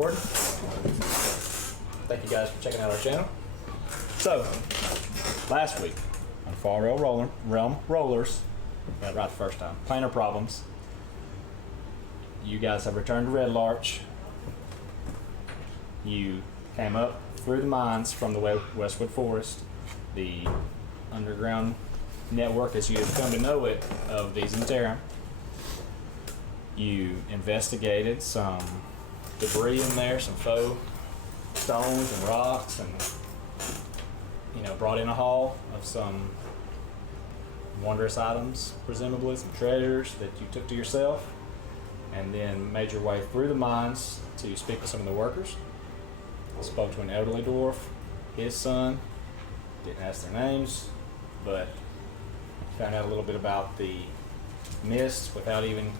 recording. Thank you guys for checking out our channel. So, last week on Fall Realm Rollers, got it right the first time, Planar Problems, you guys have returned to Red Larch. You came up through the mines from the Westwood Forest, the underground network as you have come to know it of the Zentarum. You investigated some debris in there, some faux stones and rocks, and brought in a haul of some wondrous items, presumably some treasures that you took to yourself, and then made your way through the mines to speak with some of the workers. Spoke to an elderly dwarf, his son, didn't ask their names, but found out a little bit about the mist without even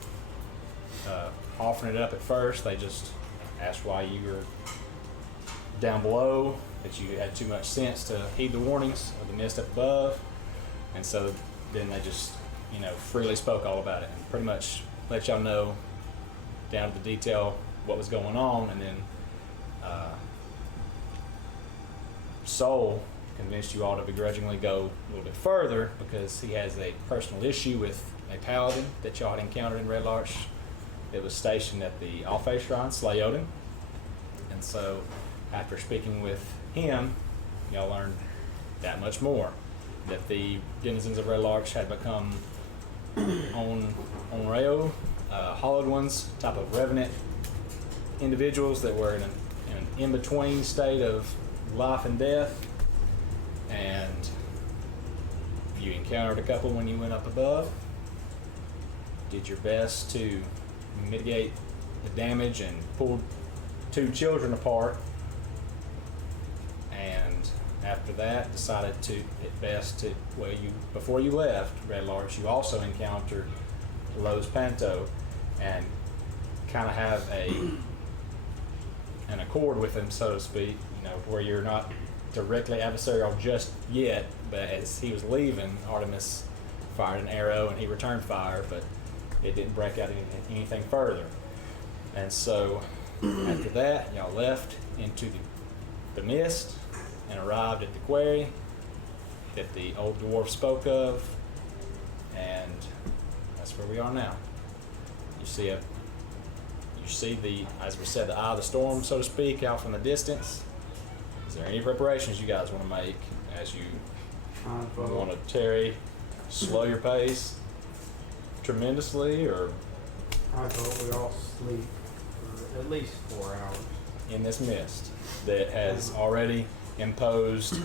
offering it up at first. They just asked why you were down below, that you had too much sense to heed the warnings of the mist up above, and so then they just freely spoke all about it and pretty much let y'all know down to the detail what was going on. And then Soul convinced you all to begrudgingly go a little bit further because he has a personal issue with a paladin that y'all had encountered in Red Larch. It was stationed at the Alpha Shrine, Slayoden. And so after speaking with him, y'all learned that much more. That the denizens of Red Larch had become Onreo, Hollowed Ones, type of revenant individuals that were in an in-between state of life and death. And you encountered a couple when you went up above. Did your best to mitigate the damage and pulled 2 children apart. And after that, decided to it best to before you left Red Larch, you also encountered Lowe's Panto and kind of have an accord with him, so to speak, where you're not directly adversarial just yet, but as he was leaving, Artimis fired an arrow and he returned fire, but it didn't break out anything further. And so after that, y'all left into the mist and arrived at the quarry that the old dwarf spoke of, and that's where we are now. You see the, as we said, the eye of the storm, so to speak, out from the distance. Is there any preparations you guys want to make as you want to tarry, slow your pace tremendously, or I vote we all sleep for at least 4 hours in this mist that has already imposed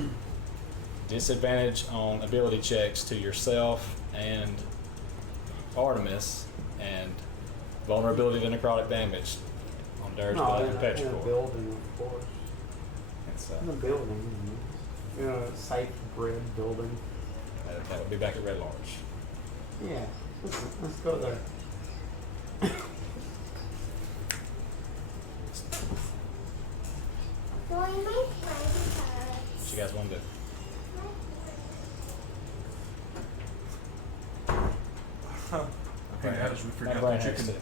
disadvantage on ability checks to yourself and Artemis, and vulnerability to necrotic damage on Dirge and Petrichor. In a building, of course. In a building, a safe bread building. That would be back at Red Larch. Yeah, let's go there. What you guys want to do? Okay, how did we forget Brian the has chicken?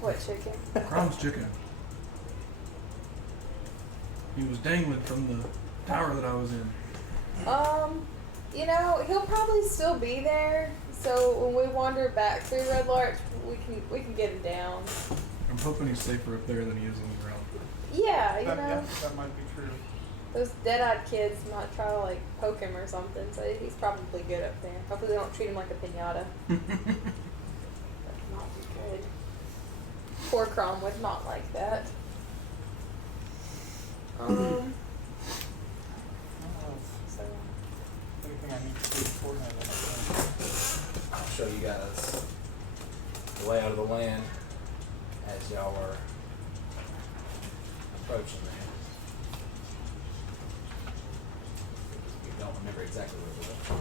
What chicken? Crom's chicken. He was dangling from the tower that I was in. He'll probably still be there. So when we wander back through Red Larch, we can get him down. I'm hoping he's safer up there than he is on the ground. Yeah, That might be true. those dead-eyed kids might try to poke him or something. So he's probably good up there. Hopefully they don't treat him like a piñata. That would not be good. Poor Crom would not like that. So. Anything I need to do beforehand? I'll show you guys the layout of the land as y'all are approaching there. You don't remember exactly where it was.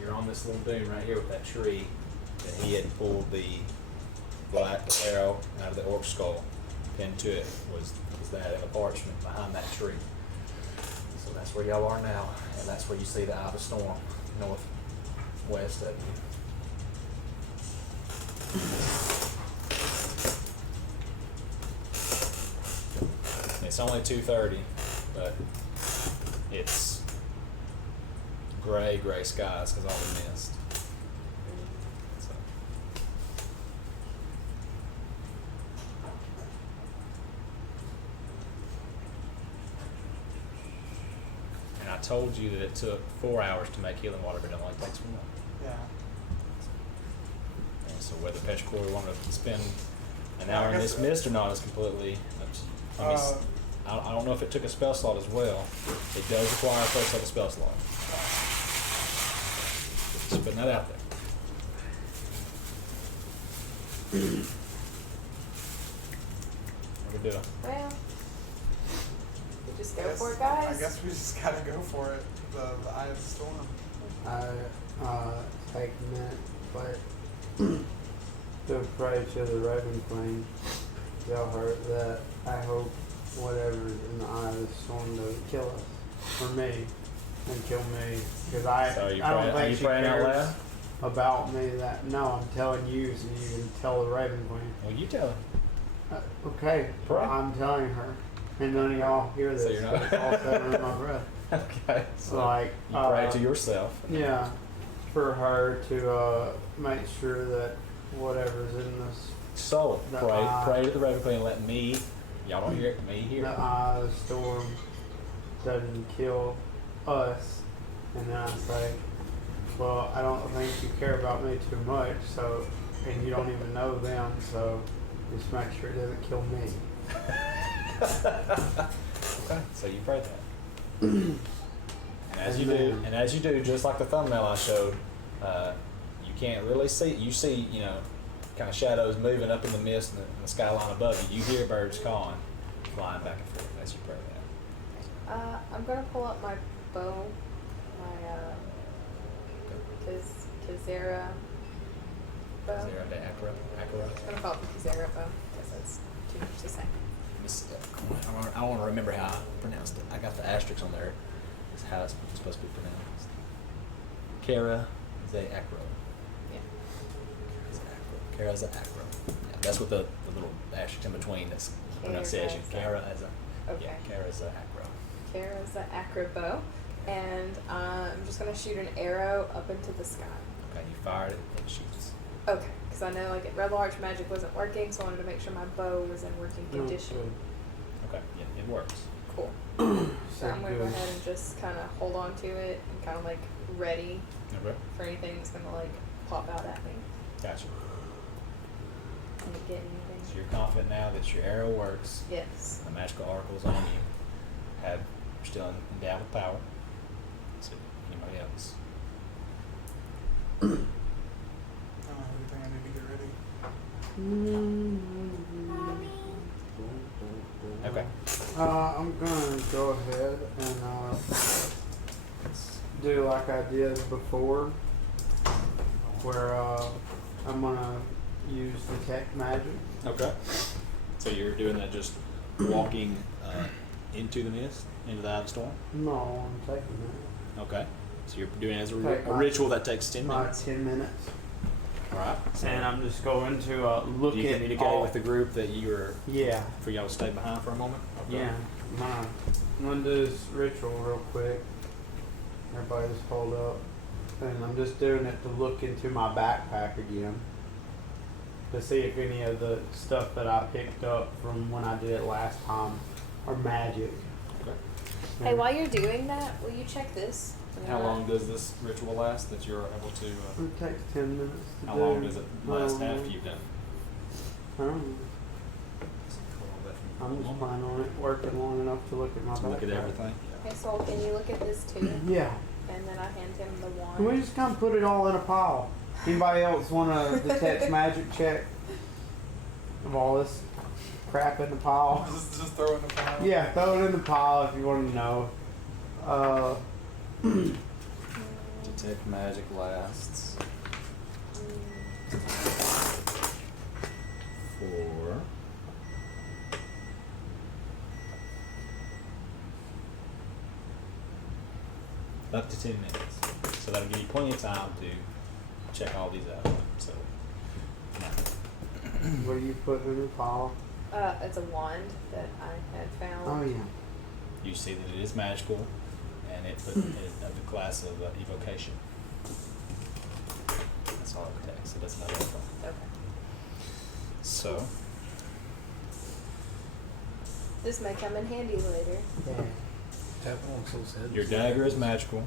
You're on this little dune right here with that tree that he had pulled the black arrow out of the orc skull. Pinned to it was that in a parchment behind that tree. So that's where y'all are now, and that's where you see the Eye of the Storm west of you. It's only 2:30, but it's gray skies because all the mist. So. And I told you that it took 4 hours to make healing water, but it only takes 1. Yeah. And so whether Petrichor wanted to spend an Yeah, I hour in guess this mist or not is completely up to you. I mean, I don't know if it took a spell slot as well. It does require a first level spell slot. Just putting that out there. What we doing? Well, we just go I guess- for it, guys. I guess we just gotta go for it. The eye of the storm. I take a minute, but to pray to the Raven Queen, tell her that I hope whatever's in the eye of the storm doesn't kill us, or me, and kill me, because So are you I don't praying, are think you she praying out cares loud? about me. That no, I'm telling you, so you can tell the Raven Queen. Well, you tell him. Okay, Pray. I'm telling her, and none of y'all hear this. So you're not- but it's all said under my breath. Okay. So Like you pray to yourself. Yeah, for her to make sure that whatever's in this, So The pray, eye. pray to the Raven Queen and let me. Y'all don't hear it. Me hear the it. eye of the storm doesn't kill us. And then I say, well, I don't think you care about me too much, so, and you don't even know them, so just make sure it doesn't kill me. Okay. So you pray that. And as you do, just like the thumbnail I showed, you can't really see. You see, kind of shadows moving up in the mist and the skyline above you. You hear birds calling, flying back and forth as you pray that. I'm gonna pull up my bow, my Kazera bow. Zero de Acro. I'm gonna call it the Kazera bow because that's too much to say. I want to remember how I pronounced it. I got the asterisk on there. It's how it's supposed to be pronounced. Kara ze Acro. Yeah. Kara ze Acro. Yeah, that's what the little asterisk in between. That's the pronunciation. Kara as a. Okay. Yeah, Kara ze Acro. Kara's the acro bow, and I'm just gonna shoot an arrow up into the sky. Okay, you fired it and it shoots. Okay, because I know like Red Larch magic wasn't working, so I wanted to make sure my bow was in working condition. Okay, yeah, it works. Cool. So I'm gonna go ahead and just kind of hold on to it and kind of like ready Okay. for anything that's gonna like pop out at me. Gotcha. Can I get anything? So you're confident now that your arrow works. Yes. The magical oracles on you you're still endowed with power. So anybody else? I don't have anything I need to get ready. Okay. I'm gonna go ahead and do like I did before, where I'm gonna use detect magic. Okay. So you're doing that just walking into the mist, into the eye of the storm? No, I'm taking that. Okay. So you're doing it as a Take my- ritual that takes 10 My minutes. 10 minutes. All right. So And I'm just going to look do you at communicate all. with the group that you were, Yeah, for y'all to stay behind for a moment? Okay. yeah. I'm gonna do this ritual real quick. Everybody just hold up. And I'm just doing it to look into my backpack again. To see if any of the stuff that I picked up from when I did it last time are magic. Okay. Hey, while you're doing that, will you check this? How long does this ritual last that you're able to, It takes 10 minutes to how do. long does it last I don't after know. you've done it? I don't know. I'm just planning on it working long enough to look at my To backpack. look at everything? Hey, Soul, can you look at this too? Yeah. And then I hand him the Can we wand. just kind of put it all in a pile? Anybody else want to detect magic check of all this crap in the pile? Just throw it in the pile. Yeah, throw it in the pile if you want to know. Detect magic lasts for up to 10 minutes. So that'll give you plenty of time to check all these out. So, What do you put in your pile? It's a wand that I had found. Oh yeah. you see that it is magical, and it put it of the class of evocation. That's all it takes. It doesn't matter what. Okay. So, This may come in handy later. Yeah. Tap on so sad. your dagger is magical.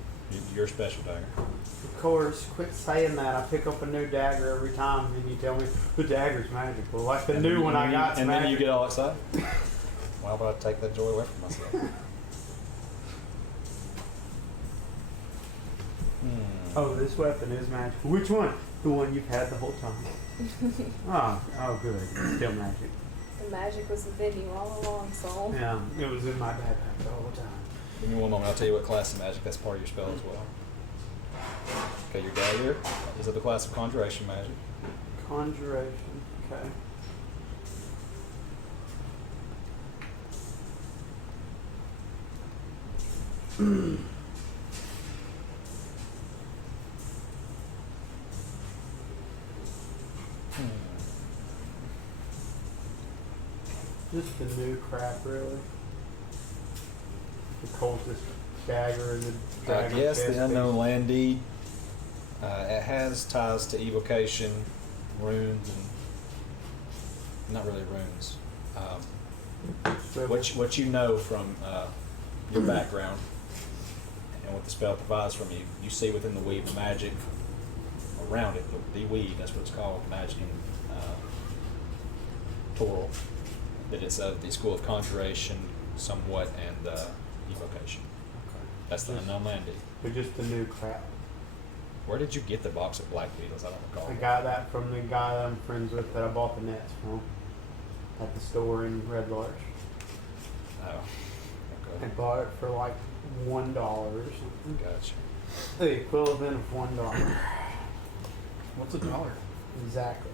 Your special dagger. Of course, quit saying that. I pick up a new dagger every time, and you tell me the dagger's magical. Like the And new then one I got. and then you get all excited. Why would I take that joy away from myself? Oh, this weapon is magical. Which one? The one you've had the whole time. Oh, good. It's still magic. The magic was within you all along, soul. Yeah, it was in my backpack the whole time. Give me one moment. I'll tell you what class of magic. That's part of your spell as well. Okay, your dagger is of the class of conjuration magic. Conjuration. Okay. Just the new crap, really. The cultist dagger and the dragon Yes, chest the unknown piece. land deed. It has ties to evocation, runes, and not really runes. Swivel. What you know from your background and what the spell provides from you, you see within the weed the magic around it. The weed, that's what it's called, magic in Toral. That it's of the school of conjuration, somewhat, and evocation. Okay. That's the unknown land deed. But just the new crap. Where did you get the box of black beetles? I don't recall. I got that from the guy that I'm friends with that I bought the nets from at the store in Red Larch. Oh, I okay. bought it for like $1 or something. Gotcha. The equivalent of $1. What's $1? Exactly.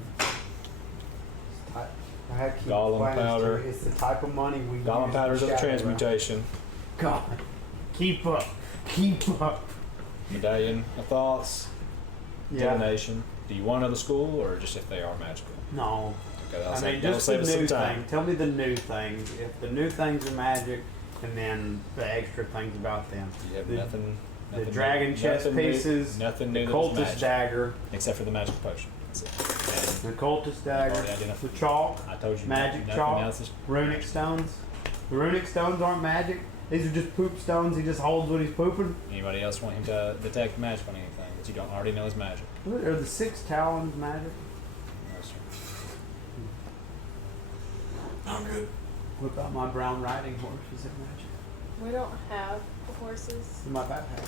I have to keep Gollum explaining this to powder. you. It's the type of money we Gollum use powders in of Shadow transmutation. Realm. God, keep up, keep up. Medallion of thoughts. Yeah. Divination. Do you want another school, or just if they are magical? No. Okay, that'll I save, mean, that'll just the save us some new time. thing. Tell me the new things. If the new things are magic, and then the extra things about them. You have The- nothing. The nothing dragon new, chest nothing new- pieces, nothing the new that is cultist magic, dagger, except for the magic potion. That's it. the cultist dagger, already identified. the chalk, And I told you magic nothing chalk, else is runic stones. The runic stones aren't magic. These are just poop stones. He just holds when he's pooping. Anybody else want him to detect magic on anything that you don't already know is magic? Are the 6 talons magic? No, sir. I'm good. What about my brown riding horse? Is it magic? We don't have horses. In my backpack.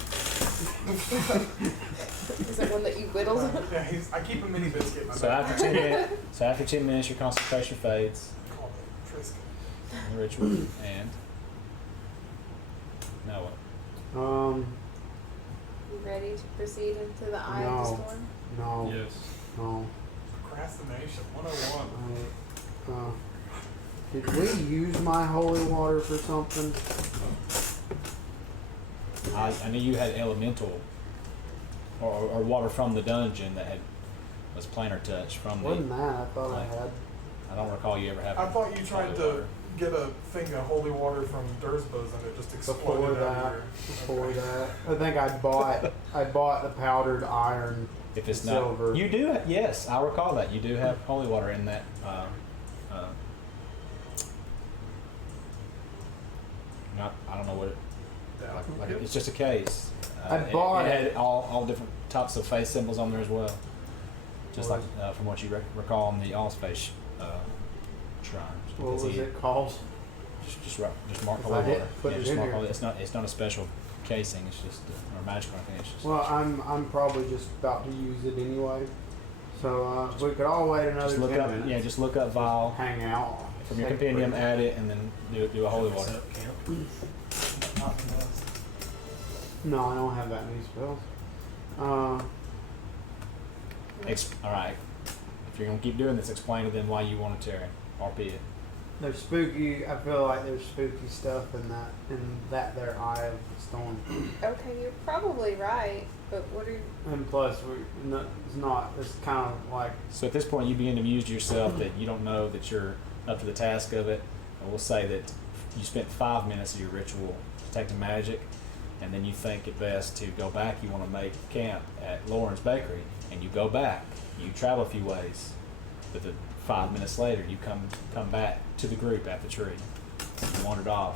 Is it one that you whittled? Yeah, I keep a mini biscuit in my So bag. after 10 minutes, your concentration fades. Call it Trisket. In the ritual, and now what? You ready to proceed into the eye of the No. storm? No. Yes. No. Procrastination 101. Did we use my holy water for something? I knew you had elemental or water from the dungeon that was planar touch from Wasn't the. that? I thought I Like, had. I don't recall you ever having. I thought you tried holy to water. get a thing of holy water from Dursbos and it just Before exploded out that, of your... before Okay. that, I think I bought the powdered iron. If it's silver. not, you do. Yes, I recall that you do have holy water in that. Not. I don't know what it. Like it's just a case. I bought it. it. Had all different types of face symbols on there as well. Just like from what you recall on the Allspace shrine. What It's was easy. it called? Just mark 'Cause holy I did water. put Yeah, it just in mark there. holy. It's not a special casing. It's just or magical. I think it's just. Well, I'm probably just about to use it anyway. So we could all wait another Just look 10 up. minutes. Yeah, just look up vial Hang out. from your Take a compendium. break. Add it and then do a holy water. Not the best. No, I don't have that many spells. All right. If you're gonna keep doing this, explain to them why you want to tear it. RP it. There's spooky. I feel like there's spooky stuff in that there eye of the storm. Okay, you're probably right, but what are you... And plus, it's not. It's kind of like So at this point, you begin to muse to yourself that you don't know that you're up to the task of it. And we'll say that you spent 5 minutes of your ritual detecting magic, and then you think it best to go back. You want to make camp at Lauren's Bakery, and you go back. You travel a few ways, but 5 minutes later, you come back to the group at the tree. You wandered off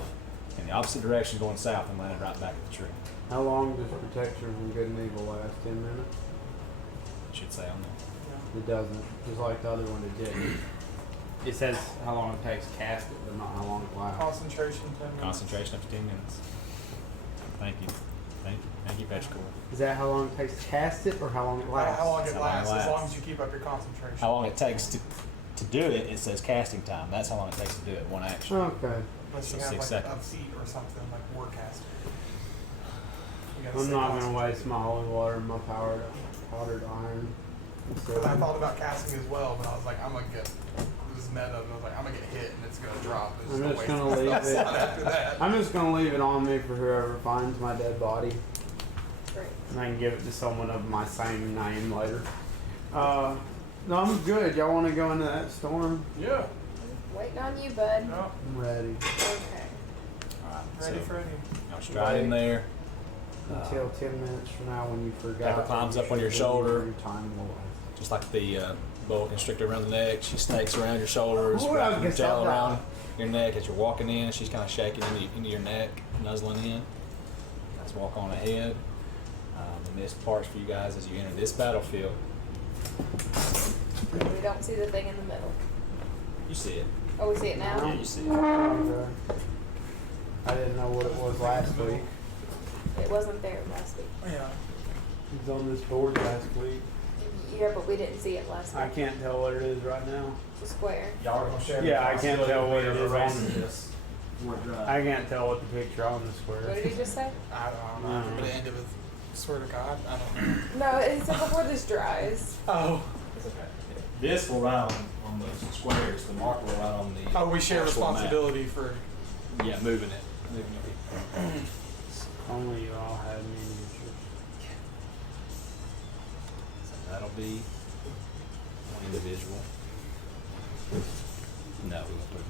in the opposite direction, going south, and landed right back at the tree. how long does protection from good and evil last? 10 minutes. I should say on there. It doesn't. Just like the other one, it didn't. It says how long it takes to cast it, but not how long it lasts. Concentration 10 minutes. Concentration up to 10 minutes. Thank you. Thank you, Petrichor. Is that how long it takes to cast it, or how long it lasts? How long it How long it lasts, as long lasts. as you keep up your concentration. How long it takes to do it, it says casting time. That's how long it takes to do it, one action. Okay. Unless So you have 6 like seconds. a feat or something like warcaster. You gotta I'm stay not gonna concentrated. waste my holy water and my powdered iron. So, I thought about casting as well, but I was like, I'm gonna get this meta, and I was like, I'm gonna get hit and it's gonna drop. It's I'm no just waste gonna of leave spell it. slot after that. I'm just gonna leave it on me for whoever finds my dead body, Great. and I can give it to someone of my same name later. No, I'm good. Y'all want to go into that storm? Yeah. Waiting on you, bud. No. I'm ready. Okay. Alright, Ready so for any. I'll stride in there. Until 10 minutes from now, when you forgot. Pepper climbs that up you on your should shoulder. your time will last. Just like the boa constrictor around the neck, she snakes around your shoulders, Ooh, I wrapping her guess tail I'll around die. your neck as you're walking in. She's kind of shaking into your neck, nuzzling in. Let's walk on ahead. The mist parts for you guys as you enter this battlefield. We don't see the thing in the middle. You see it. Oh, we see it now? Yeah, you see it. Okay. I didn't know what it was last week. It wasn't there last week. Yeah. It was on this board last week. Yeah, but we didn't see it last I week. can't tell what it is right now. The square. Y'all are gonna share the Yeah, I can't tell what it is on responsibility of this. erasing I can't tell what the picture on the What square did is. he just say? I don't know. No. But it ended with, swear to God, I don't know. No, it said before this dries. Oh. This will ride on the squares. The marker will ride on the. Oh, we share actual map. responsibility for. Yeah, moving it. Only you all had miniatures. So that'll be one individual. No, we won't put it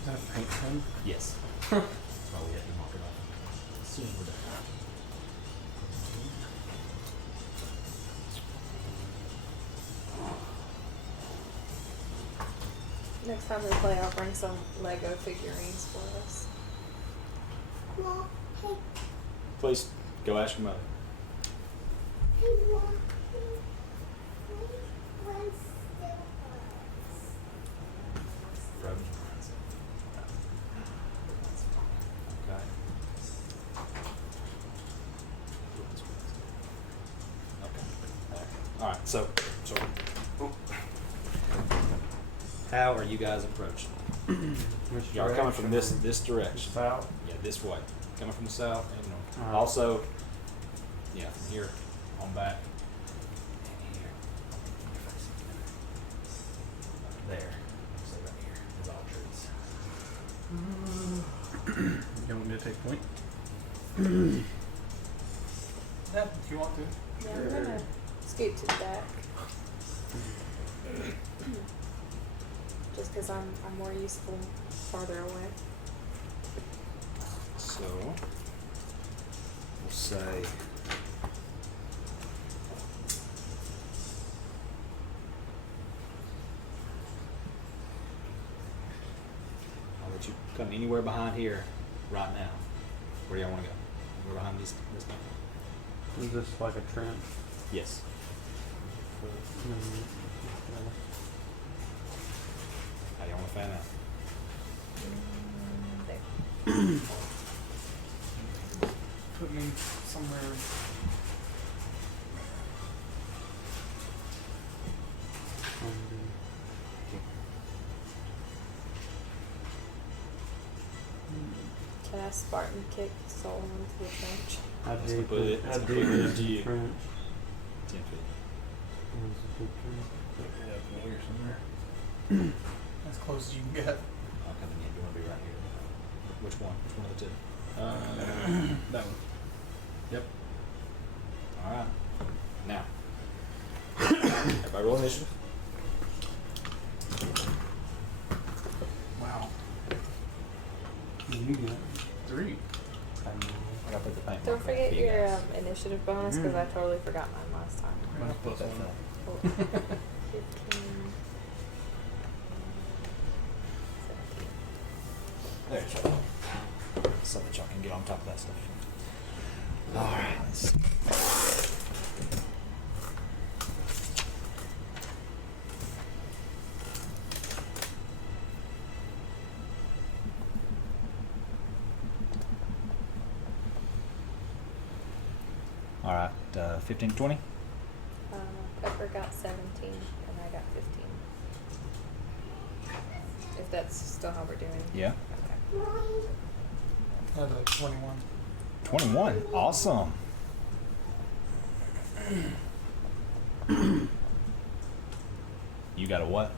Is that a paint pen? there. Yes. Oh, we have to mark it off. As soon as we're done. Next time we play, I'll bring some Lego figurines for us. Please go ask your mother. Frozen. Okay. Okay. There. All right. So. How are you guys approaching? Which Y'all are coming from this direction? direction. South. Yeah, this way. Coming from the south and north. Alright. Also, yeah, from here on back. And here. There. So right here. There's all trees. You want me to take point? Yeah, if you want to. Yeah, I'm gonna scoot to the back. Just because I'm more useful farther away. So, we'll say. I'll let you come anywhere behind here right now. Where do y'all want to go? Anywhere behind this mountain? Is this like a trench? Yes. How do y'all want to fan out? There. Put me somewhere. Can I Spartan kick Soul into the trench? How That's deep completely- is that's how deep completely is up to the you. trench? 10 feet. There's a big tree. Yeah, up here somewhere. As close as you can get. I'll come in. You want to be right here? Which one? Which one of the two? That one. Yep. All right. Now, everybody roll initiative. Wow. You got 3. I gotta put the paint. Don't marker on forget the your guys. initiative bonus because I totally forgot mine last time. Mine's plus That's 1. right. Cool. 15, 17. There you go. So that y'all can get on top of that stuff. All right. Let's see. All right. 15, 20. Pepper got 17 and I got 15. If that's still how we're doing. Yeah. Okay. I had like 21. 21. Awesome. You got a what?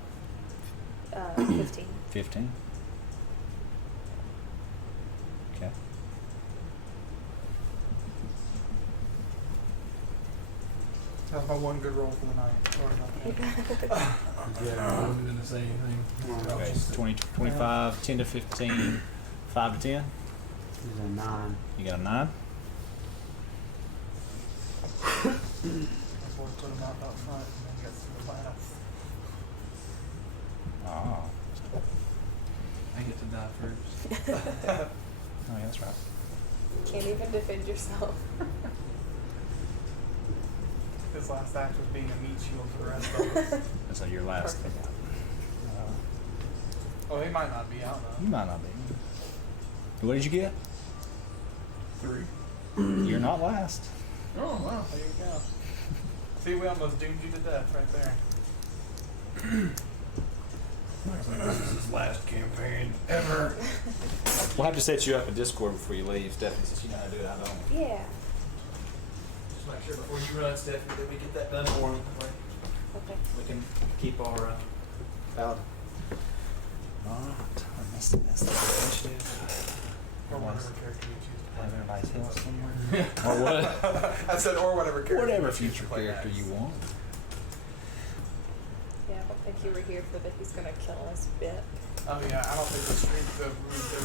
15. 15. Okay. That's my one good roll for the night. Or nothing. Yeah, I wasn't gonna say anything. Okay. 20, 25, 10 to 15, 5 to 10. There's a 9. You got a 9. That's why I put them out front and then get to the last. Oh. I get to die first. Oh, yeah, that's right. Can't even defend yourself. His last act was being a meat shield for the rest of us. That's your last. Perfect. Oh, he might not be out You though. might not be. What did you get? 3. You're not last. Oh, wow. There you go. See, we almost doomed you to death right there. I was like, this is his last campaign ever. We'll have to set you up in Discord before you leave, Stephanie, since you know how to do it. I don't. Yeah. Just make sure before you run, Stephanie, that we get that done for you. Okay. We can keep our paladin. Alright, I missed initiative. Or whatever character you choose to play. Have everybody's health somewhere. Or what? I said, or whatever character. Whatever you choose to future play character as. you want. Yeah, I don't think you were here for the he's gonna kill us bit. Oh yeah, I don't think they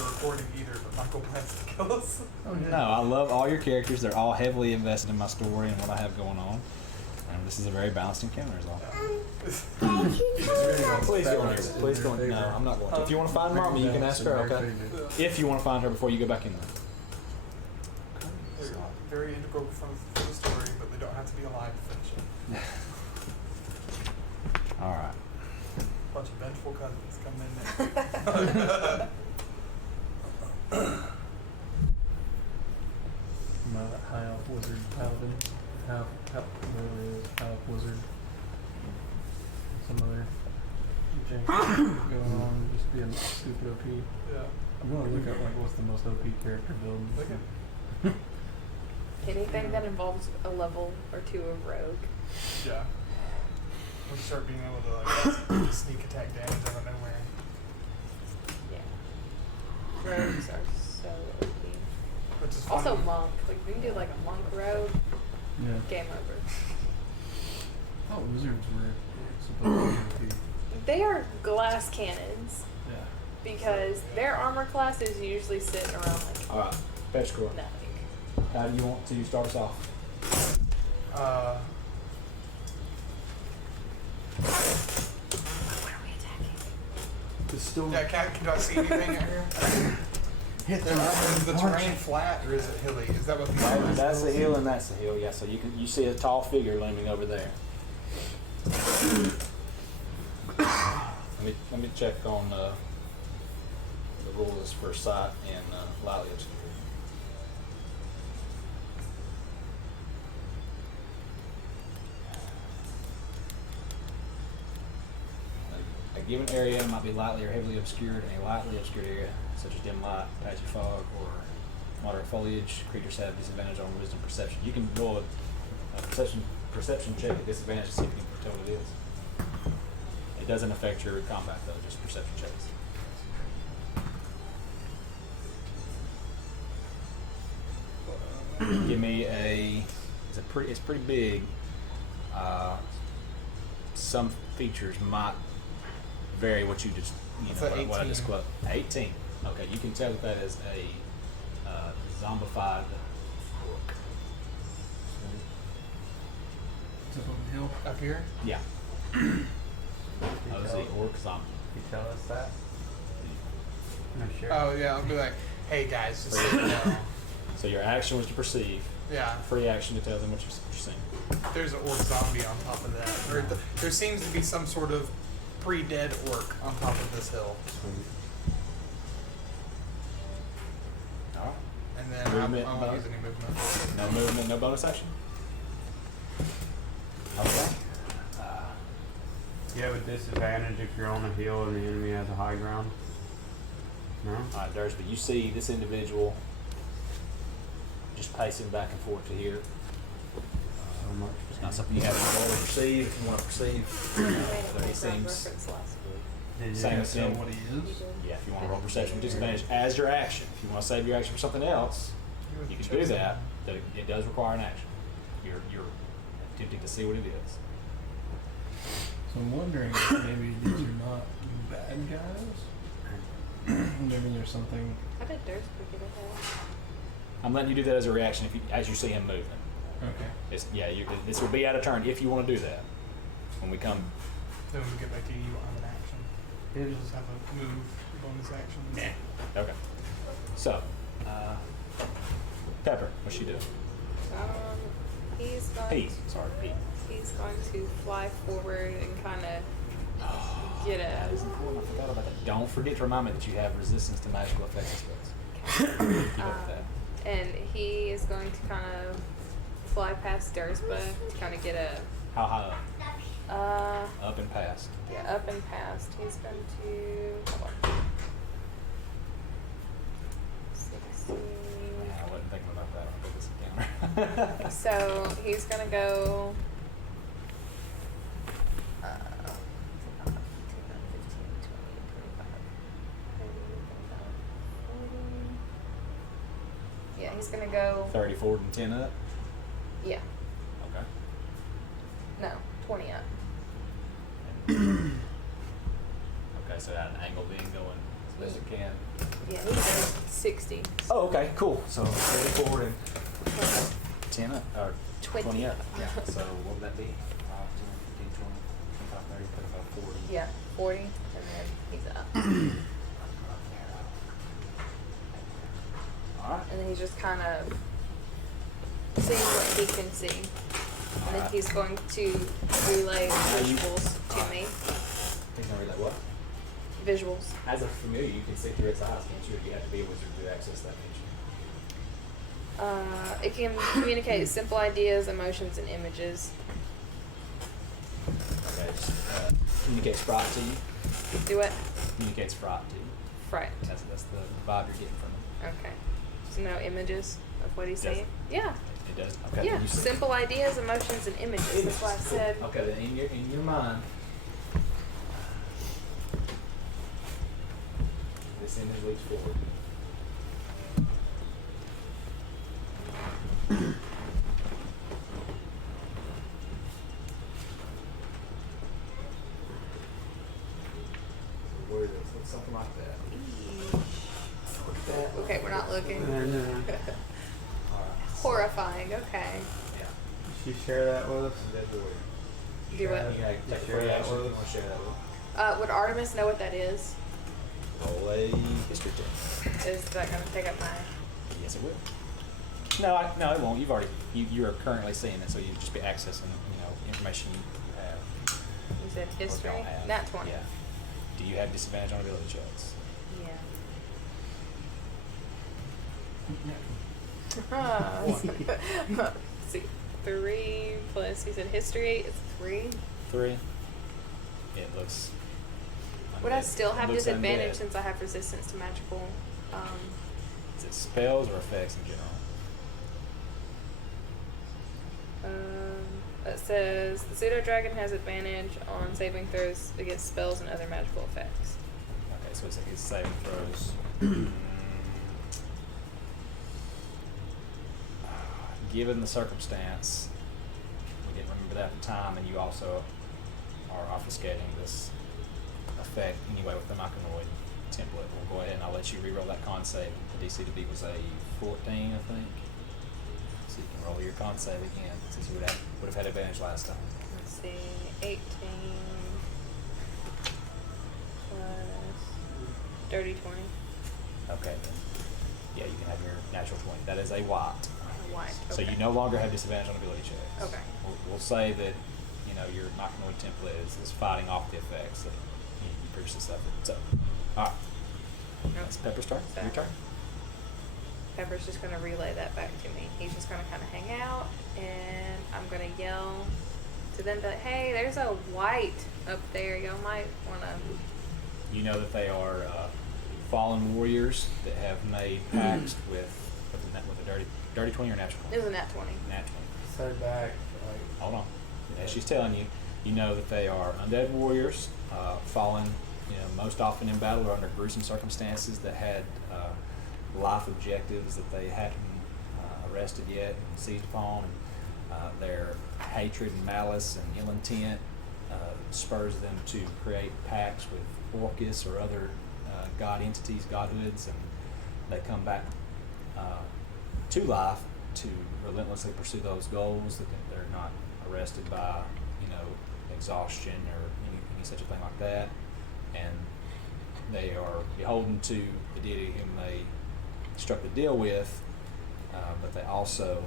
were recording either, but Michael plans to kill us. No, I love all your characters. They're all heavily invested in my story and what I have going on. And this is a very balanced encounter, is all. Please go in here. Please go in. No, I'm not going to. If you want to find Mommy, you can ask her, okay? If you want to find her before you go back in there. They're very integral for the story, but they don't have to be alive to finish it. All right. Bunch of vengeful cousins coming in there. My high elf wizard paladin. Whatever it is, high elf wizard. Some other jank going on, just being stupid OP. Yeah. I'm gonna look at like what's the most OP character build. Look at Anything that involves a level or 2 of rogue. yeah. We start being able to like sneak attack damage out of nowhere. Yeah. Rogues are so OP. Which is Also funny. monk. Like if you can do like a monk rogue, Yeah. game over. Oh, wizards were supposed to be OP. They are glass cannons Yeah. because their armor class is usually sitting around like All right. Fetch score. nothing. How do you want to start us off? What are we attacking? The storm. Yeah, can I see anything out here? Is the terrain flat or is it hilly? Is that what the That's the hill and that's the hill. Yeah. So you see a tall figure looming over there. Let me check on the rules for sight and lightly obscured. A given area might be lightly or heavily obscured, and a lightly obscured area, such as dim light, patchy fog, or moderate foliage, creatures have disadvantage on wisdom perception. You can roll a perception check at disadvantage to see if you can tell what it is. It doesn't affect your combat though, just perception checks. Give me a. It's pretty big. Some features might vary what you just It's what, a what I 18. just quote. 18. Okay, you can tell that is a zombified orc. It's up on the hill. Up here? Yeah. Can Oh, you this tell, is the orc zombie. you tell us that? No, sure. Oh yeah, I'll be like, hey guys, just so you know. So your action was to perceive. Yeah, Free action to tell them what you're seeing. there's an orc zombie on top of that. Or there seems to be some sort of pre-dead orc on top of this hill. Sweet. All right. And then I Movement, won't bonus? use any movement. No movement, no bonus action. Okay. You have a disadvantage if you're on a hill and the enemy has a high ground. No? All right, Durst, but you see this individual just pacing back and forth to here. So much. It's not something you have to roll to perceive. If you want to perceive, I made a he background seems. reference last week. Did you? Same as Tell him. what he You is. did. Yeah, if you want to roll perception with disadvantage as your action. If you want to save your action for something else, you can do that. But it does require an action. You're attempting to see what it is. So I'm wondering if maybe these are not bad guys. Maybe there's something. How did Durst get ahead? I'm letting you do that as a reaction as you see him moving. Okay. This will be out of turn if you want to do that. When we come. Then when we get back to you, you won't have an action. You'll just have a move bonus action. Okay. So, Pepper, what's she doing? He's going. Pete. Sorry, Pete. He's going to fly forward and kind of get That a. is important. I forgot about that. Don't forget to remind me that you have resistance to magical effects and spells. Keep up with that. And he is going to kind of fly past Durspa to kind of get a. How high up? Up and past. Yeah, up and past. He's going to. Hold on. 60. I wasn't thinking about that. I'll put this encounter. So he's gonna go. 10, 15, 20, 25, 30, 35, 40. Yeah, he's gonna go. 30 forward and 10 up? Yeah, Okay. no, 20 up. Okay, so at an angle being going as best it can. Yeah, he's going 60. Oh, okay, cool. So 30 forward and 10 up, or 20 up. Yeah. So what would that be? 5, 10, 15, 20, 25, 30, 35, 40. Yeah, 40, and then he's up. Alright. And then he's just kind of seeing what he can see. And then he's going to relay visuals to me. He's gonna relay what? Visuals. As a familiar, you can see through its eyes, can't you? You have to be a wizard to access that feature. It can communicate simple ideas, emotions, and images. Okay, just, communicates fright to you. Do it. Communicates fright to you. Fright. That's the vibe you're getting from it. Okay. So no images of what he's Does saying? it? Yeah. It does. Okay. Yeah. You see- Simple ideas, emotions, and images. That's why I said. Okay, then in your mind, this image leads forward. Where is this? Looks something like that. Okay, we're not looking. And, Alright. Horrifying. Okay. Yeah. she share that with us? Dead warrior. Do You what? gotta take a Share free that action if with you us. want to share that with. Would Artemis know what that is? Roll a history check. Is that going to take up my? Yes, it will. No, no, it won't. You've already you are currently seeing it, so you'd just be accessing information you have. You said or history. don't have. Nat 20. Yeah. Do you have disadvantage on ability checks? Yeah. Let's see, 3 plus. You said history. It's 3. 3. It looks. Would I undead. still have It looks disadvantage undead. since I have resistance to magical? Is it spells or effects in general? It says the pseudo dragon has advantage on saving throws against spells and other magical effects. Okay, so it's his saving throws. Given the circumstance, we didn't remember that at the time, and you also are obfuscating this effect anyway with the Machinoid template. We'll go ahead and I'll let you reroll that con save. The DC to beat was a 14, I think. So you can roll your con save again, since you would have had advantage last time. Let's see, 18 plus dirty 20. Okay, then. Yeah, you can have your natural 20. That is a white. White. So Okay. you no longer have disadvantage on ability checks. Okay. We'll say that, you know, your Machinoid template is fighting off the effects that you previously suffered. So, alright. That's Pepper's turn. So- Your turn. Pepper's just gonna relay that back to me. He's just gonna kind of hang out, and I'm gonna yell to them that, hey, there's a white up there. Y'all might wanna. You know that they are fallen warriors that have made pacts with a dirty 20 or natural 20? It was a nat 20. Nat 20. Start back. Hold on. As she's telling you, you know that they are undead warriors, fallen, you know, most often in battle or under gruesome circumstances that had life objectives that they hadn't arrested yet and seized upon. Their hatred and malice and ill intent spurs them to create pacts with Orcus or other god entities, godhoods, and they come back to life to relentlessly pursue those goals, that they're not arrested by, you know, exhaustion or any such a thing like that, and they are beholden to the deity whom they struck the deal with, but they also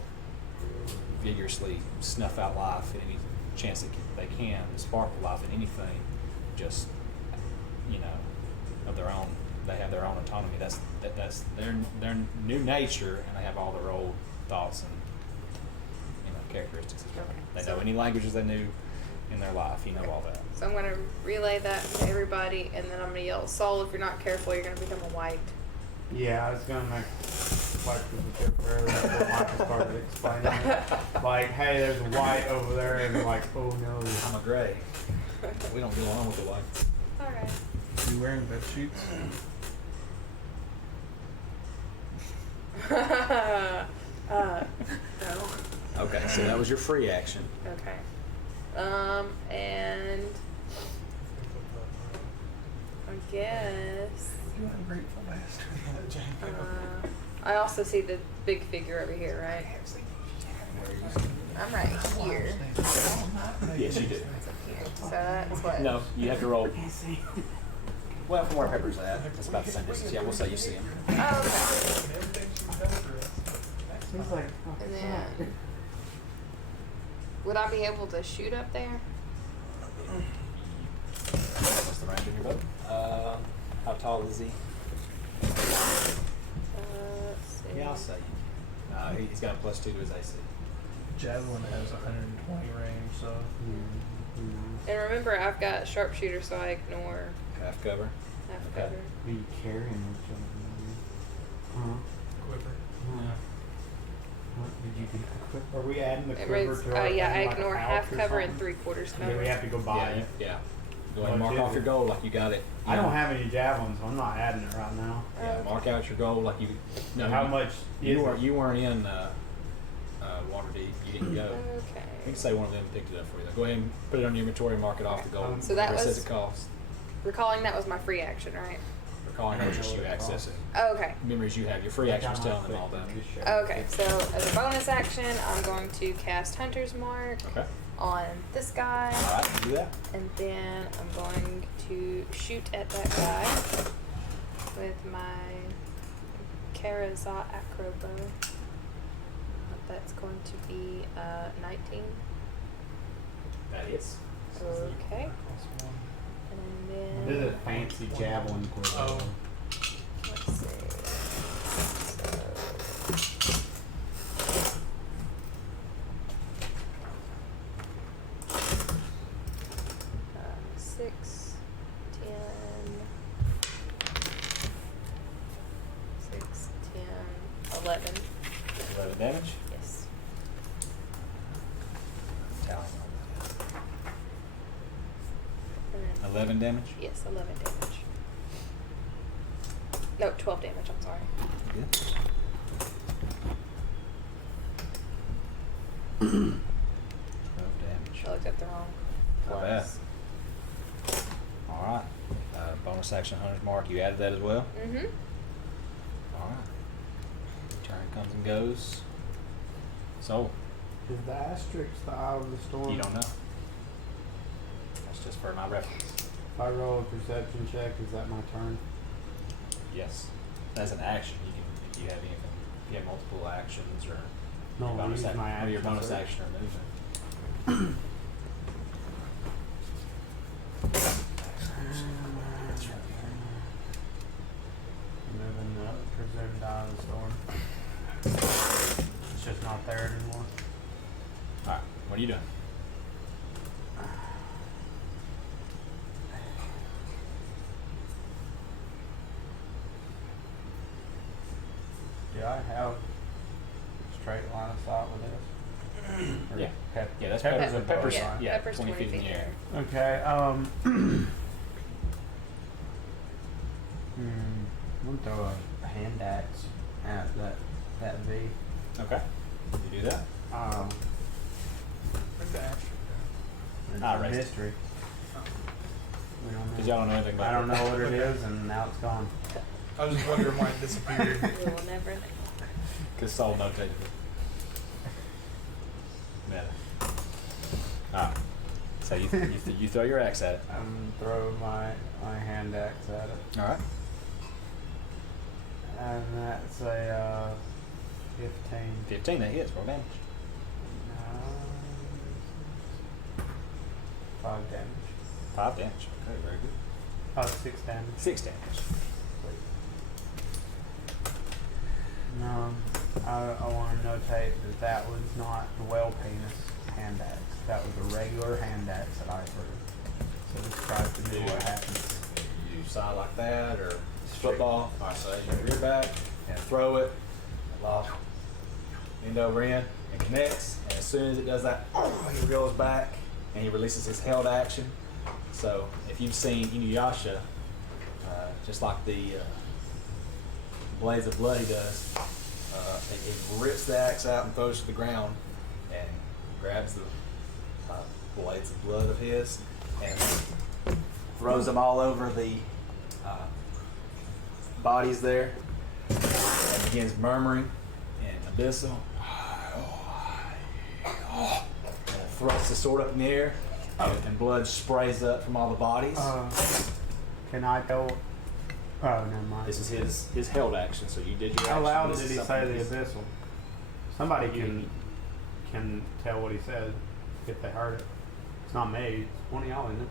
vigorously snuff out life at any chance that they can, spark life in anything, just, you know, of their own. They have their own autonomy. That's their new nature, and they have all their old thoughts and, you know, characteristics as well. Okay, They so- know any languages they knew in their life. You know all that. So I'm gonna relay that to everybody, and then I'm gonna yell, Saul, if you're not careful, you're gonna become a white. Yeah, I was gonna make like this joke earlier before Michael started explaining it. Like, hey, there's a white over there, and like, oh no. I'm a gray. We don't get along with the whites. Alright. You wearing bed sheets? No. Okay, so that was your free action. Okay. And I guess You ungrateful bastard. I also see the big figure over here, right? I'm right here. Yes, you do. So that's what. No, you have to roll. Well, from where Pepper's at, it's about the same distance. Yeah, we'll say you see him. Oh, He's like, okay. And then, would I be able to shoot up there? What's the range on your bow? How tall is he? Let's see. Yeah, I'll say you can. He's got a +2 to his AC. Javelin has 120 range, so And remember, I've got sharpshooter, so I ignore Half cover. half Okay. cover. are you carrying each other? Huh? Quiver. What did you do? Are we adding the It quiver reads, to our yeah, I thing, like a ignore pouch half or cover and something? 3/4 Yeah, cover. we have to go buy it. Yeah. Go ahead and What mark is off it? your goal like you got it. I don't have any javelins, so I'm not adding it right now. Yeah, mark out your goal like you. No, How much You is weren't. it? You weren't in Waterdeep. You didn't go. You Okay. can say one of them picked it up for you. Though. Go ahead and put it on your inventory and mark it off the goal. So that whatever it was- says it costs. Recalling that was my free action, right? Recalling that was just you accessing Oh, okay. memories you have. Your free action was telling them all that. Okay, so as a bonus action, I'm going to cast Hunter's Mark Okay. on this guy, All right. Do that. and then I'm going to shoot at that guy with my Karazah Acro bow. That's going to be 19. That is. Okay. And This is then a fancy javelin quiver. Oh. let's see. So, 6, 10, 6, 10, 11. 11 damage. Yes. Tallying 11 damage. Yes, 11 damage. No, 12 damage. I'm sorry. Good. 12 damage. I looked up the wrong. Not bad. class. All right. Bonus action Hunter's Mark. You added that as well? Mm-hmm. All right. Turn comes and goes. So, Is the asterisk the eye of the storm? you don't know. That's just for my reference. If I roll a perception check, is that my turn? Yes. As an action, you can, if you have anything, if you have multiple actions or No, your I use my or your action bonus first. action or movement. Moving the presumed eye of the storm. It's just not there anymore. All right. What are you doing? Do I have straight line of sight with this? Or Yeah. Yeah, that's Pepper's Pepper's. a Pepper's. bonus. Yeah, Pepper's 20 feet in the air. Okay, I'm gonna throw a hand axe at that V. Okay. You do that. Where's the action? It's I a raised it. mystery. We don't Because know. y'all don't know anything about I don't it. know what it is, and now it's gone. I was just wondering why it disappeared. We will never know. Because Saul notated it. Yeah. Alright. So you throw your axe at it. I'm gonna throw my hand axe at it. Alright. And that's a 15. 15, that hits. Roll damage. 5 damage. 5 damage. Okay, very good. 6 damage. 6 damage. No, I want to notate that was not the well penis hand axe. That was a regular hand axe that I threw. So describe to me what happens. You do side like that or football. Alright, so you rear back and throw it. Loft. End over end. It connects. And as soon as it does that, he reels back and he releases his held action. So if you've seen Inuyasha, just like the Blades of Blood he does, he rips the axe out and throws it to the ground and grabs the blades of blood of his and throws them all over the bodies there and begins murmuring in abyssal and thrusts the sword up in the air and blood sprays up from all the bodies. Can I tell? Oh, never mind. This is his held action, so you did your action. How loud This did is he something say the he's- abyssal? Somebody can tell what he said if they heard it. It's not me. It's one of y'all, isn't it?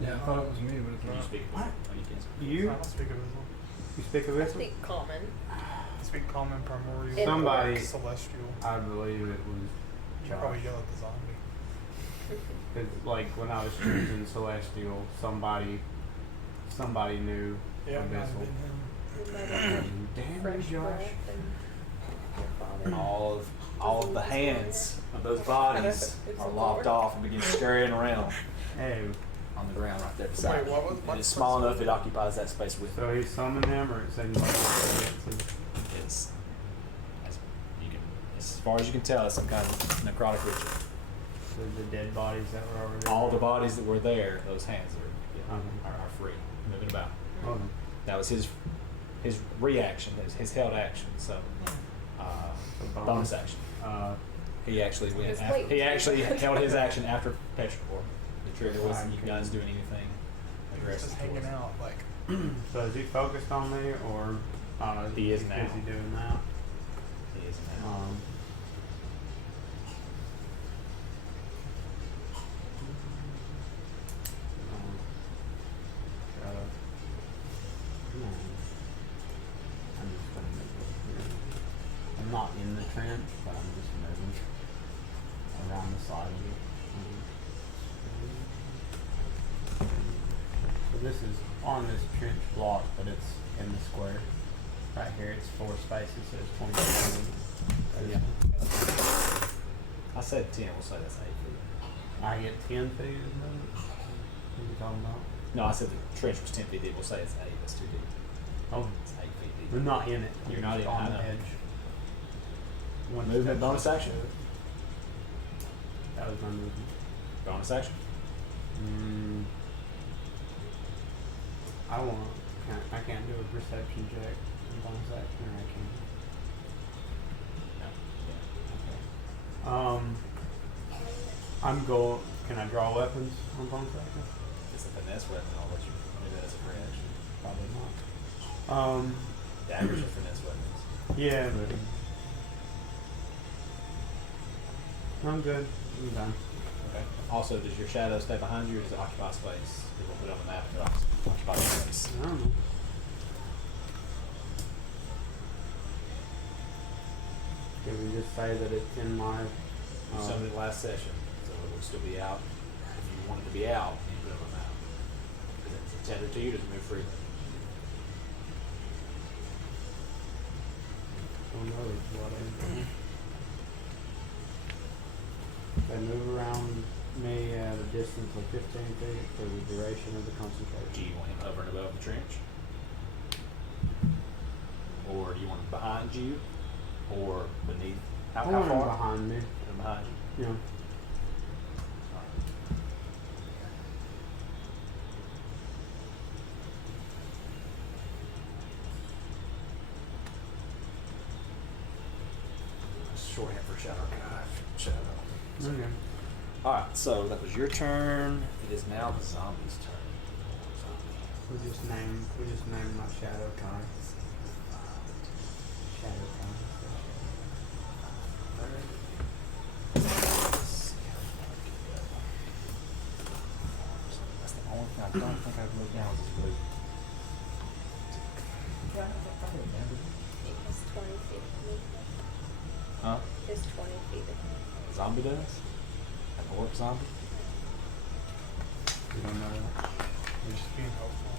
Yeah, I thought it was me, but it's Can you not. speak? What? Oh, you can. You? I don't speak of Islam. You speak I abyssal? speak common. I speak common, primordial, It Somebody- celestial. I believe it was You Josh. probably yell at the zombie. It's like when I was choosing Celestial, somebody knew Yeah, it might have abyssal. been him. We might have Damn fresh you, Josh. breath and your father. All of the hands of those bodies It's are a lopped lord. off and begin scurrying around Hey, on the ground right there beside. Wait, what was? And it's small enough it occupies that space with it. so he summoned him, or it seems like It's as far as you can tell, it's some kind of necrotic ritual. the dead bodies that were over there. All the bodies that were there, those hands are free, moving about. Oh, That was his reaction, his held action. So bonus action. He actually went. Just After, wait. he actually held his action after Petrichor. The trigger wasn't you guys doing anything He was aggressive. just hanging towards him. out, like. So is he focused on me, or He is now. Is he doing that? He is now. I'm just gonna move over here. I'm not in the trench, but I'm just moving around the side of it. So this is on this trench block, but it's in the square. Right here, it's 4 spaces, so it's 20. Yeah. I said 10. We'll say that's 8 feet. I get 10 feet, isn't it? What are you talking about? No, I said the trench was 10 feet deep. We'll say it's 8. That's too deep. Oh, It's 8 feet deep. we're not in it. You're not in it, on I the know. edge. One Movement step bonus up. action. That was my movement. Bonus action. I want. I can't do a perception check in bonus action, or I can. No. Yeah. Okay. I'm going. Can I draw weapons on bonus action? It's a finesse weapon. I'll let you do that as a free action. Probably not. Daggers are finesse weapons. Yeah. I'm good. I'm done. Okay. Also, does your shadow stay behind you, or does it occupy space? We'll put it on the map. It occupies space. I don't know. Can we just say that it's in my? You summoned it last session, so it will still be out. If you want it to be out, you put it on the map. Because it's tethered to you, doesn't move freely. Oh no, it's what they move around me at a distance of 15 feet for the duration of the Do concentration. you want him hovering above the trench? Or do you want him behind you? Or beneath? How I want him far? behind me. Put him behind you. Yeah. Shorthand for shadow. Shadow. Okay. Alright, so that was your turn. It is now the zombie's turn. We just named my shadow kind. Shadow kind. That's the only thing I don't think I've moved down is this blue. It's 20 feet. Huh? It's 20 feet. Zombie does? An orc zombie? You don't know that? You're just being hopeful.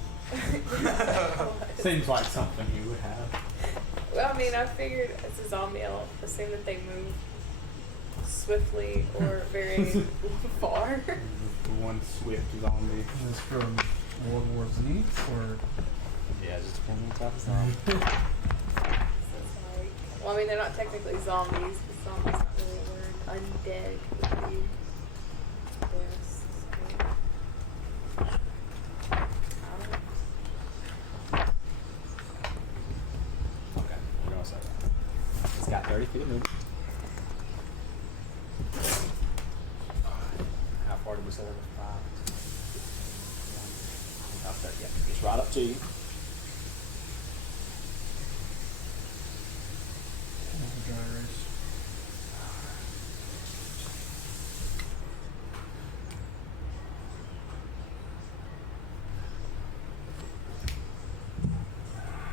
Seems like something you would have. Well, I mean, I figured as a zombie, I'll assume that they move swiftly or very far. The one swift zombie. Is this from World War Z or? Yeah, just depending on the type of zombie. So it's like, well, I mean, they're not technically zombies, because zombies not really a word. Undead would be this. So. I don't know. Okay, we're going to say that. It's got 30 feet of movement. How far did we say that was? 5? About 30, yeah. It's right up to you. Dry erase.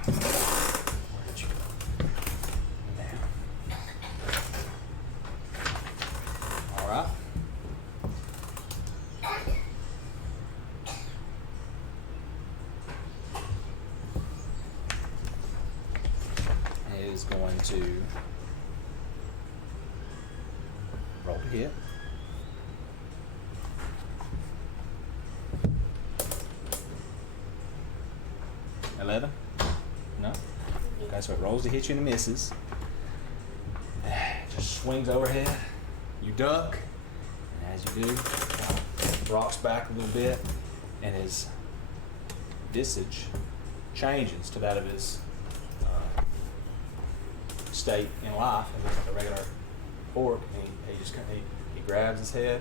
Where did you go? There. All right. It is going to roll to hit. 11? No? Okay, so it rolls to hit you and it misses. Just swings overhead. You duck, and as you do, rocks back a little bit, and his visage changes to that of his state in life, and looks like a regular orc. And he just kind of, he grabs his head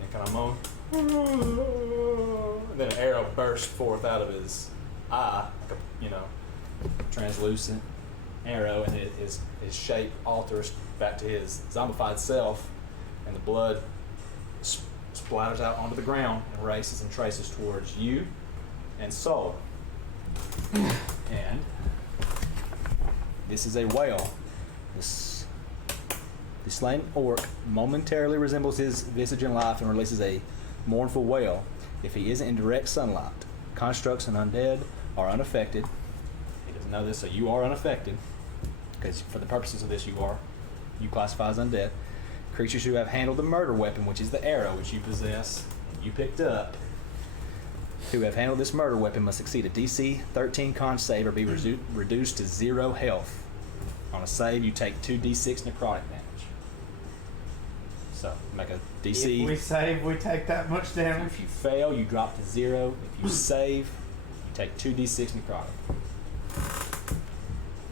and kind of moans. And then an arrow bursts forth out of his eye, like a, you know, translucent arrow, and his shape alters back to his zombified self, and the blood splatters out onto the ground and races and traces towards you and Soul. And this is a wail. The slain orc momentarily resembles his visage in life and releases a mournful wail. If he isn't in direct sunlight, constructs and undead are unaffected. He doesn't know this, so you are unaffected, because for the purposes of this, you classify as undead. Creatures who have handled the murder weapon, which is the arrow which you possess, you picked up, who have handled this murder weapon must succeed a DC 13 con save or be reduced to 0 health. On a save, you take 2d6 necrotic damage. So, make a DC. If we save, we take that much damage. If you fail, you drop to 0. If you save, you take 2d6 necrotic.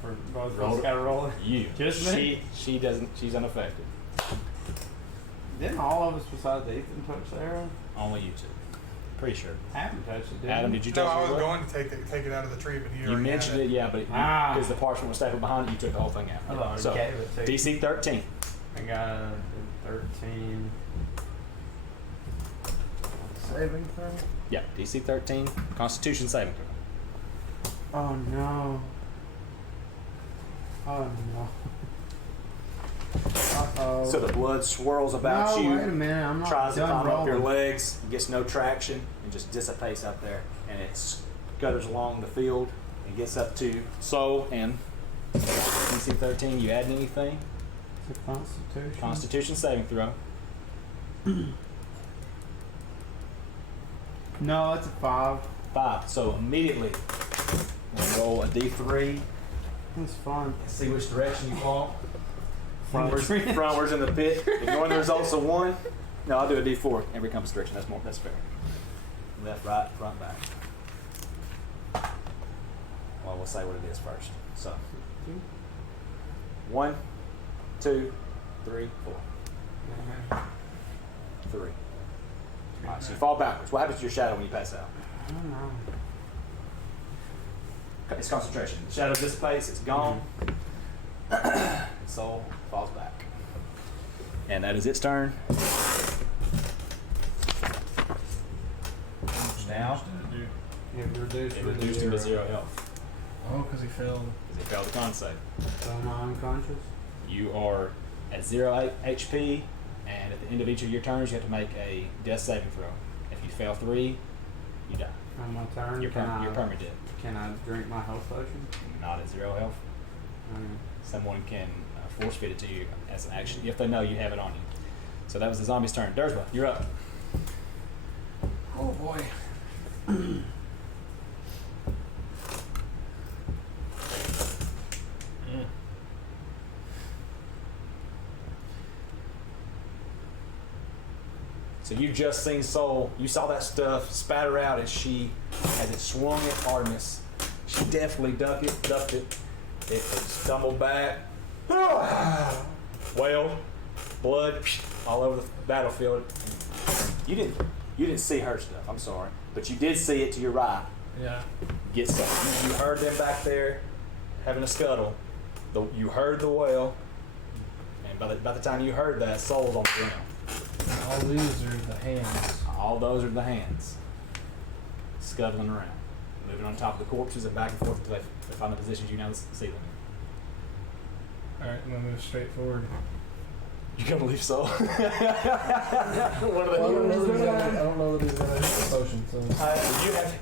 For both of Roll us it. gotta roll it. You. Just me? She doesn't. She's unaffected. Didn't all of us besides Ethan touch the arrow? Only you two. Pretty sure. Adam touched it, didn't Adam, he? did you No, touch I it? was as well? going to take it out of the tree, but You mentioned it, yeah, but Ah. because the parchment was stapled behind it, you took the whole thing out. I thought I So, gave it to you. DC 13. I got a 13. Saving throw? Yeah, DC 13. Constitution saving throw. Oh no. Oh no. Uh-oh. So the blood swirls about no, you, wait a minute. I'm not tries to done climb up your rolling. legs, gets no traction, and just dissipates out there. And it scutters along the field and gets up to Soul and DC 13. You add anything? It's a Constitution. Constitution saving throw. No, that's a 5. 5. So immediately, we'll roll a D3. That's fun. See which direction you fall. In the trench. Frontwards in the pit. Ignoring the results of 1. No, I'll do a D4 every compass direction. That's fair. Left, right, front, back. Well, we'll say what it is first. So, 1, 2, 3, 4. 3. All right, so you fall backwards. What happens to your shadow when you pass out? I don't know. It's concentration. The shadow dissipates. It's gone. Soul falls back. And that is its turn. Now, It reduced it to reduced him to 0 health. Oh, because he failed. Because he failed the con save. So I'm unconscious. You are at 0 HP, and at the end of each of your turns, you have to make a death saving throw. If you fail 3, you die. On my turn, You're permanent dead. Can I drink my health potion? Not at 0 health. Someone can force feed it to you as an action if they know you have it on you. So that was the zombie's turn. Dersba, you're up. Oh boy. So you just seen Soul. You saw that stuff spatter out as it swung at Artemis. She definitely ducked it. It stumbled back. Wailed. Blood all over the battlefield. You didn't see her stuff, I'm sorry. But you did see it to your right. Yeah. Get some. You heard them back there having a scuttle. You heard the wail. And by the time you heard that, Soul's on the ground. And all these are the hands. All those are the hands scuttling around, moving on top of the corpses and back and forth until they find the positions you now see them. Alright, I'm gonna move straight forward. You gonna leave Soul? One of the I don't know that he's gonna hit the potion, so.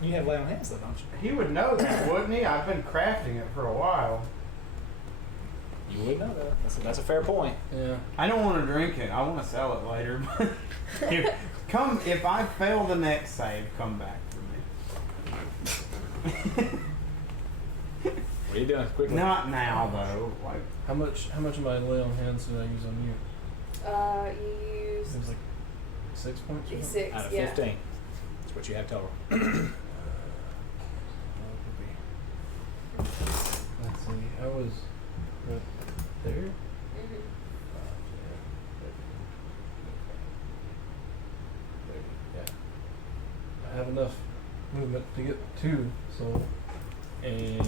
you have lay on hands though, don't you? He would know that, wouldn't he? I've been crafting it for a while. You would know that. That's a fair point. Yeah. I don't want to drink it. I want to sell it later. But if I fail the next save, come back for me. What are you doing? Quickly. Not now though. Like How much of my lay on hands did I use on you? You use It was like 6 points or something? 6, Out of yeah. 15. That's what you have total. Let's see. I was right there. Mhm. Yeah. I have enough movement to get to, so a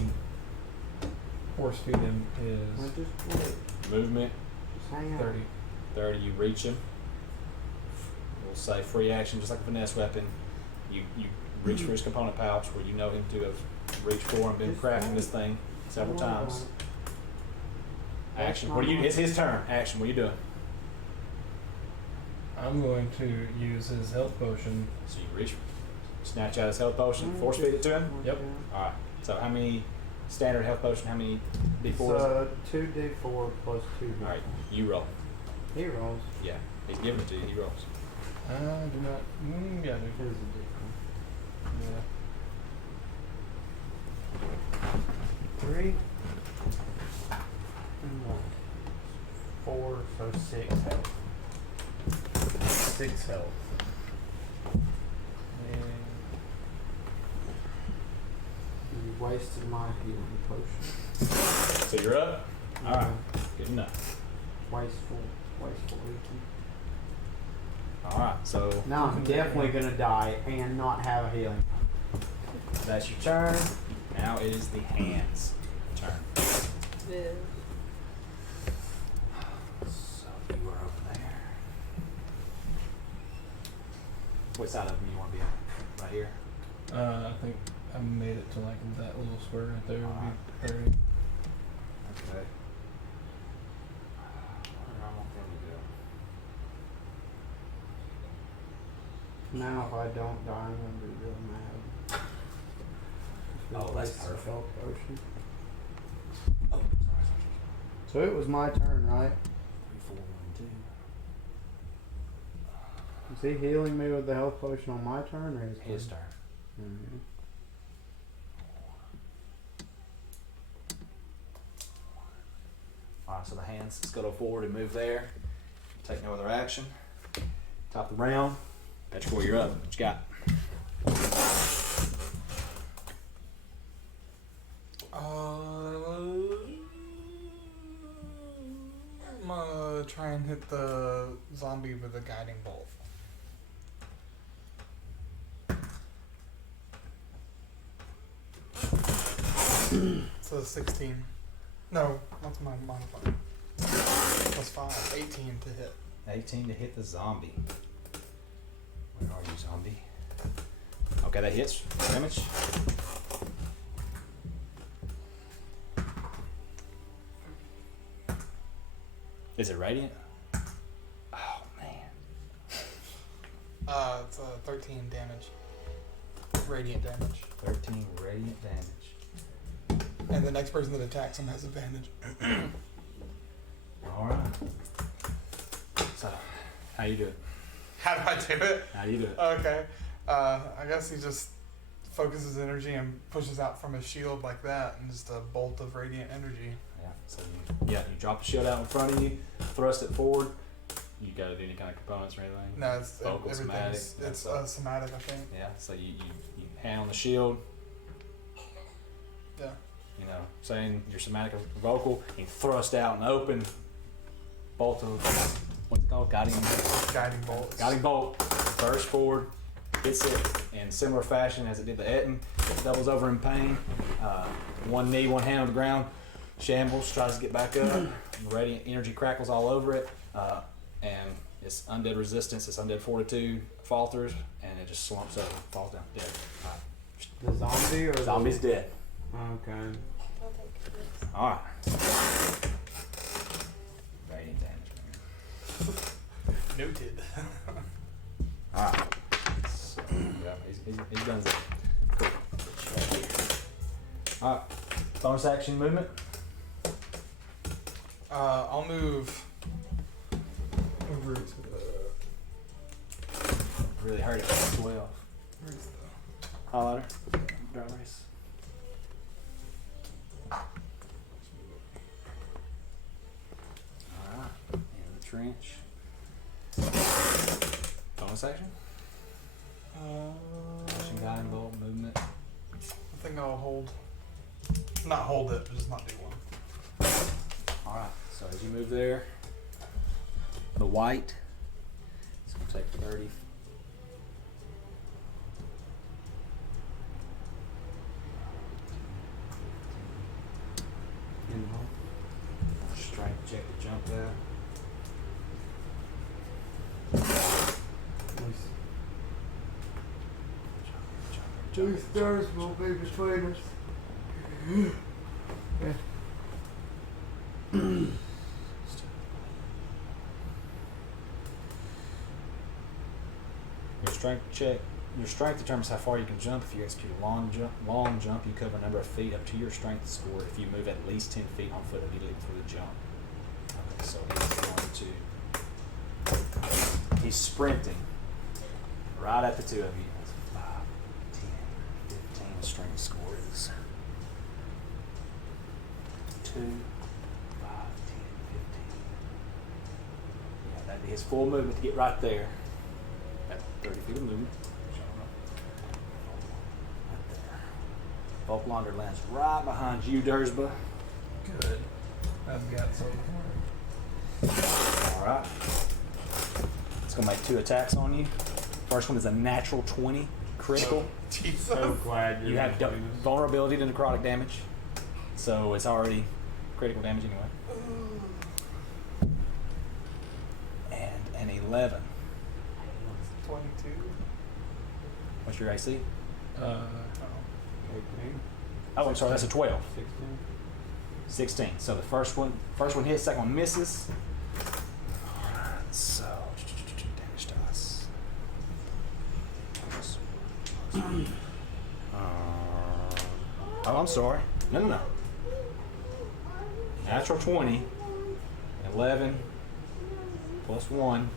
horse feeding I is just wait. Movement Just hang out. 30. 30. You reach him. We'll say free action, just like a finesse weapon. You reach for his component pouch where you know him to have reached for and been crafting this thing several times. Action. What do you? It's his turn. Action. What are you doing? I'm going to use his health potion. So you reach, snatch out his health potion, force feed it to him. Yep. All right. So how many standard health potion? How many D4s? So 2d4 plus 2. All right. You roll. He rolls. Yeah. He's giving it to you. He rolls. I do not. Yeah, Here's the difference. yeah. 3. And 4, so 6 health. 6 health. And You wasted my healing potion. So you're up? Alright, good enough. Wasteful leaky. Alright, so Now I'm definitely gonna die and not have a healing. that's your turn. Now it is the hand's turn. Yeah. So you are over there. What side of them you want to be on? Right here? I think I made it to like that little square right there. Would be 30. Okay. Where do I want them to go? Now if I don't die, I'm gonna be real mad. Oh, that's Waste of perfect. health potion. Oh, sorry. So it was my turn, right? 3, 4, 1, 2. Is he healing me with the health potion on my turn or his His turn. Mhm. Alright, so the hands scuttle forward and move there. Take no other action. Top of the round. Petrichor, you're up. What you got? I'm gonna try and hit the zombie with a guiding bolt. So 16. No, what's my modifier? Plus 5. 18 to hit. 18 to hit the zombie. Where are you, zombie? Okay, that hits. Damage. Is it radiant? Oh, man. It's 13 damage. Radiant damage. 13 radiant damage. And the next person that attacks him has advantage. Alright. So, how you do it? How do I do it? How do you do it? Okay. I guess he just focuses energy and pushes out from his shield like that, and just a bolt of radiant energy. Yeah, so you drop the shield out in front of you, thrust it forward. You gotta do any kind of components or anything? No, it's Vocal, everything's somatic, it's that's somatic, I think. Yeah, so you hand on the shield, Yeah. you know, saying your somatic or vocal, and you thrust out an open bolt of, what's it called? Guiding bolts. Guiding bolt, bursts forward, hits it in similar fashion as it did the Etten. It doubles over in pain. One knee, one hand on the ground, shambles, tries to get back up. The radiant energy crackles all over it. And its undead resistance, its undead fortitude falters, and it just slumps over, falls down dead. The zombie or Zombie's dead. Okay. I'll take this. Alright. Radiant damage, man. Noted. Alright. So, yeah, he's done that. Cool. Alright. Bonus action movement. I'll move over to the. Really hurt it. It's way off. Where's the? Highlighter. Dry erase. Alright. Into the trench. Bonus action. Action guiding bolt movement. I think I'll hold. Not hold it, but just not do one. Alright. So as you move there, the white is going to take 30. Strength check to jump there. Two stars will be between us. Yeah. Your strength check. Your strength determines how far you can jump. If you execute a long jump, you cover a number of feet up to your strength score. If you move at least 10 feet on foot immediately before the jump. Okay, so he's sprinting right at the two of you. That's 5, 10, 15 strength score is. 2, 5, 10, 15. Yeah, that'd be his full movement to get right there. At 30 feet of movement. Right there. Volklander lands right behind you, Dursba. Good. I've got so far. Alright. It's going to make 2 attacks on you. First one is a natural 20 critical. Jesus. So glad You have vulnerability to necrotic damage. So it's already critical damage anyway. And an 11. 22. What's your AC? Oh. 18, Oh, I'm sorry, that's a 12. 16. 16. So the first one hits, second one misses. Alright, so damage dice. Oh, I'm sorry. No. Natural 20, 11, plus 1,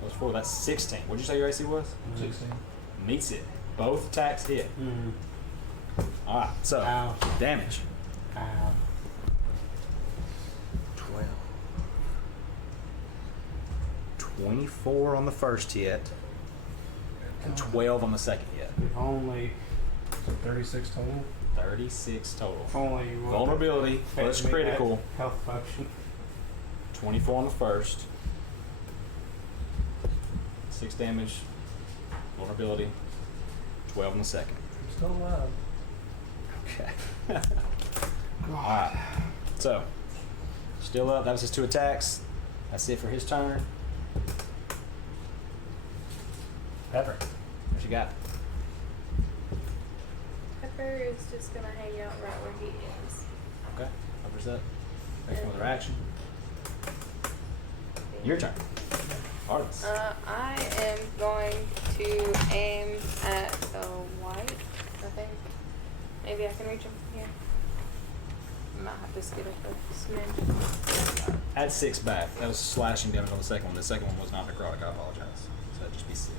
plus 4, that's 16. What'd you say your AC was? 16. Meets it. Both attacks hit. Alright, so Ow. damage. Ow. 12. 24 on the first hit, and 12 on the second hit. If only, So 36 total. 36 total. if only you would Vulnerability plus fed me that critical. health potion. 24 on the first. 6 damage. Vulnerability. 12 on the second. I'm still alive. Okay. Alright. So, still up. That was his 2 attacks. That's it for his turn. Pepper, what you got? Pepper is just gonna hang out right where he is. Okay. Pepper's up. Next one with her action. Your turn. Artemis. I am going to aim at the white, I think. Maybe I can reach him from here. I might have to skip it a smidge. Add 6 back. That was slashing damage on the second one. The second one was not necrotic. I apologize. So that'd just be 6.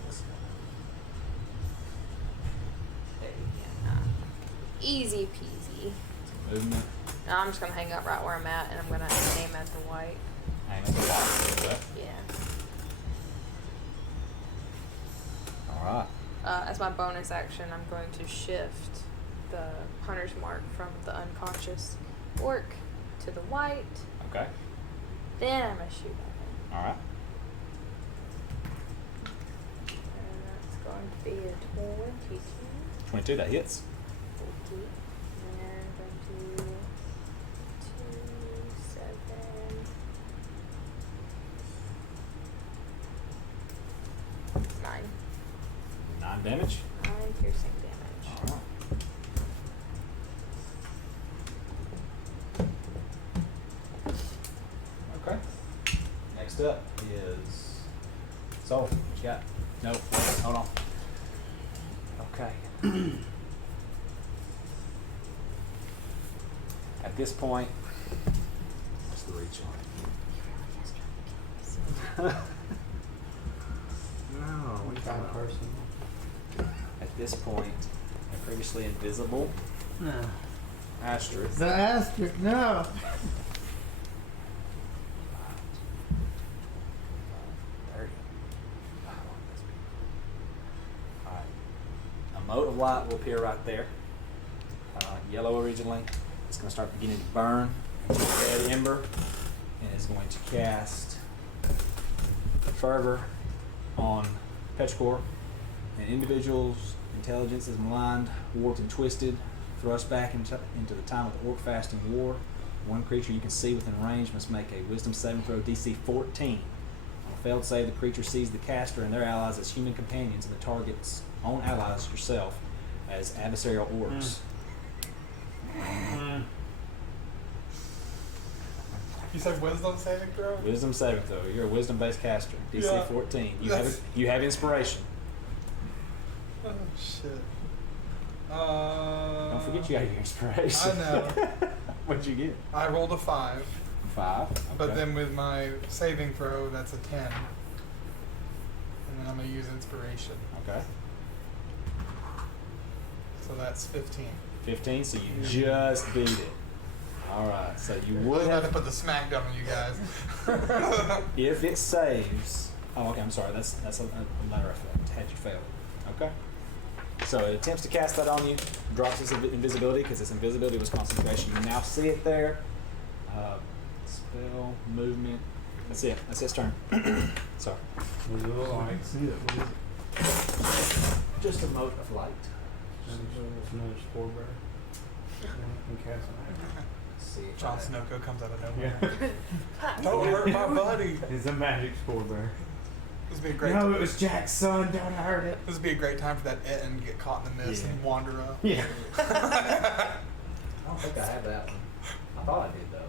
Easy peasy. Movement. Now I'm just gonna hang up right where I'm at, and I'm gonna aim at the white. Hang on the block. Okay. Yeah. Alright. As my bonus action, I'm going to shift the hunter's mark from the unconscious orc to the white. Okay. Then I'm gonna shoot at him. Alright. And that's going to be a 22. 22, that hits. And going to 2, 7, 9. 9 damage. 9 piercing damage. Alright. Okay. Next up is Soul. What you got? Nope. Hold on. Okay. At this point, what's the reach on it? No, we Kind of person. At this point, a previously invisible No. asterisk. The asterisk, no. 30. Alright. A mote of light will appear right there. Yellow originally. It's going to start beginning to burn into a red ember and is going to cast Fervor on Petrichor. An individual's intelligence is maligned, warped, and twisted, thrust back into the time of the orc fasting war. One creature you can see within range must make a wisdom saving throw DC 14. On a failed save, the creature sees the caster and their allies as human companions and the target's own allies, yourself, as adversarial orcs. You said wisdom saving throw? Wisdom saving throw. You're a wisdom-based caster. DC Yeah. 14. That's- You have inspiration. Oh shit. Don't forget you got your inspiration. I know. What'd you get? I rolled a 5, 5. but Okay. then with my saving throw, that's a 10. And then I'm gonna use inspiration, Okay. so that's 15. 15. So you just beat it. All right, so you I was would about to have, put the smack down on you guys. if it saves. Oh, okay. I'm sorry. That's a matter of fact. Had you failed. Okay. So it attempts to cast that on you, drops its invisibility because its invisibility was concentration. You now see it there. Spell, movement. That's it. That's its turn. Sorry. What does it look like? See it. What is it? Just a mote of light. It's another spore bear. And cast an See it. Jon Snowco comes out of nowhere. Yeah. Don't hurt my buddy. It's a magic spore bear. This would be a great. No, it was Jack's son. Don't hurt it. This would be a great time for that Etten to get caught in the mist Yeah. and wander up. Yeah. I don't think I have that one. I thought I did though.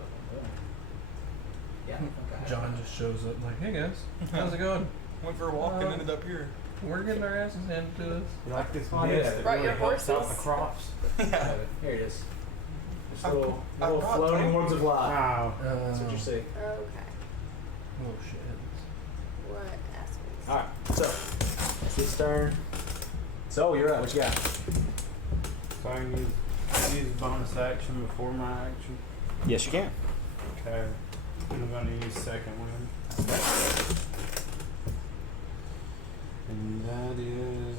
Yeah, I don't think I have John that. just shows up like, hey guys, how's it going? Went for a walk and ended up here. We're getting our asses handed to us. You like this Oh, mist yeah. that Brought really your helps out the horses? crops? Yeah. Here it is. Just I- little, I little brought floating 20. orbs of light. Wow. That's what you see. Okay. Oh shit. What aspects? All right, so that's its turn. So you're up. What you got? So I can use bonus action before my action. Yes, you can. Okay. I'm going to use second wind. And that is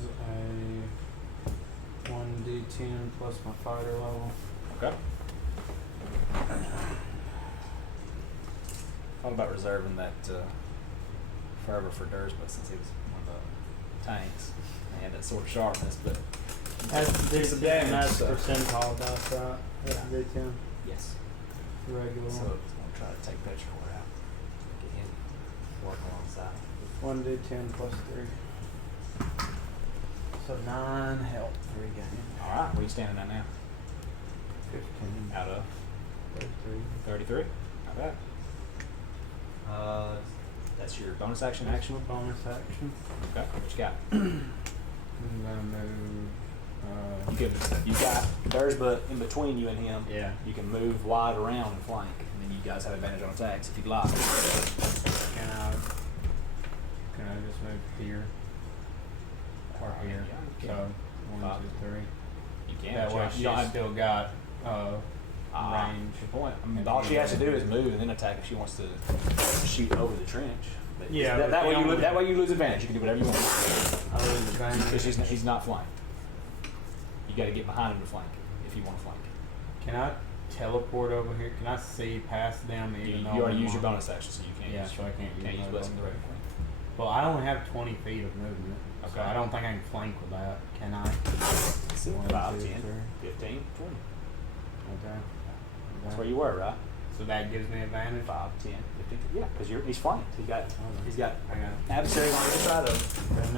a 1d10 plus my fighter level. Okay. Thought about reserving that forever for Dursma since he was one of the tanks. He had that sort of sharpness, but That's Takes some damage, That's so- percentile dice, right? That's d10. yes. Regular So one. I'll try to take Petrichor out. Get him work alongside. 1d10 plus 3. So 9 health, 3 gain. All right, where you standing at now? 15. Out of 33. 33. Not bad. That's your bonus action. Action bonus action. Okay. What you got? I'm gonna move. You got Dursma in between you and him. Yeah. You can move wide around and flank, and then you guys have advantage on attacks if you'd like. Can I just move here? Or here? Yeah, So 1, 2, 3. You can. That way you she's don't have still got range. Good point. I mean, And all she has to do then- is move and then attack if she wants to shoot over the trench. But Yeah, that, but way the you only- that way you lose advantage. You can do whatever you want. I lose advantage. Because he's not flank. You got to get behind him to flank if you want to flank. Can I teleport over here? Can I see past them? You, Even you though already I'm used your on- bonus action, so you can't Yeah, use, so I can't use use my Blessing bonus. directly. Well, I only have 20 feet of movement, so Okay. I don't think I can flank with that. Can I? See, 1, 5, 2, 10, 3. 15, 20. Okay. That's where you were, right? So that gives me advantage. 5, 10, 15. Yeah, because he's flanked. He's got I got it. adversaries on either side of him. And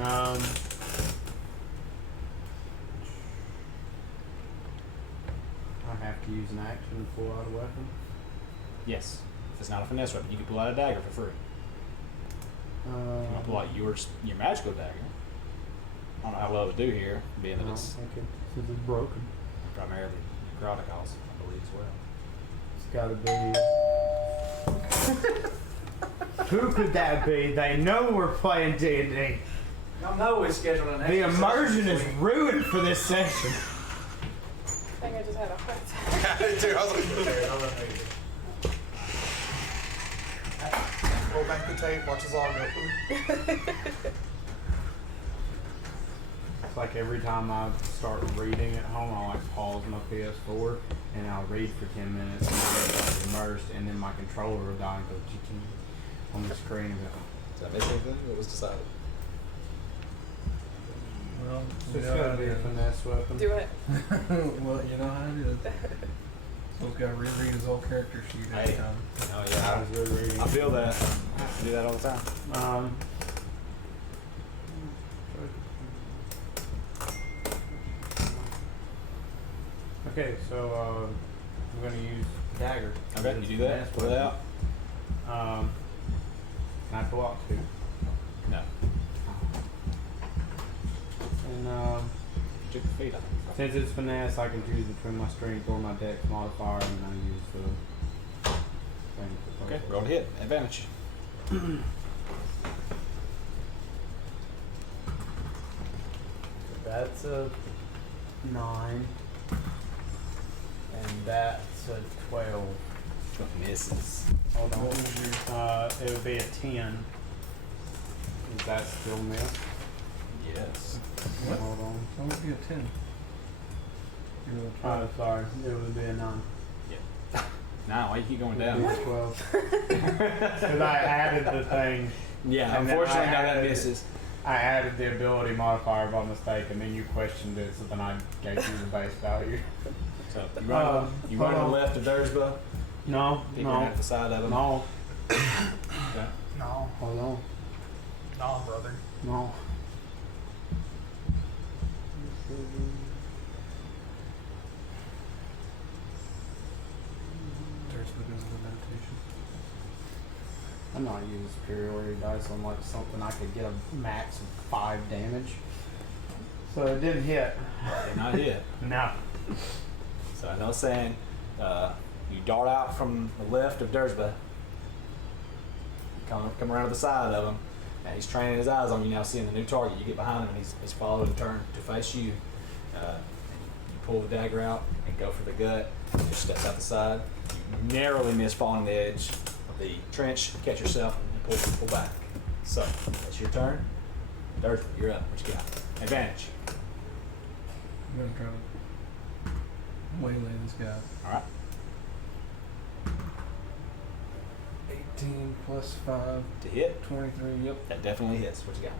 I have to use an action to pull out a weapon. Yes. If it's not a finesse weapon, you can pull out a dagger for free. If you want to pull out your magical dagger, I don't know how well it would do here, being that it's okay. Since it's broken. primarily necroticals, I believe, as well. It's gotta be. Who could that be? They know we're playing D&D. Y'all know we scheduled an The immersion is ruined for this session. I think I just had a heart attack. I did too. I was like, roll back the tape, watch us all go. It's like every time I start reading at home, I'll like pause my PS4 and I'll read for 10 minutes and then get like immersed, and then my controller will die and go ching on the screen. Does that make anything? What was decided? Well, So it's gotta be a finesse weapon. Do it. Well, you know how it is. So he's got to reread his old character sheet every Hey. time. Oh I yeah, was rereading. I feel that. I do that all the time. Okay, so I'm gonna use dagger. Okay, you do that. Finesse Pull it weapon. out. Can I pull out 2? No. And You took the feet off. since it's finesse, I can choose between my strength or my dex modifier, and I use the thing. for Okay, both. roll to hit. Advantage. That's a 9. And that's a 12. Misses. Hold on. What was your? It would be a 10. Is that still miss? Yes. What? Hold on. That would be a 10. You rolled a 12. Oh, sorry. It would be a 9. Now, why you keep going It would down? be a 12. Because I added the thing. Yeah, And then unfortunately, I now that added- misses. I added the ability modifier by mistake, and then you questioned it, so then I gave you the base value. So you run, you run to the hold on. left of Dursba, No, peek no, around to the side of him. no. Okay. No, Hold on. no, brother. No. There's the visible meditation. I'm not using superiority dice on like something I could get a max of 5 damage. So it didn't hit. Did not hit. No. So I know saying, you dart out from the left of Dursba, come around to the side of him, and he's training his eyes on you now, seeing the new target. You get behind him, and he's followed and turned to face you. You pull the dagger out and go for the gut. Just steps out the side. You narrowly miss falling on the edge of the trench, catch yourself, and pull back. So that's your turn. Dursba, you're up. What you got? Advantage. I'm gonna try to waylay this guy. All right. 18 plus 5, To hit. 23, yep. That definitely hits. What you got?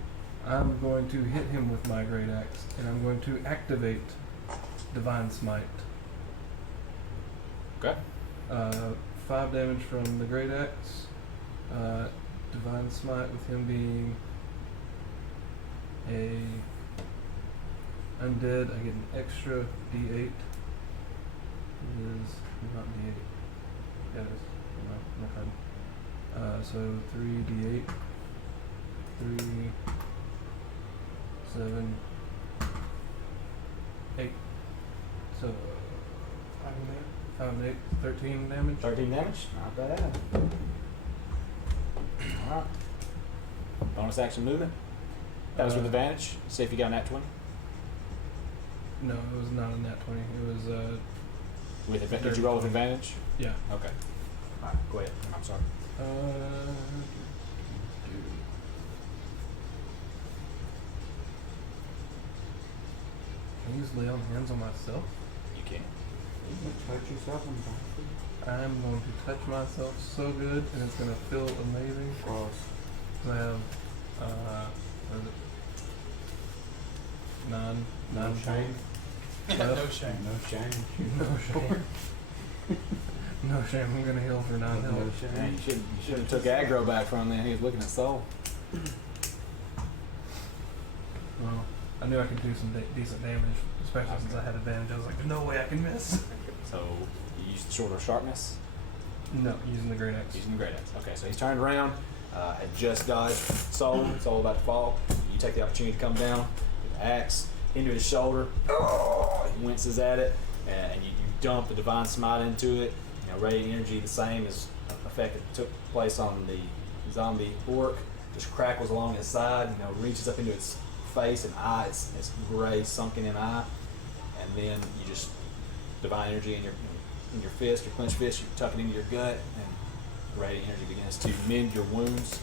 I'm going to hit him with my great axe, and I'm going to activate Divine Smite. Okay. 5 damage from the great axe. Divine Smite with him being a undead. I get an extra D8. It is not D8. Yeah, it is. No problem. So 3d8, 3, 7, 8. So 5 and 8, 13 damage. 13 damage. Not bad. All right. Bonus action movement. That was with advantage. See if you got a nat 20. No, it was not a nat 20. It was With advantage. Did you roll with advantage? yeah. Okay. All right. Go ahead. I'm sorry. Can I use lay on hands on myself? You can. Touch yourself and die. I'm going to touch myself so good, and it's going to feel amazing. Cross. I have, what is it? Nine No shame. No shame. No shame. No shame. No shame. I'm gonna heal for 9 health. No Man, shame. you should have took aggro back from him. Then he was looking at soul. Well, I knew I could do some decent damage, especially since I had advantage. I was like, "There's no way I can miss." So you used the shorter sharpness. No, using the great axe. Using the great axe. Okay. So he's turned around. Had just dodged soul. Soul about to fall. You take the opportunity to come down with the axe into his shoulder. Oh, he winces at it, and you dump the divine smite into it. You know, radiant energy, the same as effect that took place on the zombie orc, just crackles along his side. You know, reaches up into its face and eye. It's gray, sunken in eye, and then you just divine energy in your fist, your clenched fist. You tuck it into your gut, and radiant energy begins to mend your wounds.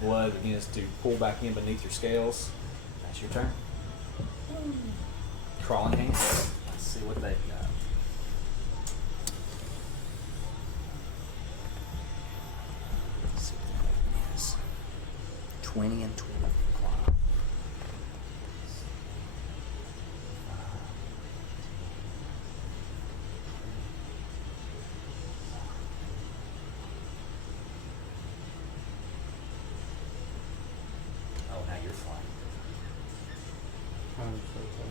Blood begins to pull back in beneath your scales. That's your turn. Crawling hands. Let's see what they've got. Let's see what that is. 20 and 20. Climb. Oh, now you're flying. I'm so sorry.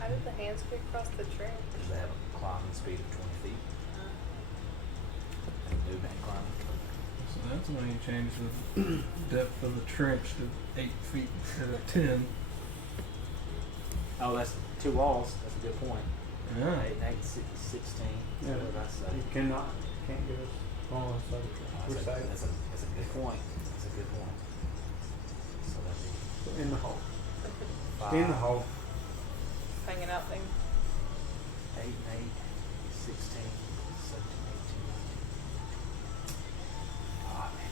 How did the hands get across the trench? Because they have a climbing speed of 20 feet. And movement and climbing. So that's when you change the depth of the trench to 8 feet instead of 10. Oh, that's 2 walls. That's a good point. Yeah. 8, 8, 16. Yeah. What did I say? You can't get us. Oh, so which side? That's a good point. That's a good point. So that'd be In the hole. 5, In the hole. Hanging out thing. 8 and 8, 16, 17, 18, 19. Ah, man,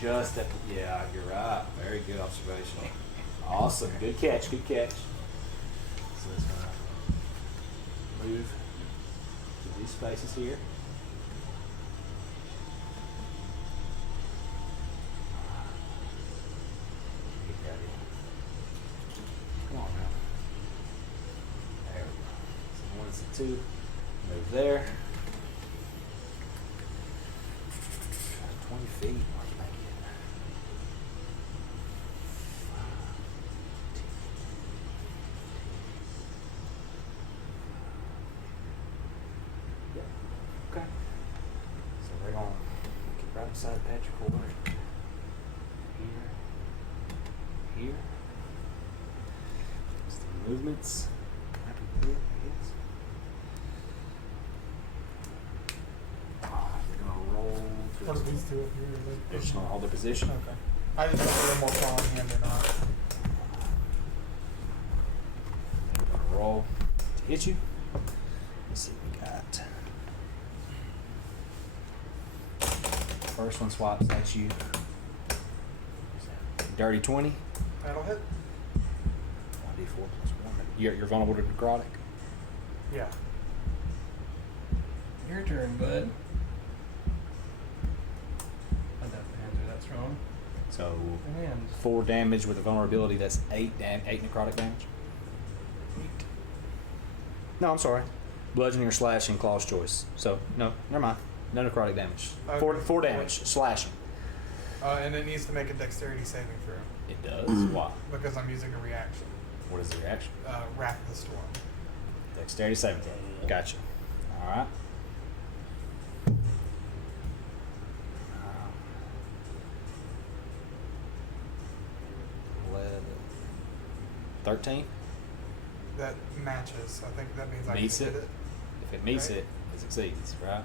just at the, yeah, you're right. Very good observation. Awesome. Good catch. Good catch. So it's gonna move to these spaces here. Get that in. Come on now. There we go. So 1 and 2. Move there. 20 feet. What can I get? 5, 10. Yep. Okay. So they're going to get right beside Patrick Horner. Here. Just the movements. Happy with it, I guess. They're going to roll through. What do these two up here? They're just going to hold their position. Okay. I just know if they're more clawing hand or not. They're going to roll to hit you. Let's see what we got. First one swaps at you. Dirty 20. That'll hit. 1d4 plus 1. You're vulnerable to necrotic. Yeah. Your turn, bud. I doubt the hands are that strong. So The hands. 4 damage with a vulnerability. That's 8 necrotic damage. No, I'm sorry. Bludgeoning or slashing, claw's choice. So no, never mind. No necrotic damage. Okay. 4 damage slashing. And it needs to make a dexterity saving throw It does. Why? because I'm using a reaction. What is the reaction? Wrath of the Storm. Dexterity saving throw. Gotcha. All right. 11, 13. That matches. I think that means I Meets can it. hit it. If it meets Right. it, it succeeds, right?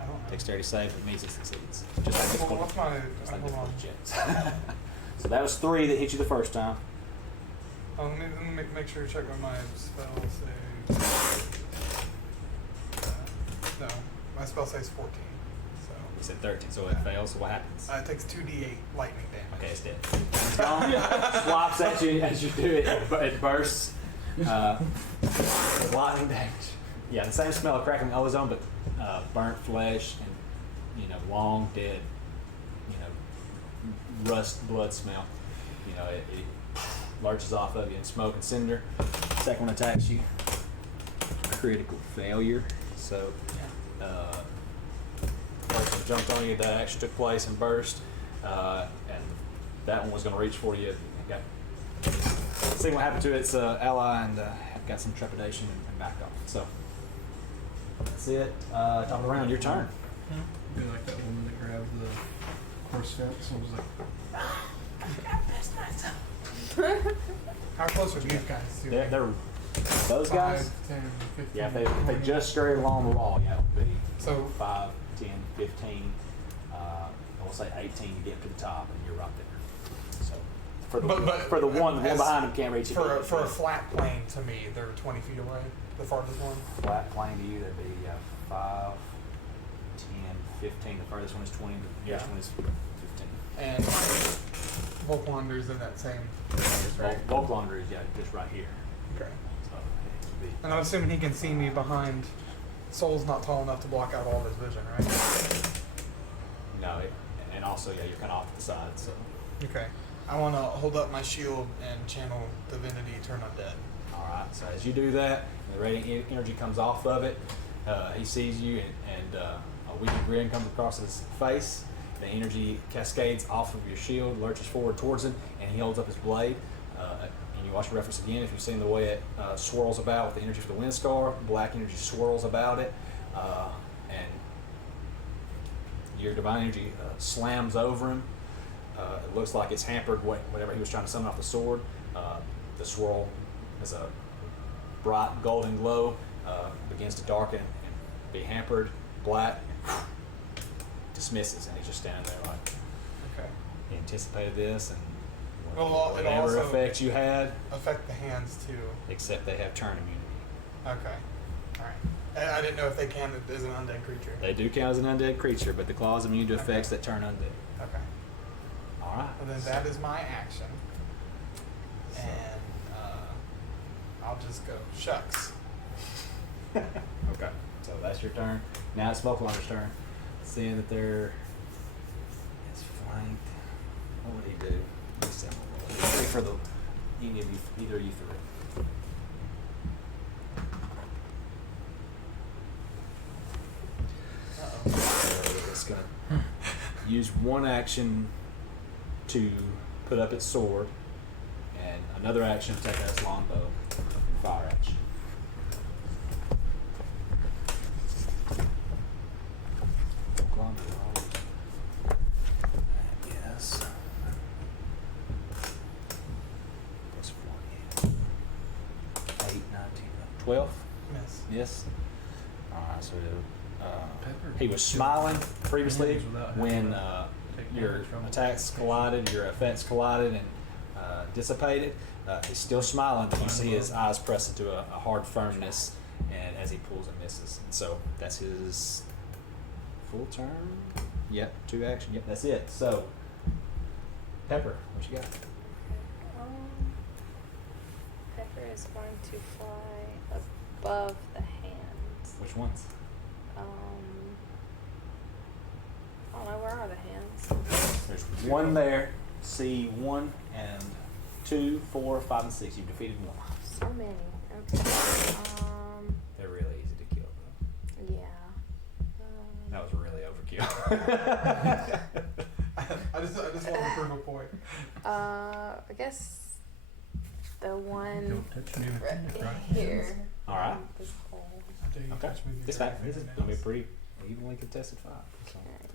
I don't know. Dexterity save. If it meets it, succeeds. Just like Well, difficult. what's my? Just like Hold on. difficult checks. So that was 3 that hit you the first time. Let me make sure to check what my spell save. No, my spell saves 14. So You said 13, so it fails. So what happens? it takes 2d8 lightning damage. Okay, it's dead. It's gone. Swaps at you as you do it. It bursts. Lightning damage. Yeah, the same smell of crackling ozone, but burnt flesh and long dead. Rust, blood smell. It lurches off of you in smoke and cinder. Second one attacks you. Critical failure. So, first one jumped on you. That actually took place and burst. And that one was going to reach for you. It got. See what happened to its ally and got some trepidation and backed off. So, that's it. Top of the round, your turn. Be like that woman that grabbed the horse fence and was like, How close are these guys to me? They're those guys. 5, 10, 15. Yeah, if they just scurried along the wall, yeah, it would be So 5, 10, 15, we'll say 18 to get to the top, and you're right there. So for the one as- behind them can't reach you. for a flat plane to me, they're 20 feet away. The farthest one. flat plane to you, that'd be 5, 10, 15. The furthest one is 20. The nearest Yeah. one is 15. And Volklander's in that same place, right? Volklander is just right here. Okay. So it would be. And I'm assuming he can see me behind. Soul's not tall enough to block out all of his vision, right? No, and also you're kind of off to the side. So Okay. I want to hold up my shield and channel divinity, turn undead. all right. So as you do that, the radiant energy comes off of it. He sees you, and a wicked grin comes across his face. The energy cascades off of your shield, lurches forward towards him, and he holds up his blade. And you watch the reference again. If you've seen the way it swirls about with the energy for the wind scar, black energy swirls about it, and your divine energy slams over him. It looks like it's hampered whatever he was trying to summon off the sword. The swirl is a bright golden glow, begins to darken and be hampered, black, just misses, and he's just standing there like Okay. he anticipated this, and Well, it whatever also effect you had, affect the hands too. except they have turn immunity. Okay. All right. And I didn't know if they counted as an undead creature. They do count as an undead creature, but the claw is immune to Okay. effects that turn undead. Okay. All right. Well, then that is my action. And I'll just go, shucks. Okay. So that's your turn. Now it's Volklander's turn. Seeing that they're it's flanked. What would he do? He's ready for the either of you three. Uh-oh. So it's gonna use one action to put up its sword, and another action to take out its longbow and fire at you. Yes. Plus 4. 8, 19, 12. Miss. Yes. Alright, so Pepper he was smiling previously Hands without having when to take your damage from it. attacks collided, your effects collided and dissipated. He's still smiling, but you see his eyes press into a hard firmness, and as he pulls and misses. And so that's his full turn. Yep, 2 action. Yep, that's it. So, Pepper, what you got? Pepper is going to fly above the hands. Which ones? I don't know, where are the hands? There's one there. See 1 and 2, 4, 5, and 6. You've defeated 1. So many. Okay. They're really easy to kill, though. Yeah. That was really overkill. I just want to prove a point. I guess the one Don't touch me with right that, right? here. All right. This hole. I dare you Okay. touch me with This your fact, this is fingernails. going to be a pretty evenly contested fight. So. Okay.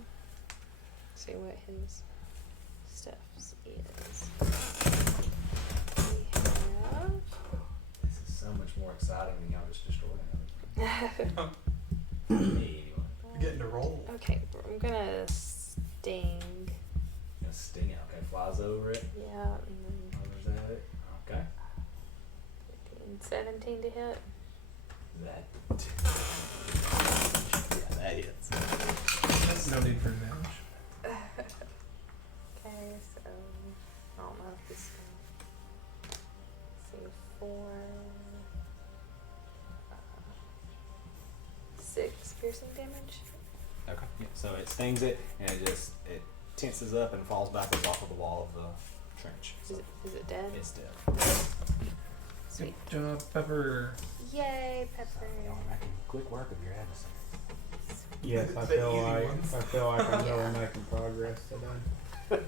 See what his stuff is. We have. This is so much more exciting than y'all just destroying everything. Me, anyway. You're getting to roll. Okay, I'm gonna sting. Gonna sting it. Okay, flies over it. Yeah, and then Hovers at it. Okay. 15, 17 to hit. That. Yeah, that hits. No need for damage. Okay, so I don't know if this is gonna see 4, 6 piercing damage. Okay. Yeah. So it stings it, and it tenses up and falls backwards off of the wall of the trench. So Is it dead? it's dead. Sweet. Good job, Pepper. Yay, Pepper. Y'all are making quick work of your adversary. Yes, I The feel easy like ones. I'm really making progress today.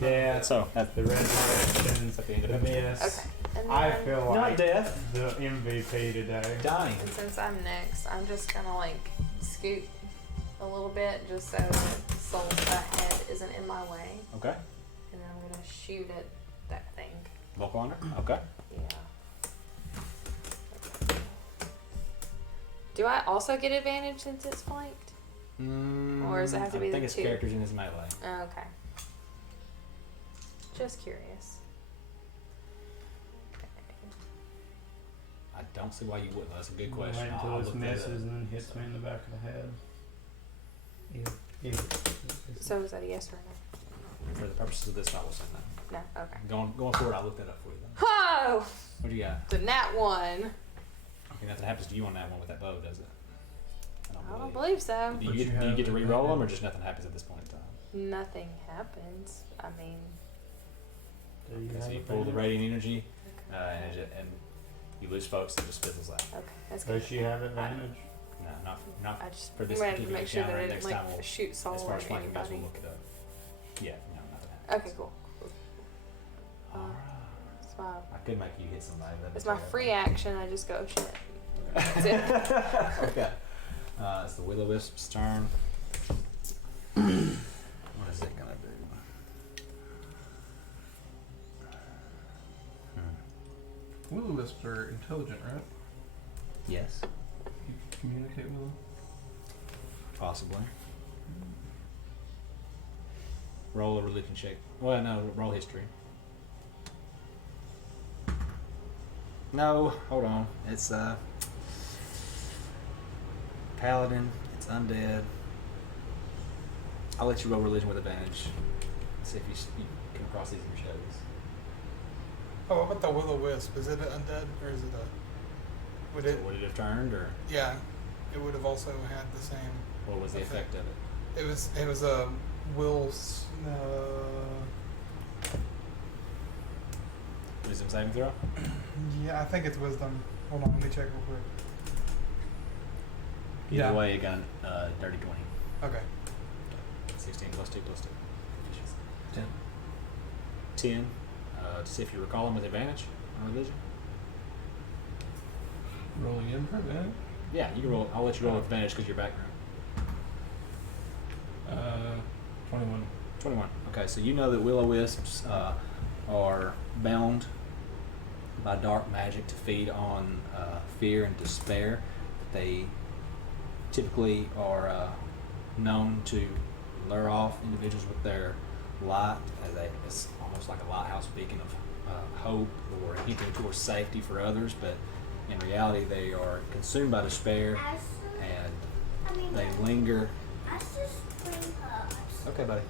Yeah. So at The resurrections, at the end of the it. miss. Okay. And I then, feel Not like death. the MVP today. Dying. and since I'm next, I'm just gonna like scoot a little bit just so that Soul's head isn't in my way. Okay. And then I'm gonna shoot at that thing. Volklander. Okay. Yeah. Do I also get advantage since it's flanked? Or does it have to be I the think it's 2? characters in his melee. Oh, okay. Just curious. Okay. I don't see why you wouldn't. That's a good Wait question. until I'll this look that misses up. and then hits me in the back of the head. Yeah. So is that a yes or a For the purposes of this, I will send that. no? No. Okay. Going forward, I'll look that up for you. Then. Oh! What do you got? The nat 1. Okay, nothing happens to you on that one with that bow, does it? I don't believe so. Do But you you get to have re-roll them, or advantage. just nothing happens at this point in time? Nothing happens. I mean, Do you Okay, so have you a pull the advantage? radiant energy, and you lose folks. It just fizzles out. okay, that's good. Does she have advantage? No, not I just for this wanted to particular make sure that encounter. I didn't Next time like we'll, shoot Soul as far or as flanking guys, anybody. we'll look it up. Yeah, no, nothing happens. Okay, cool. Alright. It's my, I could make you hit somebody. That'd be it's my terrible. free action. I just go, oh, shit. That's Okay. it. Okay. It's the Will-O-Wisp's turn. What is it gonna do? Will-O-wisps are intelligent, right? Yes. You can communicate with them. Possibly. Roll a religion check. Well, no, roll history. No, hold on. It's paladin. It's undead. I'll let you roll religion with advantage. See if you come across these in your studies. Oh, what about the will-o-wisp? Is it an undead or is it a? Would So it? would it have turned, or Yeah, it would have also had the same. what was the effect of it? It was a will. Wisdom saving throw. Yeah, I think it's wisdom. Hold on, let me check real quick. Either way, you got dirty 20. Okay. 16 plus 2 plus 2. 10. 10. To see if you recall them with advantage on religion. Rolling in for advantage? Yeah, you can roll. I'll let you roll with advantage because your background. 21. 21. Okay, so you know that will-o-wisps are bound by dark magic to feed on fear and despair. They typically are known to lure off individuals with their light, it's almost like a lighthouse beacon of hope or hinting towards safety for others, but in reality they are consumed by despair and they linger. Okay, buddy.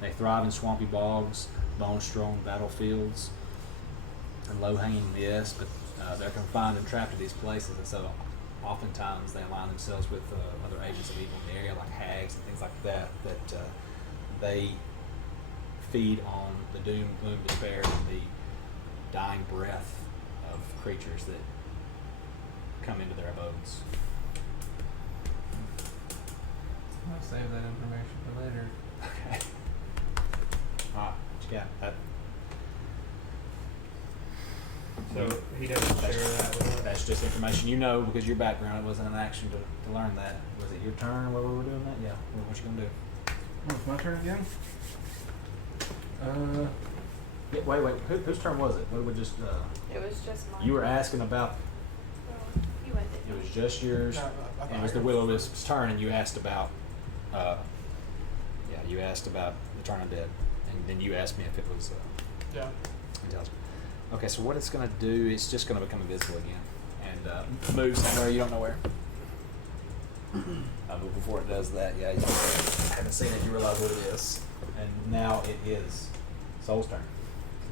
They thrive in swampy bogs, bone-strewn battlefields, and low-hanging nests, but they're confined and trapped in these places, and so oftentimes they align themselves with other agents of evil in the area, like hags and things like that, they feed on the doom, gloom, despair, and the dying breath of creatures that come into their abodes. I'll save that information for later. Okay. What you got? That, So he doesn't share that with us. that's just information you know because your background. It wasn't an action to learn that. Was it your turn while we were doing that? Yeah. What you gonna do? Oh, it's my turn again? Yeah, wait. Whose turn was it? What we just? It was just mine. You were asking about. Well, you ended. It was just yours. No, I And it was the will-o-wisp's turn, and you asked about. You asked about the turn undead, and then you asked me if it was Yeah. intelligent. Okay, so what it's going to do, it's just going to become invisible again, and move somewhere you don't know where. But before it does that, yeah, you haven't seen it, you realize what it is, and now it is Soul's turn.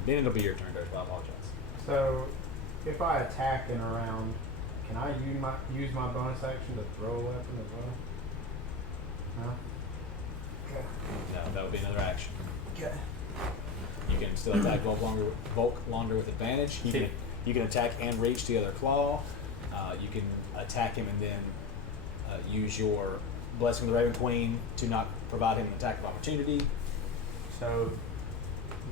Then it'll be your turn, Dirge. I apologize. So, if I attack in a round, can I use my bonus action to throw a weapon as well? No? Okay. No, that would be another action. Okay. You can still attack Volklander with advantage. You can attack and reach the other claw. You can attack him and then use your Blessing of the Raven Queen to not provide him an attack of opportunity. So,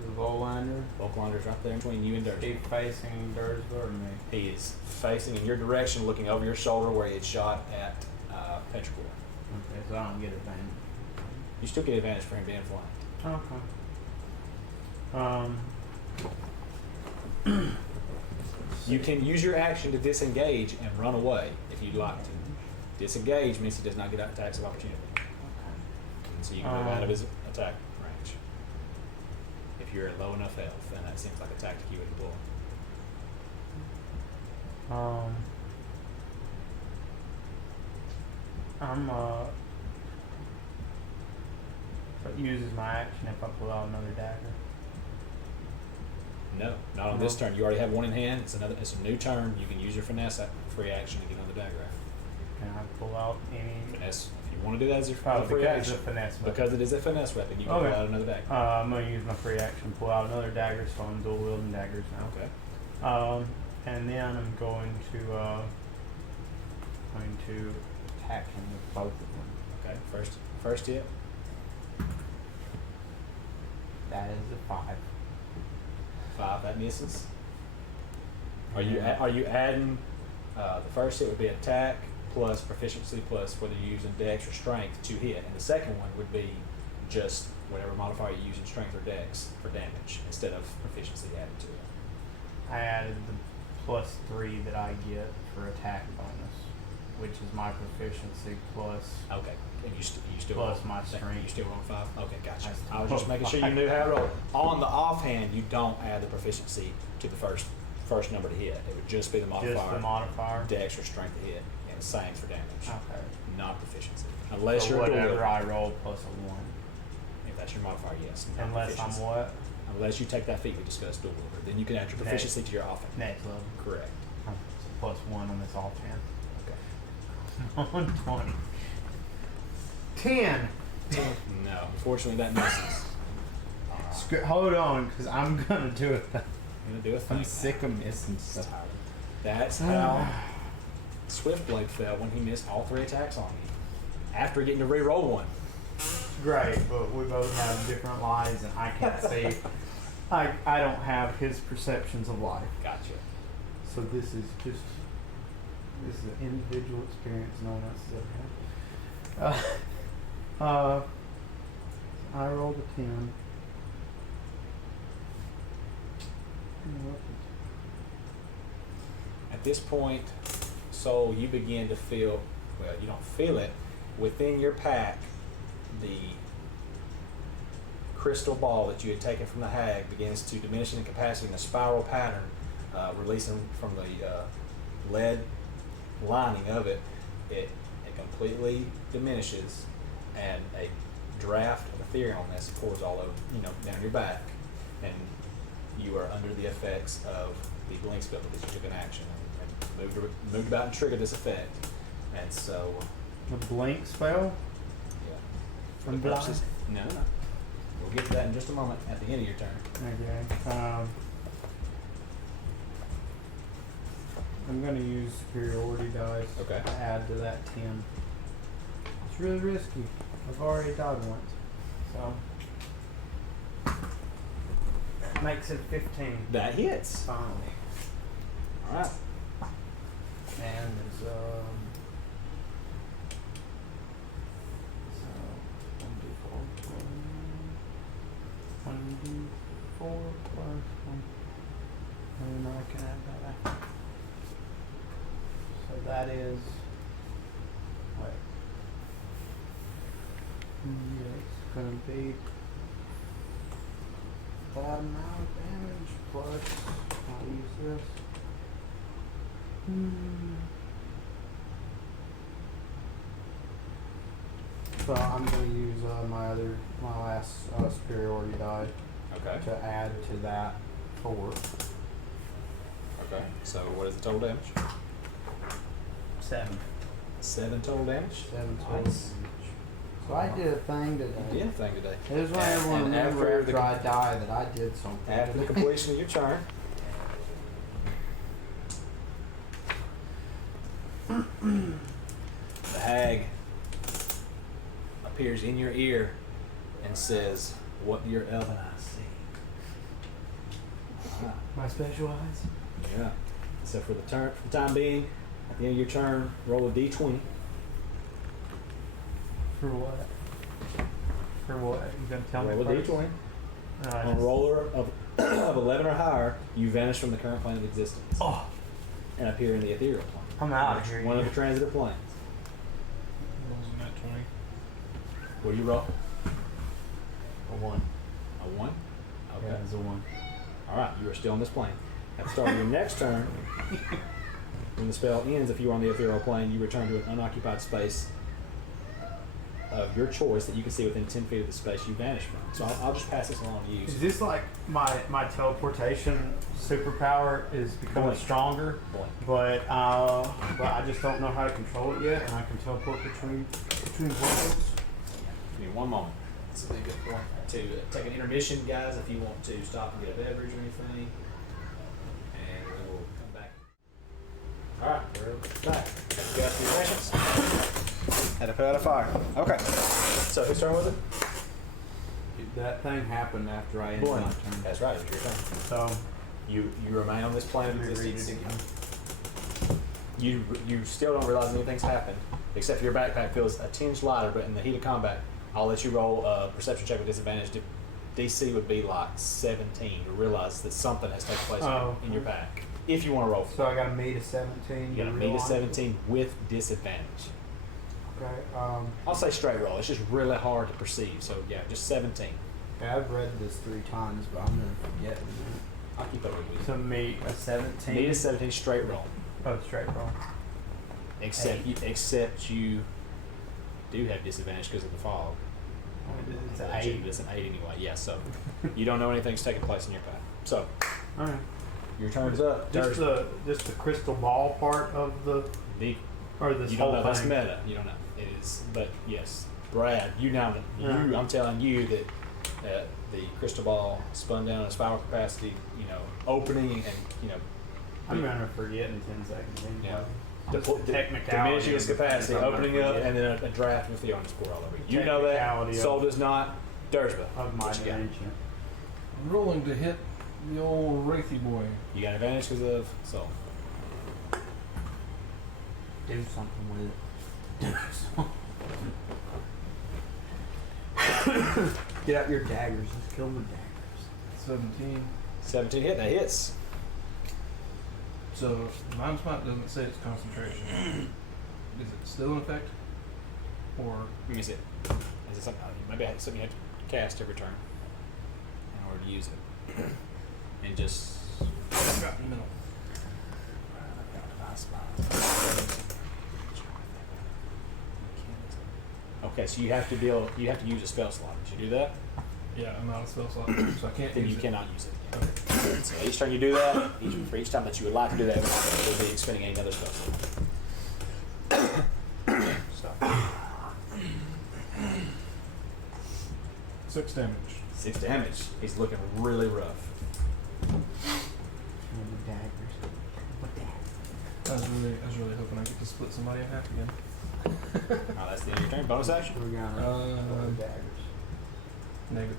the Volklander, Volklander's right there between you and is Dirge. he facing Dursler or me? He is facing in your direction, looking over your shoulder where he had shot at Petrichor. Okay, so I don't get advantage. You still get advantage for him being flanked. Okay. You can use your action to disengage and run away if you'd like to. Disengage means he does not get attacks of opportunity. And so you can move out of his attack range. If you're at low enough health, then that seems like a tactic you would employ. So it uses my action if I pull out another dagger. No, not on this turn. You already have one in hand. It's a new turn. You can use your finesse free action to get another dagger out. Can I pull out any? Finesse. If you want to do that as your Oh, free because it's action, a finesse weapon. because it is a finesse weapon, you can Okay. pull out another dagger. I'm gonna use my free action, pull out another dagger, so I'm dual wielding daggers now. Okay. And then I'm going to attack him with both of them. Okay. First hit. That is a 5. 5. That misses. Are you adding the first hit would be attack plus proficiency plus whether you're using dex or strength to hit, and the second one would be just whatever modifier you use in strength or dex for damage instead of proficiency added to it. I added the +3 that I get for attack bonus. which is my proficiency plus. Okay. And you still Plus roll- my think strength. You still roll 5? Okay, gotcha. I still I was just roll making sure you 5. knew how to roll. On the offhand, you don't add the proficiency to the first number to hit. It would just be the modifier. Just the modifier. Dex or strength to hit, and same for damage. Okay. Not proficiency. Unless So you're a whatever duelist. I roll plus a 1. If that's your modifier, yes. Not Unless I'm proficiency. what? Unless you take that feat we discussed, dual wielder, then you can add your proficiency to your offhand. Next level. Correct. So plus 1 on this offhand. Okay. 120. 10. No, unfortunately that misses. Hold on, because I'm gonna do it. I'm gonna do a thing. I'm sick of missing stuff. That's how Swiftblade felt when he missed all 3 attacks on you. After getting to re-roll one. Great, but we both have different lives, and I can't see. I don't have his perceptions of life. Gotcha. So this is an individual experience no one else has ever had. I rolled a 10. At this point, Soul, you begin to feel, well, you don't feel it, within your pack, the crystal ball that you had taken from the hag begins to diminish in capacity in a spiral pattern, releasing from the lead lining of it. It completely diminishes, and a draft of etherealness pours all over, down your back, and you are under the effects of the blink spell because you took an action and moved about and triggered this effect. And so, The blink spell? yeah. For I'm the purposes, no. We'll get to that in just a moment at the end of your turn. Okay. I'm gonna use superiority dice Okay. to add to that 10. It's really risky. I've already died once. So. Makes it 15. That hits. Finally. All right. And there's so 1d4 plus 1, and I can add that after. So that is what? Yeah, it's gonna be that amount of damage plus I'll use this. So I'm gonna use my last superiority die Okay. to add to that 4. Okay. So what is the total damage? 7. 7 total damage. 7 total. Nice. So I did a thing today. You did a thing today. It was when everyone And remember after after I die that I did something. After the completion of your turn, the hag appears in your ear and says, "What do your elven eyes see?" Ah, My special eyes. yeah. So for the time being, at the end of your turn, roll a d20. For what? For what? You gonna tell Roll me a first? d20. No, On a roller of 11 or higher, you vanish from the current plane of existence Oh, and appear in the ethereal plane. I'm out of here. One of the transitive planes. Wasn't that 20? What do you roll? A 1. A 1? Okay. Yeah, it's a 1. Alright, you are still on this plane. At the start of your next turn, when the spell ends, if you are on the ethereal plane, you return to an unoccupied space of your choice that you can see within 10 feet of the space you vanished from. So I'll just pass this along to you. Is this like my teleportation superpower is becoming Blink. stronger? Blink. But I just don't know how to control it yet, and I can teleport between worlds. Give me one moment. It's a good point to take an intermission, guys, if you want to stop and get a beverage or anything. And we will come back. Alright, we're back. You guys your rations? Had to put out a fire. Okay. So whose turn was it? That thing happened after I ended my Blink. turn. That's right, it was your turn. So You remain on this plane of reread it existence. again. You still don't realize anything's happened, except for your backpack feels a tinge lighter, but in the heat of combat, I'll let you roll a perception check with disadvantage. DC would be like 17 to realize that something has taken place in your pack. if you want to roll for So I got to meet a 17. it. You got to meet a 17 with disadvantage. Okay. I'll say straight roll. It's just really hard to perceive. So yeah, just 17. Yeah, I've read this 3 times, but I'm gonna forget. I'll keep up with you. To meet a 17. Meet a 17 straight roll. Oh, straight roll. Except you do have disadvantage because of the fog. It's an Actually, 8. it's an 8 anyway. Yeah, so you don't know anything's taking place in your path. So Alright. your turn's up. Just the crystal ball part of the The- or this you whole don't know. That's thing. meta. You don't know. It is, but yes, Brad. I'm telling you that the crystal ball spun down its power capacity. Opening and I'm gonna forget in 10 seconds. Anyway. Yeah. Just the technicality. diminishing its of the capacity, things I'm opening gonna up, forget and then a draft with the honest pour all over you. The You know that. technicality Soul of- does not. Dersba. of my What you got? dimension. I'm rolling to hit the old Wraithy boy. You got advantage because of soul. Do something with it. Get out your daggers. Let's kill the daggers. 17. 17 hit. That hits. So Mind Spot doesn't say it's concentration. Is it still in effect? Or Let me see it. Is it something? Maybe it's something you have to cast every turn in order to use it. And just. got in the middle? Okay, so you have to use a spell slot. Did you do that? Yeah, I'm out of spell slot, so I can't Then use you it. cannot use it. Okay. So each time you do that, for each time that you would like to do that, you'll be expending another spell slot. So, 6 damage. 6 damage. He's looking really rough. Kill the daggers. What the heck? I was really hoping I could just split somebody in half again. Oh, that's the end of your turn. Bonus action. We're gonna kill the daggers. Negative.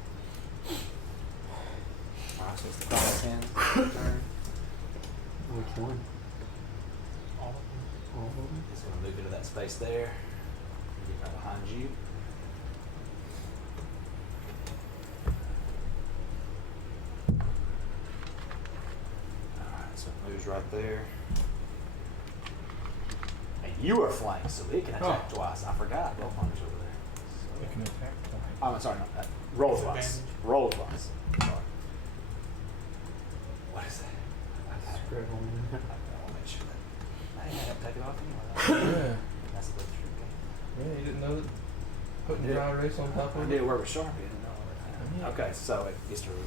Alright, so it's the Chrono's hand. Turn. Which one? All of All of them? He's going to move into that space there. Get right behind you. Alright, so it moves right there. And you are flanked, so it can attack twice. I forgot. Volklander's over there. It So, can attack twice. oh, I'm sorry, no, roll twice. Disadvantage. Roll twice. Sorry. What is that? Scribble in I want to make sure that I have to take it off anyway. Yeah. That's a little tricky. Yeah, you didn't know that putting Yeah. dry erase on top I of knew it? where it was sharp. I didn't know where it Yeah. had. Okay, so it gets to roll.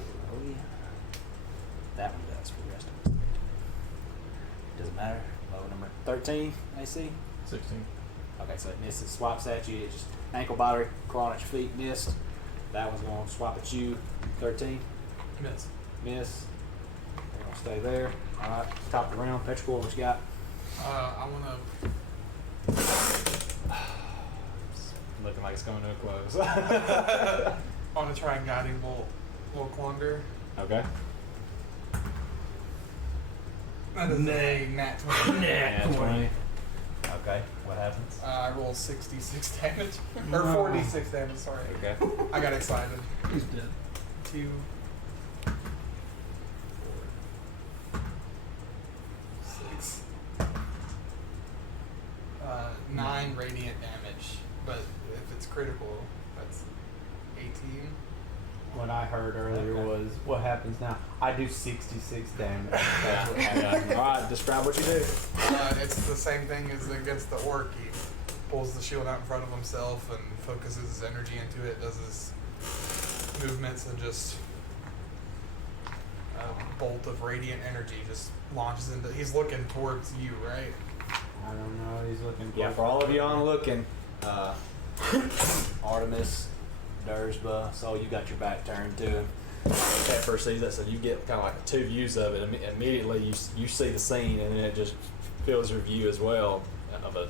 That one does for the rest of us. Doesn't matter. Low number 13 AC. 16. Okay, so it misses, swipes at you. It just ankle biter, clawing at your feet, missed. That one's going to swipe at you. 13, Miss. miss. They're going to stay there. All right, top of the round. Petrichor, what you got? I wanna. Looking like it's going to a close. I wanna try and guiding bolt Volklander. Okay. That is a nat 20. Yeah, 20. Okay, what happens? I roll 66 damage. Or No. 46 damage, sorry. Okay. I got excited. He's dead. 2, 6, 9 radiant damage. But if it's critical, that's 18. What I heard earlier Okay. was what happens now. I do 66 damage. That's what happened. All right, describe what you do. It's the same thing as against the orc. He pulls the shield out in front of himself and focuses his energy into it, does his movements, and just a bolt of radiant energy just launches into. He's looking towards you, right? I don't know. He's looking. Yeah, for all of you on looking, Artimis, Dersba, so you got your back turned to him. That first sees that, so you get kind of like two views of it. Immediately, you see the scene, and then it just fills your view as well of a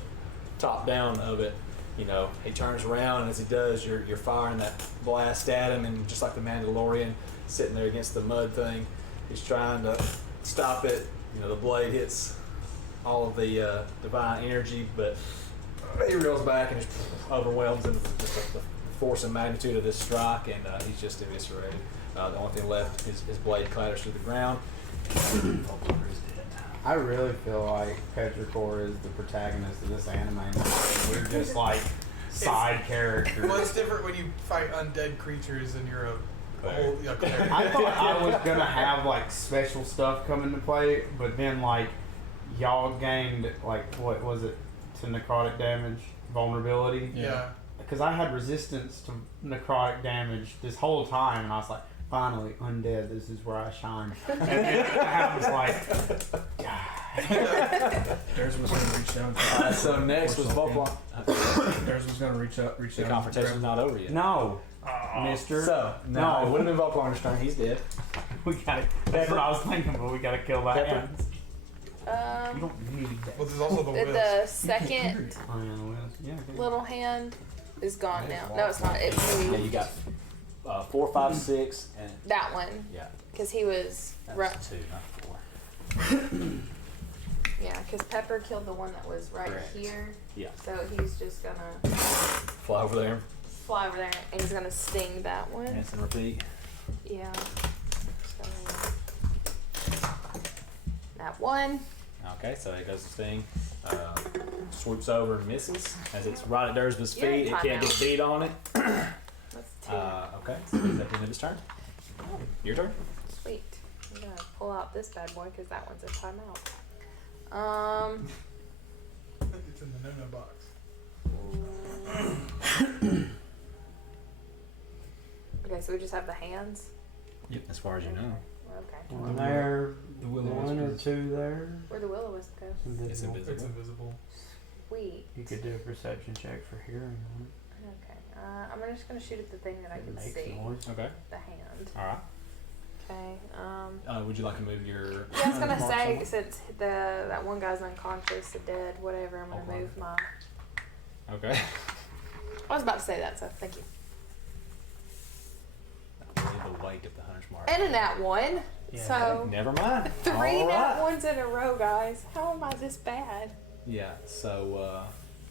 top down of it. You know, he turns around, and as he does, you're firing that blast at him, and just like the Mandalorian sitting there against the mud thing, he's trying to stop it. You know, the blade hits all of the divine energy, but he reels back and just overwhelms him with the force and magnitude of this strike, and he's just eviscerated. The only thing left is his blade clatters to the ground. Volklander is dead. I really feel like Petrichor is the protagonist of this anime. We're just like side characters. Well, it's different when you fight undead creatures and you're a whole. Yeah, I thought I was gonna have like special stuff come into play, but then like y'all gained like what was it to necrotic damage vulnerability? Yeah. Because I had resistance to necrotic damage this whole time, and I was like, finally, undead, this is where I shine. And then I was like, Theirs was going to reach down. So next was Volklander. Theirs was going to reach down. The confrontation's not over yet. no, mister. So, no, it would have been Volklander's turn. He's dead. We gotta, that's what I was thinking, but we gotta kill that Pepper. ant. You don't need that. Well, there's also the wisp. The second Oh, yeah, well, yeah, okay. little hand is gone now. No, it's not. It's Yeah, moved. you got 4, 5, 6, and That one, yeah, because he was. that Right. was 2, not 4. Yeah, because Pepper killed the one that was right Correct. here. Yeah. So he's just gonna Fly over there, fly over there and he's gonna sting that one. rinse and repeat. Yeah. So that one. Okay, so it goes to sting. Swoops over and misses as it's right at Dursby's You're in feet. It can't get timeout. beat on it. That's two. Okay, so he's at the end of his turn. Your turn. Sweet. I'm gonna pull out this bad boy because that one's a timeout. It's in the no-no box. Okay, so we just have the hands. Yep. As far as you know. Okay. One there, The will one or two there. Where'd the will-o-wisp go? It's Invisible. invisible. It's invisible. Sweet. You could do a perception check for hearing one. Okay. I'm just gonna shoot at the thing that I It can makes see. noise. Okay. The hand. All right. Okay. Would you like to move your? Yeah, I was gonna mark say somewhere? since that one guy's unconscious, dead, whatever. I'm gonna Okay. move my. Okay. I was about to say that, so thank you. I believe the weight of the hunter's mark. And a nat one. Yeah. So Never mind. 3 All nat right. ones in a row, guys. How am I this bad? Yeah. So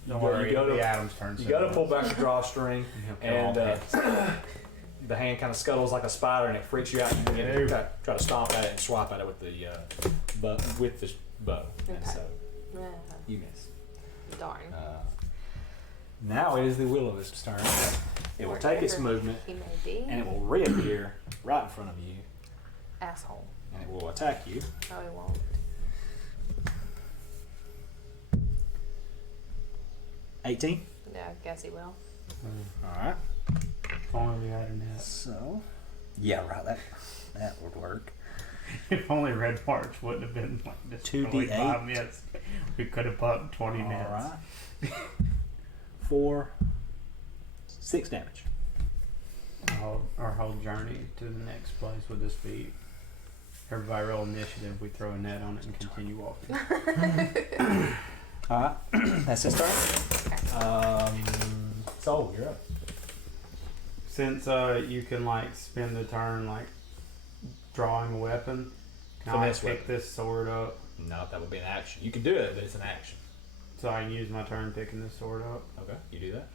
Don't go- worry, you go it'll to- be Adam's turn. you go to pull back the drawstring, and and the hand kind of scuttles like a spider, and it freaks you out. And you try to stomp at it and swipe at it with the bow, and Okay. so Yeah. you miss. Darn. Now it is the Will-O-Wisp's turn. It will take its Wherever movement, He may be. and it will reappear right in front of you, Asshole. and it will attack you. No, he won't. 18. Yeah, I guess he will. All right. if only we had a net. So, yeah, right. That would work. If only Red Larch wouldn't have been like this 2d8. 5 nets, we could have put 20 nets. All right. 4, 6 damage. Our whole journey to the next place would just be everybody roll initiative. We throw a net on it and continue walking. All right. That's his turn. So you're up. Since you can like spend the turn like drawing a weapon, can I Finesse pick weapon. this sword up No, that would be an action. You can do it, but it's an action. so I can use my turn picking this sword up? Okay, you do that.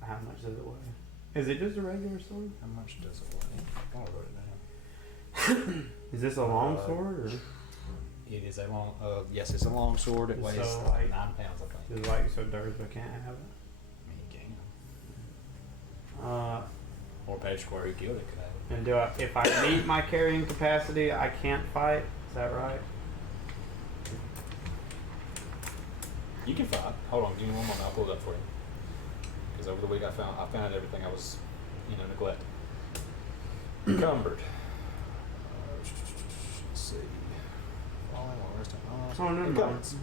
How much does it weigh? Is it just a regular sword? How much does it weigh? I wrote it down. Is this a long sword or It is a long. Yes, it's a long sword. It So, weighs like- 9 pounds, I think. is it like so Dursby can't have it? I mean, you can. Uh, Or Page Square, who killed it, could have it. and do I, if I meet my carrying capacity, I can't fight? Is that right? You can fight. Hold on, give me one moment. I'll pull it up for you. Because over the week I found everything I was, neglecting. Encumbered. Let's see. Oh, never mind. Encumbrance.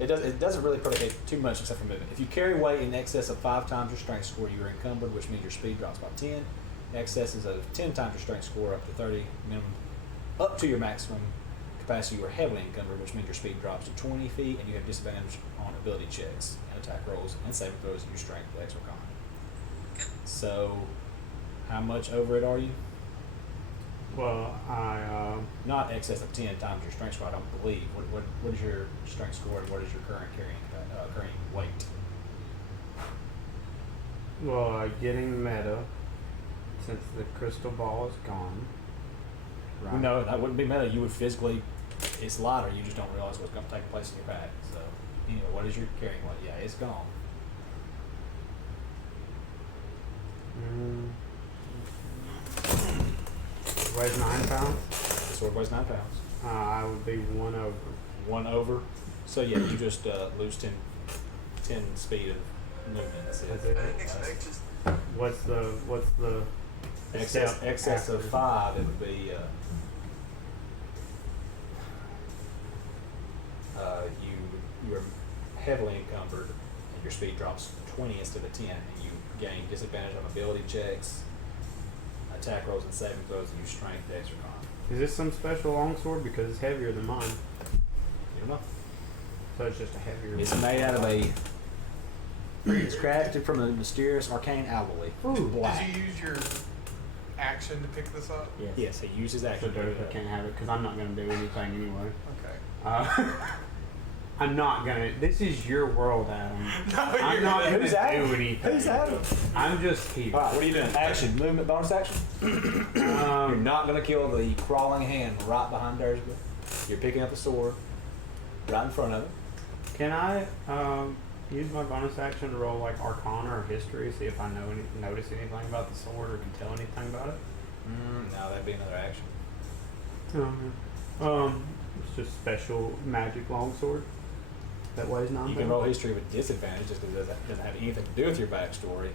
It doesn't really predicate too much except for movement. If you carry weight in excess of 5 times your strength score, you are encumbered, which means your speed drops by 10. Excesses of 10 times your strength score up to 30 minimum, up to your maximum capacity, you are heavily encumbered, which means your speed drops to 20 feet, and you have disadvantage on ability checks and attack rolls and saving throws in your strength, legs, or con. So, how much over it are you? Well, I Not excess of 10 times your strength score, I don't believe. What is your strength score, and what is your current carrying weight? getting meta since the crystal ball is gone. Right. No, that wouldn't be meta. You would physically, it's lighter. You just don't realize what's going to take place in your bag. So, anyway, what is your carrying weight? Yeah, it's gone. Weighs 9 pounds. The sword weighs 9 pounds. I would be 1 over. 1 over. So yeah, you just lose 10 speed of movement. That's it. What's the Excess of 5, it would be you are heavily encumbered, and your speed drops 20 instead of 10, and you gain disadvantage on ability checks, attack rolls, and saving throws, and use strength, dex, or con. Is this some special longsword? Because it's heavier than mine. You don't know. So it's just a heavier. It's made out of a. It's crafted from a mysterious arcane alloy. Ooh. Black. Did you use your action to pick this up? Yes, he uses So action. Derek can't have it because I'm not going to do anything anyway. Okay. I'm not going to. This is your world, Adam. No, I'm not going to do anything. Who's Adam? I'm just here. Alright, what are you doing? Action, movement, bonus action. You're not going to kill the crawling hand right behind Dersby. You're picking up the sword right in front of it. Can I use my bonus action to roll like Arcana or History, see if I notice anything about the sword or can tell anything about it? No, that'd be another action. It's just special magic longsword that weighs 9 You can roll history with disadvantage just because it doesn't have anything to do with your backstory,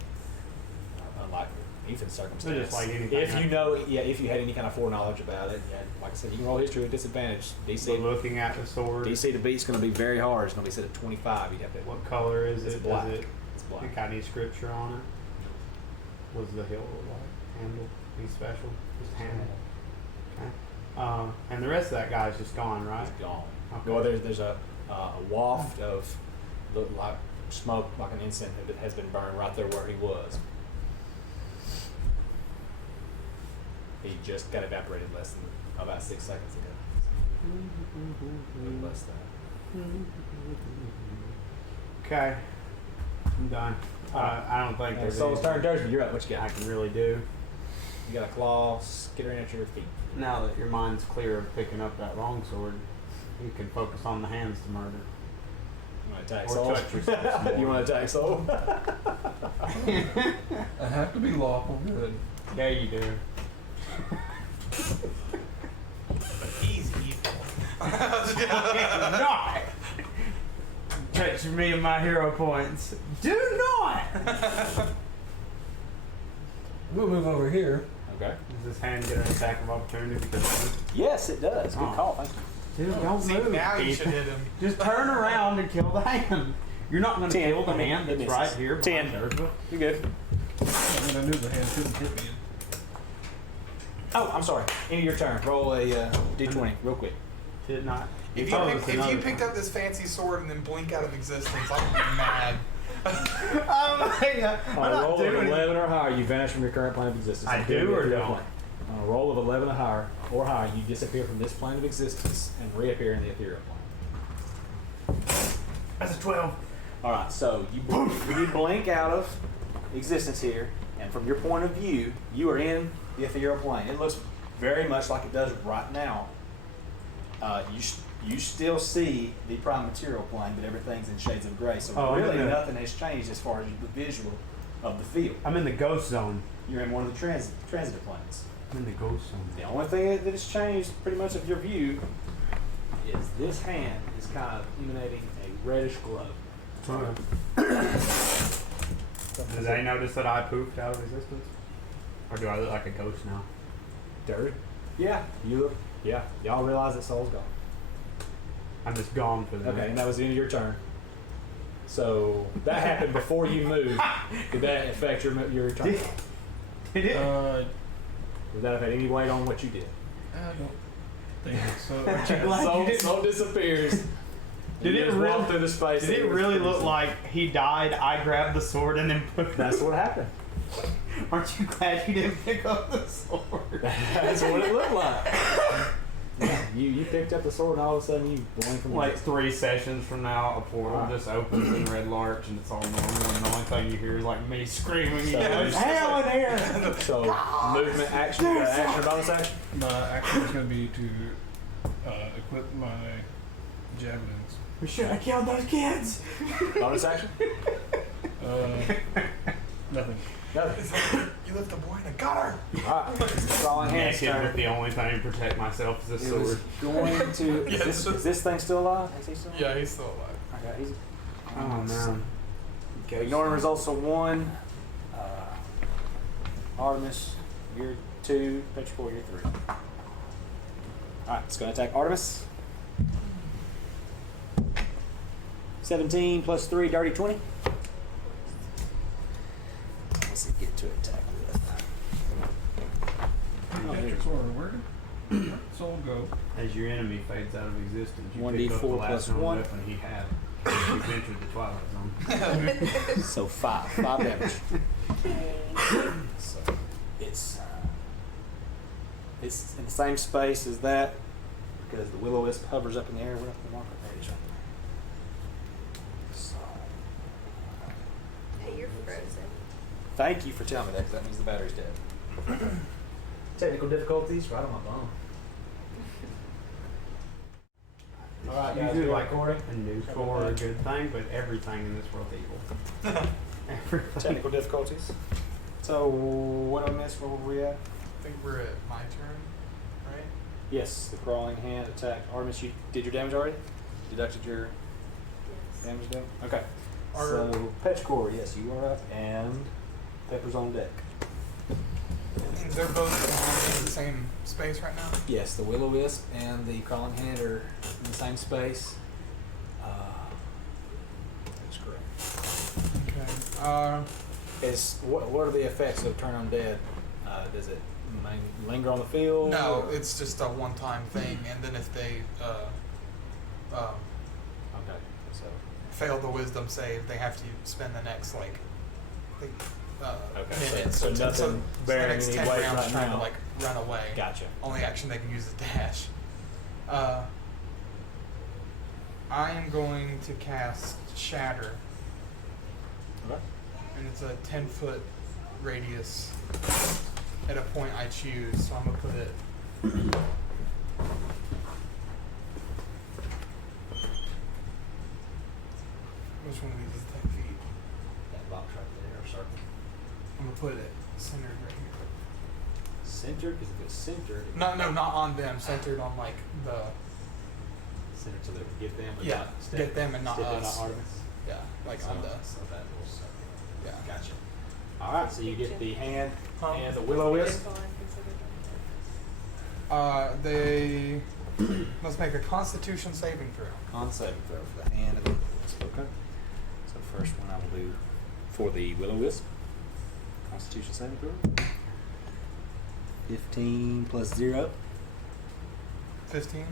unlike Ethan's circumstance. Just like anything. If you know, if you had any kind of foreknowledge about it, like I said, you can roll history with disadvantage. But DC looking at the sword, to beat's going to be very hard. It's going to be set at 25. You'd have to. what color is It's it? black. Does it It's black. got any scripture on it? Was the hilt like handle be special? Just handle. Okay. And the rest of that guy's just gone, right? It's gone. Okay. Well, there's a waft of look like smoke, like an incense that has been burned right there where he was. He just got evaporated about 6 seconds ago. A little less than Okay. I'm done. I don't think that. there's So it's turn anything Jersey. You're up. What you I got? can really do. You got a claw skittering at your feet. Now that your mind's clear of picking up that longsword, you can focus on the hands to murder. You want to attack Or Soul? touch yourself some You more. want to attack Soul? I have to be lawful good. Yeah, you do. He's evil. Not touch me and my hero points. Do not. We'll move over here. Okay. Does this hand get an attack of opportunity because Yes, it does. Good Oh. call. Thank you. dude, don't See, move. now you Ethan. should hit him. Just turn around and kill the hand. You're not going to 10. kill the hand It that's misses. right here. 10. behind Derva. You good? I mean, I knew the hand couldn't hit me. Oh, I'm sorry. End of your turn. Roll a d20 real quick. Did not. If Oh, you, it's if you another picked one. up this fancy sword and then blink out of existence, I'm gonna be mad. Oh my god. I'm On a not roll of doing 11 or higher, you vanish from your current plane of existence. I and do appear or in the ethereal don't? plane. On a roll of 11 or higher, you disappear from this plane of existence and reappear in the ethereal plane. That's a 12. All right, so you blink out of existence here, and from your point of view, you are in the ethereal plane. It looks very much like it does right now. You still see the prime material plane, but everything's in shades of gray. So Oh, really, okay. nothing has changed as far as the visual of the field. I'm in the ghost zone. You're in one of the transitive planes. I'm in the ghost zone. The only thing that has changed pretty much of your view is this hand is kind of emanating a reddish glow. Does they notice that I poofed out of existence? Or do I look like a ghost now? Dirty? Yeah. You look. Yeah. Y'all realize that Soul's gone. I'm just gone for the Okay, night. and that was the end of your turn. So that happened before you moved. Did that affect your turn? Did it? Did that have any weight on what you did? I don't think so. Glad you didn't- Soul disappears. Did You it just walk really- through the space? Did it really look like he died, I grabbed the sword, and then put That's what happened. Aren't you glad you didn't pick up the sword? That's what it looked like. Yeah, you picked up the sword and all of a sudden you blink from Like 3 sessions from now, a portal just opens in Red Larch and it's all normal, and the only thing you hear is like me screaming, So "There's hell in here!" So movement, action, you got action or bonus action? My action is going to be to equip my javelins. We should have killed those kids. Bonus action? Nothing. You left the boy in a gutter. Alright. Crawling hand's Naked turn. with the only thing to protect myself is a It was sword. going to. Is this thing still alive? Is he still alive? Yeah, he's still alive. Okay, he's. Oh man. Ignoring results of 1. Artemis, you're 2. Petrichor, you're 3. Alright, it's going to attack Artemis. 17 plus 3, dirty 20. What's it get to attack with? Oh, here. Petrichor, where did soul go? As your enemy fades out of existence, you 1d4 pick up the plus last known 1. weapon he had. You've entered the Twilight Zone. So 5 damage. So it's in the same space as that because the will-o-wisp hovers up in the air. We're up the marker. There it is right there. So Hey, you're frozen. thank you for telling me that because that means the battery's dead. Technical difficulties right on my bone. All right, guys. Usually You're like recording. a nuke or a good thing, but everything in this world's evil. Everything. Technical difficulties. So what I missed? Where were we at? I think we're at my turn, right? Yes, the crawling hand attacked Artemis. You did your damage already? Deducted your Yes. damage done? Okay. Are- So Petrichor, yes, you are up, and Pepper's on deck. They're both in the same space right now. Yes, the will-o-wisp and the crawling hand are in the same space. That's correct. Okay. What are the effects of turn undead? Does it linger on the field? No, or- it's just a one-time thing, and then if they Okay, so fail the wisdom save, they have to spend the next Okay, minute. so nothing the bearing next any 10 weight rounds right trying now. to run away. Gotcha. Only action they can use is dash. I am going to cast Shatter, Okay. and it's a 10-foot radius at a point I choose. So I'm gonna put it. Which one of these is 10 feet? That box right there, circle. I'm gonna put it centered right here. Centered? Because if it's centered, No, not on them. Centered on the centered so that we get them, but Yeah, not step, get them and not step in, us. not Artemis. yeah, like on the So that will circle. yeah. Gotcha. All right, so you get the hand Huh? and the will-o-wisp. They must make a Constitution saving throw. Con saving throw for the hand and the will-o-wisp. Okay. So the first one I will do for the will-o-wisp. Constitution saving throw. 15 plus 0. 15.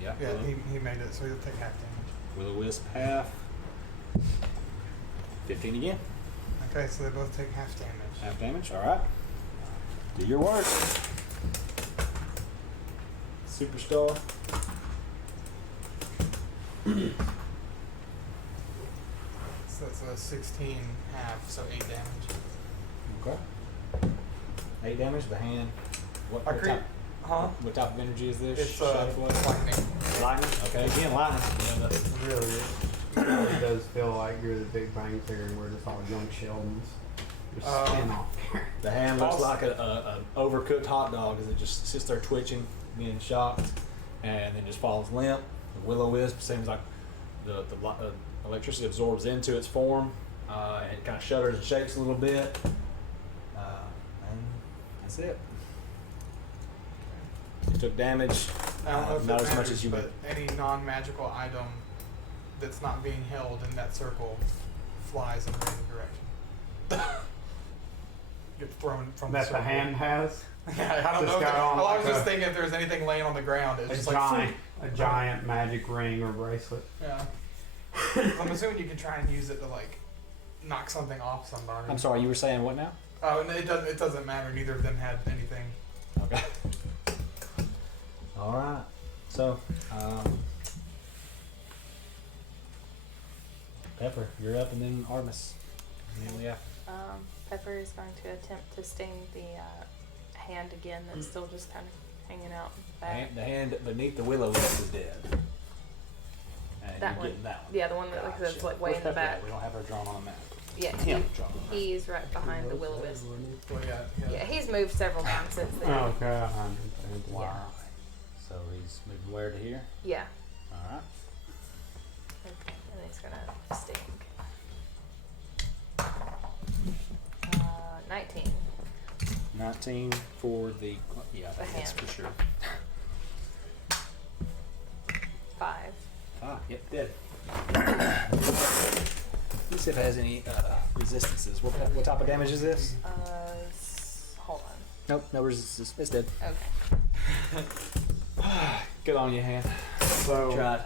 Yeah. Yeah, he made it, so he'll take half damage. Will-o-wisp half. 15 again. Okay, so they both take half damage. Half damage. All right. Do your work. Superstar. So that's a 16 half, so 8 damage. Okay. 8 damage. The hand. I What create, type? huh? What type of energy is this? It's Shadow Flow? lightning. Lightning. Okay. Again, lightning. Yeah, that's It really does feel like you're the Big Bang Theory and we're just all young Sheldons. Just spin off there. The hand looks Also- like a overcooked hot dog as it just sits there twitching, being shocked, and then just falls limp. The will-o-wisp seems like the electricity absorbs into its form, and it kind of shudders and shakes a little bit, and that's it. It took damage, I don't know if not it as much matters, as you but any non-magical item that's not being held in that circle flies in a random direction. Get thrown from That the the circle. hand has Yeah, I don't Just know. got on I like was just a- thinking if there's anything laying on the ground, it's a just giant magic ring or bracelet. Yeah. I'm assuming you can try and use it to knock something off somebody. I'm sorry, you were saying what now? Oh, and it doesn't. It doesn't matter. Neither of them had anything. Okay. All right. So, Pepper, you're up, and then Artemis. Immediately after. Pepper is going to attempt to sting the hand again that's still just kind of hanging out back. The hand beneath the willow wisp is dead. And That you're one. getting that one. Yeah, the one that like I said, is like way in the back. We don't have her drawn on a map. Yeah, Him drawn on a map. he's right behind the willow wisp. Well, Yeah, he's moved several times since then. Oh, okay, I understand. Wow. So he's moving where to here? Yeah. Alright. Okay, and he's gonna sting. 19. 19 for the. Yeah, The that's hand. for sure. 5. Ah, yep, dead. Let's see if it has any resistances. What type of damage is this? Hold on. Nope, no resistance. It's dead. Okay. Good on you, hand. So Tried.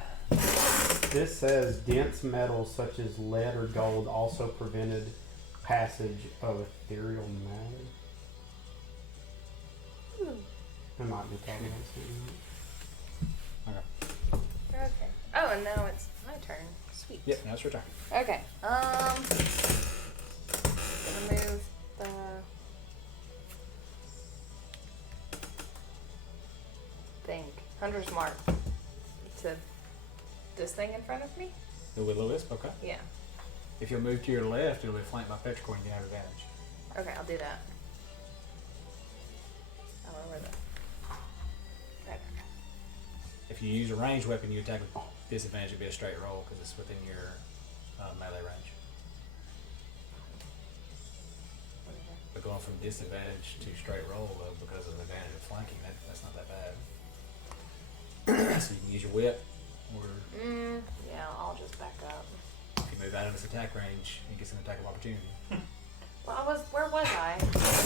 this says dense metals such as lead or gold also prevented passage of ethereal matter. I might be talking about something. Okay. Okay. Oh, and now it's my turn. Sweet. Yep, now it's your turn. Okay. Gonna move the thing. Hunter's mark to this thing in front of me? The willow wisp, okay. Yeah. If you'll move to your left, you'll be flanked by petrichor and you have advantage. Okay, I'll do that. I don't know where the right. If you use a ranged weapon, you attack with disadvantage. It'd be a straight roll because it's within your melee range. But going from disadvantage to straight roll, though, because of the advantage of flanking, that's not that bad. So you can use your whip, or Yeah, I'll just back up. if you move out of its attack range, it gets an attack of opportunity. Well, where was I?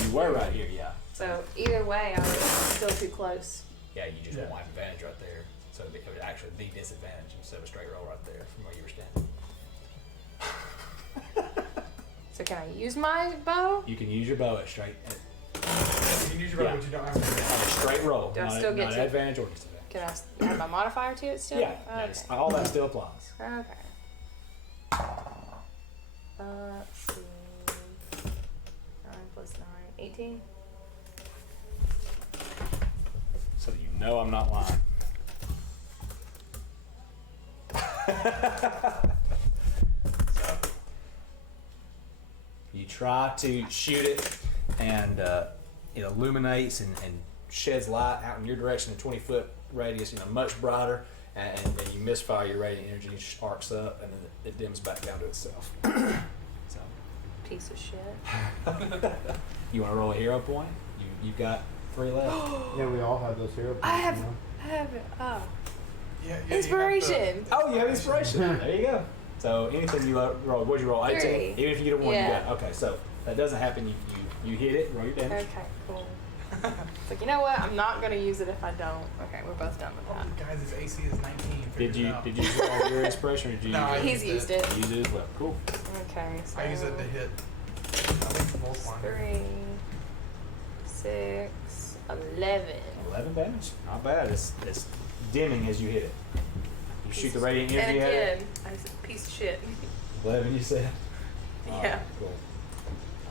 You were right here, yeah. So either way, I was still too close. Yeah, you just won't have advantage right there. So it would actually be disadvantage instead of a straight roll right there from where you were standing. So can I use my bow? You can use your bow at straight at You can use your bow, Yeah. but you don't have to. a straight roll. Do I not still get not to- advantage or disadvantage. Can I add my modifier to it still? Yeah, Okay. all that still applies. Okay. Let's see. 9 plus 9. 18? So you know I'm not lying. So, you try to shoot it, and it illuminates and sheds light out in your direction, a 20-foot radius, much brighter, and you misfire your radiant energy, it just arcs up, and then it dims back down to itself. So, Piece of shit. you want to roll a hero point? You've got 3 left. Yeah, we all have those hero points. I have. you know? I have it. Oh. Yeah, you Inspiration. Oh, you have inspiration. There you go. So anything you roll, what'd you roll? 18? 3. Even if you get a 1, Yeah. you got. Okay, so that doesn't happen. You hit it, roll your damage. Okay, cool. It's like, you know what? I'm not going to use it if I don't. Okay, we're both done with Oh, that. guys, his AC is 19. Did Figure it you out. roll your inspiration or did you No, I use He's used it. it? Use it as well. Cool. Okay, so. I use it to hit. I think Volklander. 3, 6, 11. 11 damage. Not bad. It's dimming as you hit it. You shoot the radiant And energy at it. again, I said piece of shit. 11, you said. Yeah. Cool.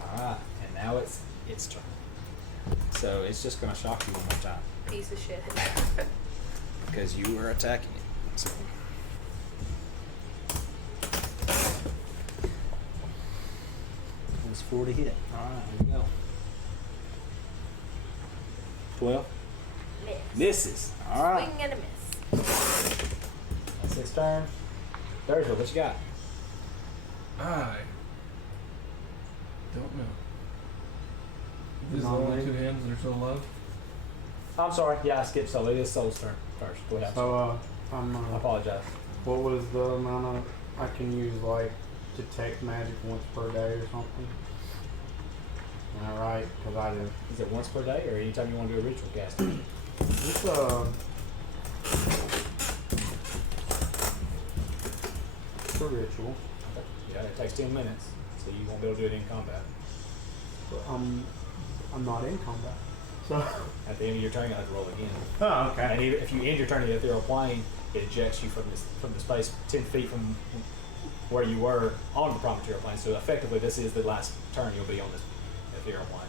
All right, and now it's its turn. So it's just gonna shock you one more time Piece of shit. because you were attacking it. So. It was 4 to hit. All right, here we go. 12. Miss. Misses. All right. Swing and a miss. That's its turn. Thursday, what you got? I don't know. These are the Not only me. 2 hands that are still alive? I'm sorry. Yeah, I skipped Soul. It is Soul's turn first. Go ahead. So, I apologize. what was the amount of I can use like detect magic once per day or something? Am I right? Because I do. Is it once per day or anytime you want to do a ritual cast? It's it's a ritual. Yeah, it takes 10 minutes, so you won't be able to do it in combat. But I'm not in combat. So. At the end of your turn, you have to roll again. Oh, And even if you end your turn in the ethereal plane, it ejects you from the space 10 feet from where you were on the promontory plane. So effectively, this is the last turn you'll be on this ethereal plane.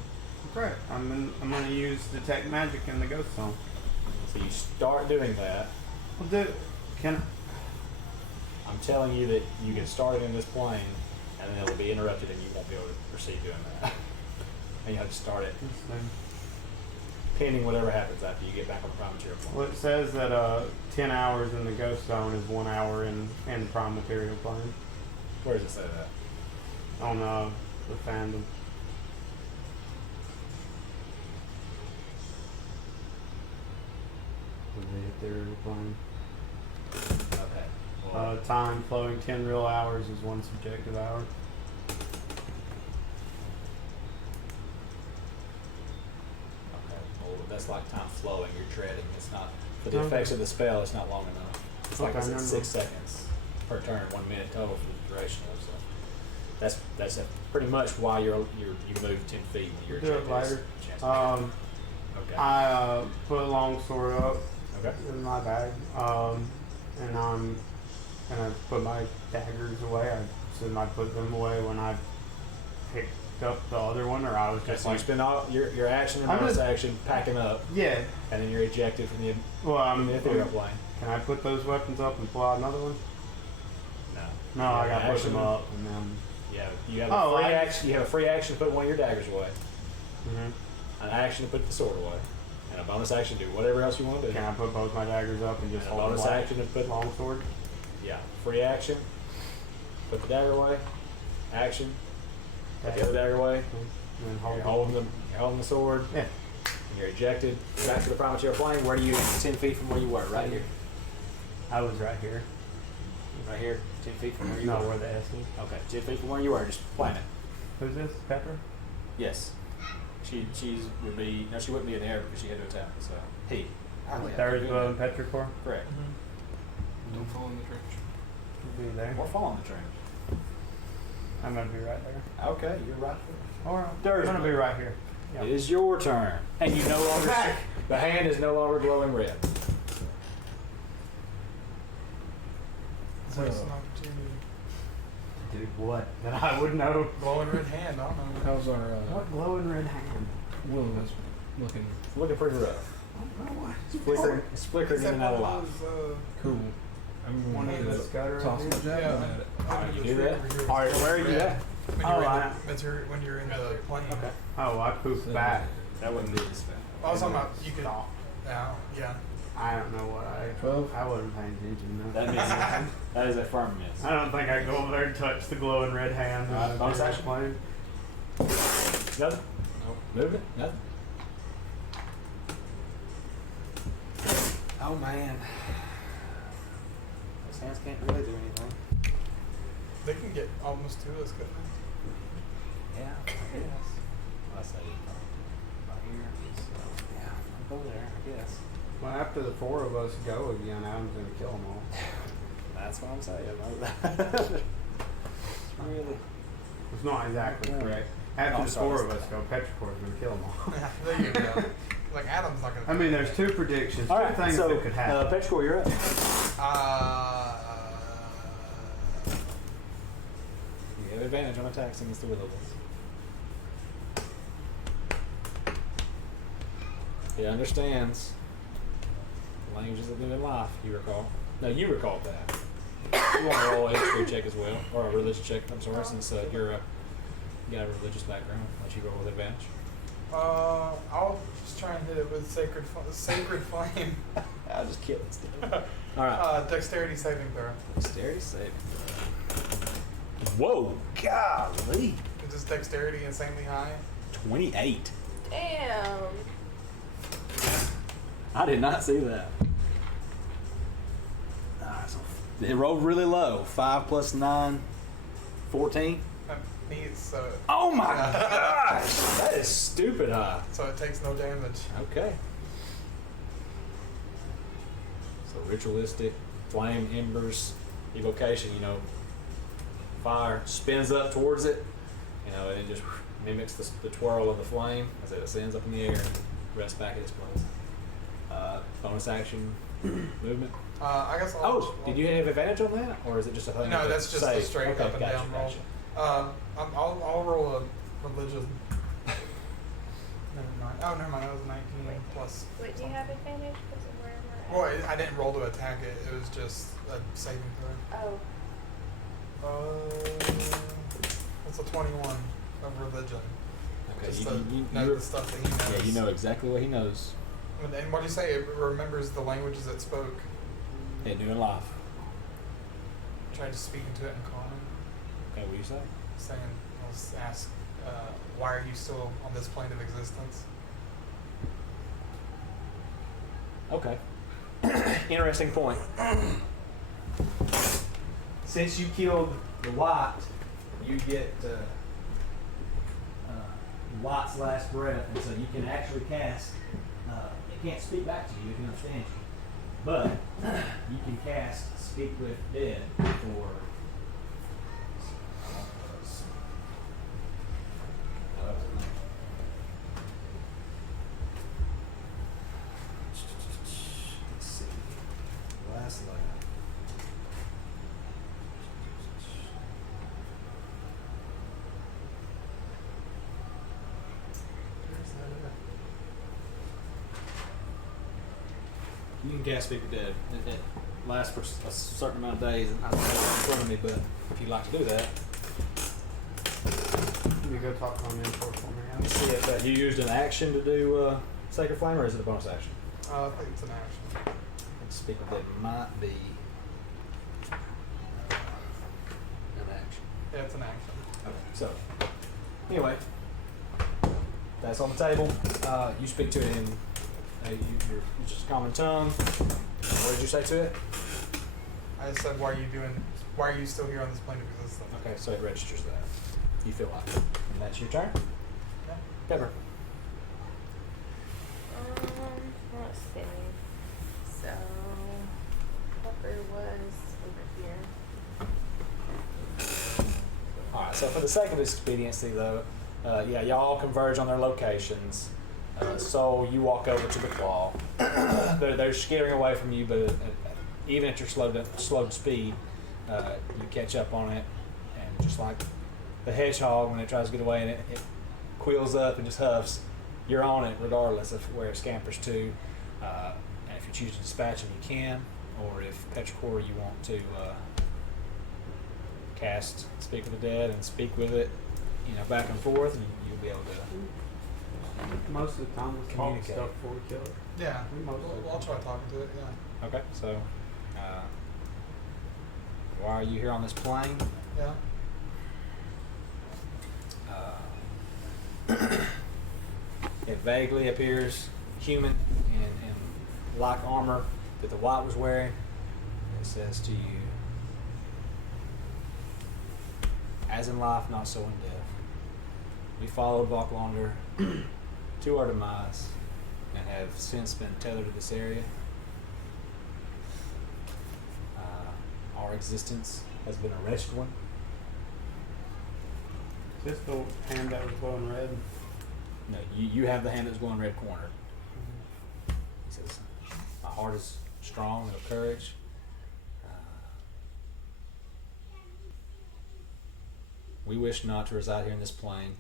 Great. I'm gonna use detect magic in the ghost zone. So you start doing that. Well, dude, can I'm telling you that you can start it in this plane, and then it'll be interrupted, and you won't be able to proceed doing that. And you have to start it, pending whatever happens after you get back on the prime material plane. well, it says that 10 hours in the ghost zone is 1 hour in the prime material plane Where does it say that? on the fandom. With the ethereal plane. Okay. Well, Time flowing 10 real hours is 1 subjective hour. okay. Well, that's like time flowing. You're treading. It's not for the Okay. effects of the spell. It's not long enough. It's like Okay, I said, never 6 seconds per turn, 1 minute total for the duration of it. So that's pretty much why you move 10 feet. Your Do it objective is later. chance. Okay. I put a long sword up Okay. in my bag, and I'm gonna put my daggers away. I assume I put them away when I picked up the other one, or I was Okay, just so you like, spend all your action and I'm bonus just- action packing up, yeah. and then you're ejected from the Well, I'm. ethereal plane. Can I put those weapons up and pull out another one? No. No, I You have gotta put action. them up and then. Yeah, you have Oh, a free I- action. You have a free action to put one of your daggers away, Mm-hmm. an action to put the sword away, and a bonus action to do whatever else you want to do. Can I put both my daggers up and just And a hold bonus the action to put long sword? yeah, free action. Put the dagger away. Action. Put the other dagger away. And then You're hold holding the sword. Yeah. And you're ejected back to the prime material plane. Where are you? 10 feet from where you were. Right here. I was right here. Right here. 10 feet from where you No, were. where the S is. Okay. 10 feet from where you were. Just plan it. Who's this? Pepper? Yes. She would be no, she wouldn't be in the air because she had to attack. So he. Thursbow and Petrichor? Correct. Don't fall in the trench. Be there. Or fall in the trench. I'm gonna be right there. Okay, you're right Or I'm Thursbow. gonna be right here. there. It is your turn, and you no longer Attack! the hand is no longer glowing red. Waste an opportunity. Dude, what? That I would know. Glowing red hand, I don't know. How's our What glowing red hand? will is looking? It's looking pretty rough. I don't know what. It's flickering in and out of life. Cool. I'm One going of the to scudder toss right my here? javelin at it. Alright, you do that? When Alright, where are you at? you're Oh, in I- when you're in the plane. Okay. Oh, I pooped So- back. That wouldn't be the spell. I was talking about you could. Stop. Yeah. I don't know what 12? I wasn't paying attention. No. That means that is a firm miss. I don't think I'd go over there and touch the glowing red hand. Alright, bonus action. Plane. Nothing. No movement. Nothing. Oh man. Those hands can't really do anything. They can get almost to us, couldn't they? Yeah, I guess. I say right here. So, yeah, I'll go there, I guess. Well, after the 4 of us go again, Adam's gonna kill them all. That's what I'm saying. Really? It's not exactly Yeah. correct. After Oh, the sorry. 4 of us go, Petrichor's gonna kill them all. There you go. Like Adam's not gonna. I mean, there's 2 predictions, 2 Alright, things so that could happen. Petrichor, you're up. You have advantage on attacks against the Will-O-Wisps. He understands the languages of living life, you recall. No, you recalled that. You want to roll a history check as well, or a religious check, I'm sorry, since you got a religious background. Let you roll with advantage. I'll just try and hit it with sacred flame. I'll just kill it still. Alright. Dexterity saving throw. Dexterity save. Whoa, golly. Is this dexterity insanely high? 28. Damn. I did not see that. So it rolled really low. 5 plus 9, 14. That needs so Oh my gosh! That is stupid high. so it takes no damage. Okay. So ritualistic, flame, embers, evocation, fire spins up towards it, and it just mimics the twirl of the flame as it ascends up in the air and rests back at its place. Bonus action, movement. I guess. Did you have advantage on that, or is it just a thing? No, that that's just a saves? straight Okay, up and gotcha, down roll. gotcha. I'll roll a religion. Never mind. Oh, never mind. That was 19 Wait. plus. Wait, do you something. have advantage because of where I'm at? Well, I didn't roll to attack it. It was just a saving throw. Oh. It's a 21 of religion. Okay, Just you, to you, know you're- the stuff that he knows. yeah, you know exactly what he knows. And what do you say? It remembers the languages it spoke. They do in life. Tried to speak into it in common, Okay, what do you say? saying, let's ask, why are you still on this plane of existence? Okay. Interesting point. Since you killed the white, you get white's last breath, and so you can actually cast. It can't speak back to you if it understands you, but you can cast Speak with Dead for. Let's see. Last layer. You can cast Speak with Dead. It lasts for a certain amount of days, and I don't have it in front of me, but if you'd like to do that, Let me go talk on mentor for me. let me see if you used an action to do Sacred Flame, or is it a bonus action? I think it's an action. I think Speak with Dead might be an action. Yeah, it's an action. Okay, so anyway, that's on the table. You speak to it in you're just a common tongue. What did you say to it? I just said, why are you still here on this plane of existence? Okay, so it registers that. You feel like it. And that's your turn? Yeah. Pepper. Let's see. So, Pepper was over here. Alright, so for the sake of expediency though, yeah, y'all converge on their locations. So you walk over to the claw. They're skittering away from you, but even at your slowed speed, you catch up on it, and just like the hedgehog when it tries to get away and it quills up and just huffs, you're on it regardless of where it scampers to. And if you choose to dispatch them, you can, or if Petrichor you want to cast Speak with the Dead and speak with it, back and forth, and you'll be able to. Most of the time, we talk Communicate. stuff before we kill it. Yeah. We mostly I'll try talking to it, yeah. Okay, so why are you here on this plane? Yeah. It vaguely appears human in like armor that the white was wearing. It says to you, as in life, not so in death. We followed Volklander to our demise and have since been tethered to this area. Our existence has been a wretched one. Is this the hand that was glowing red? No, you have the hand that's going red corner. He says, my heart is strong and of courage. We wish not to reside here in this plane,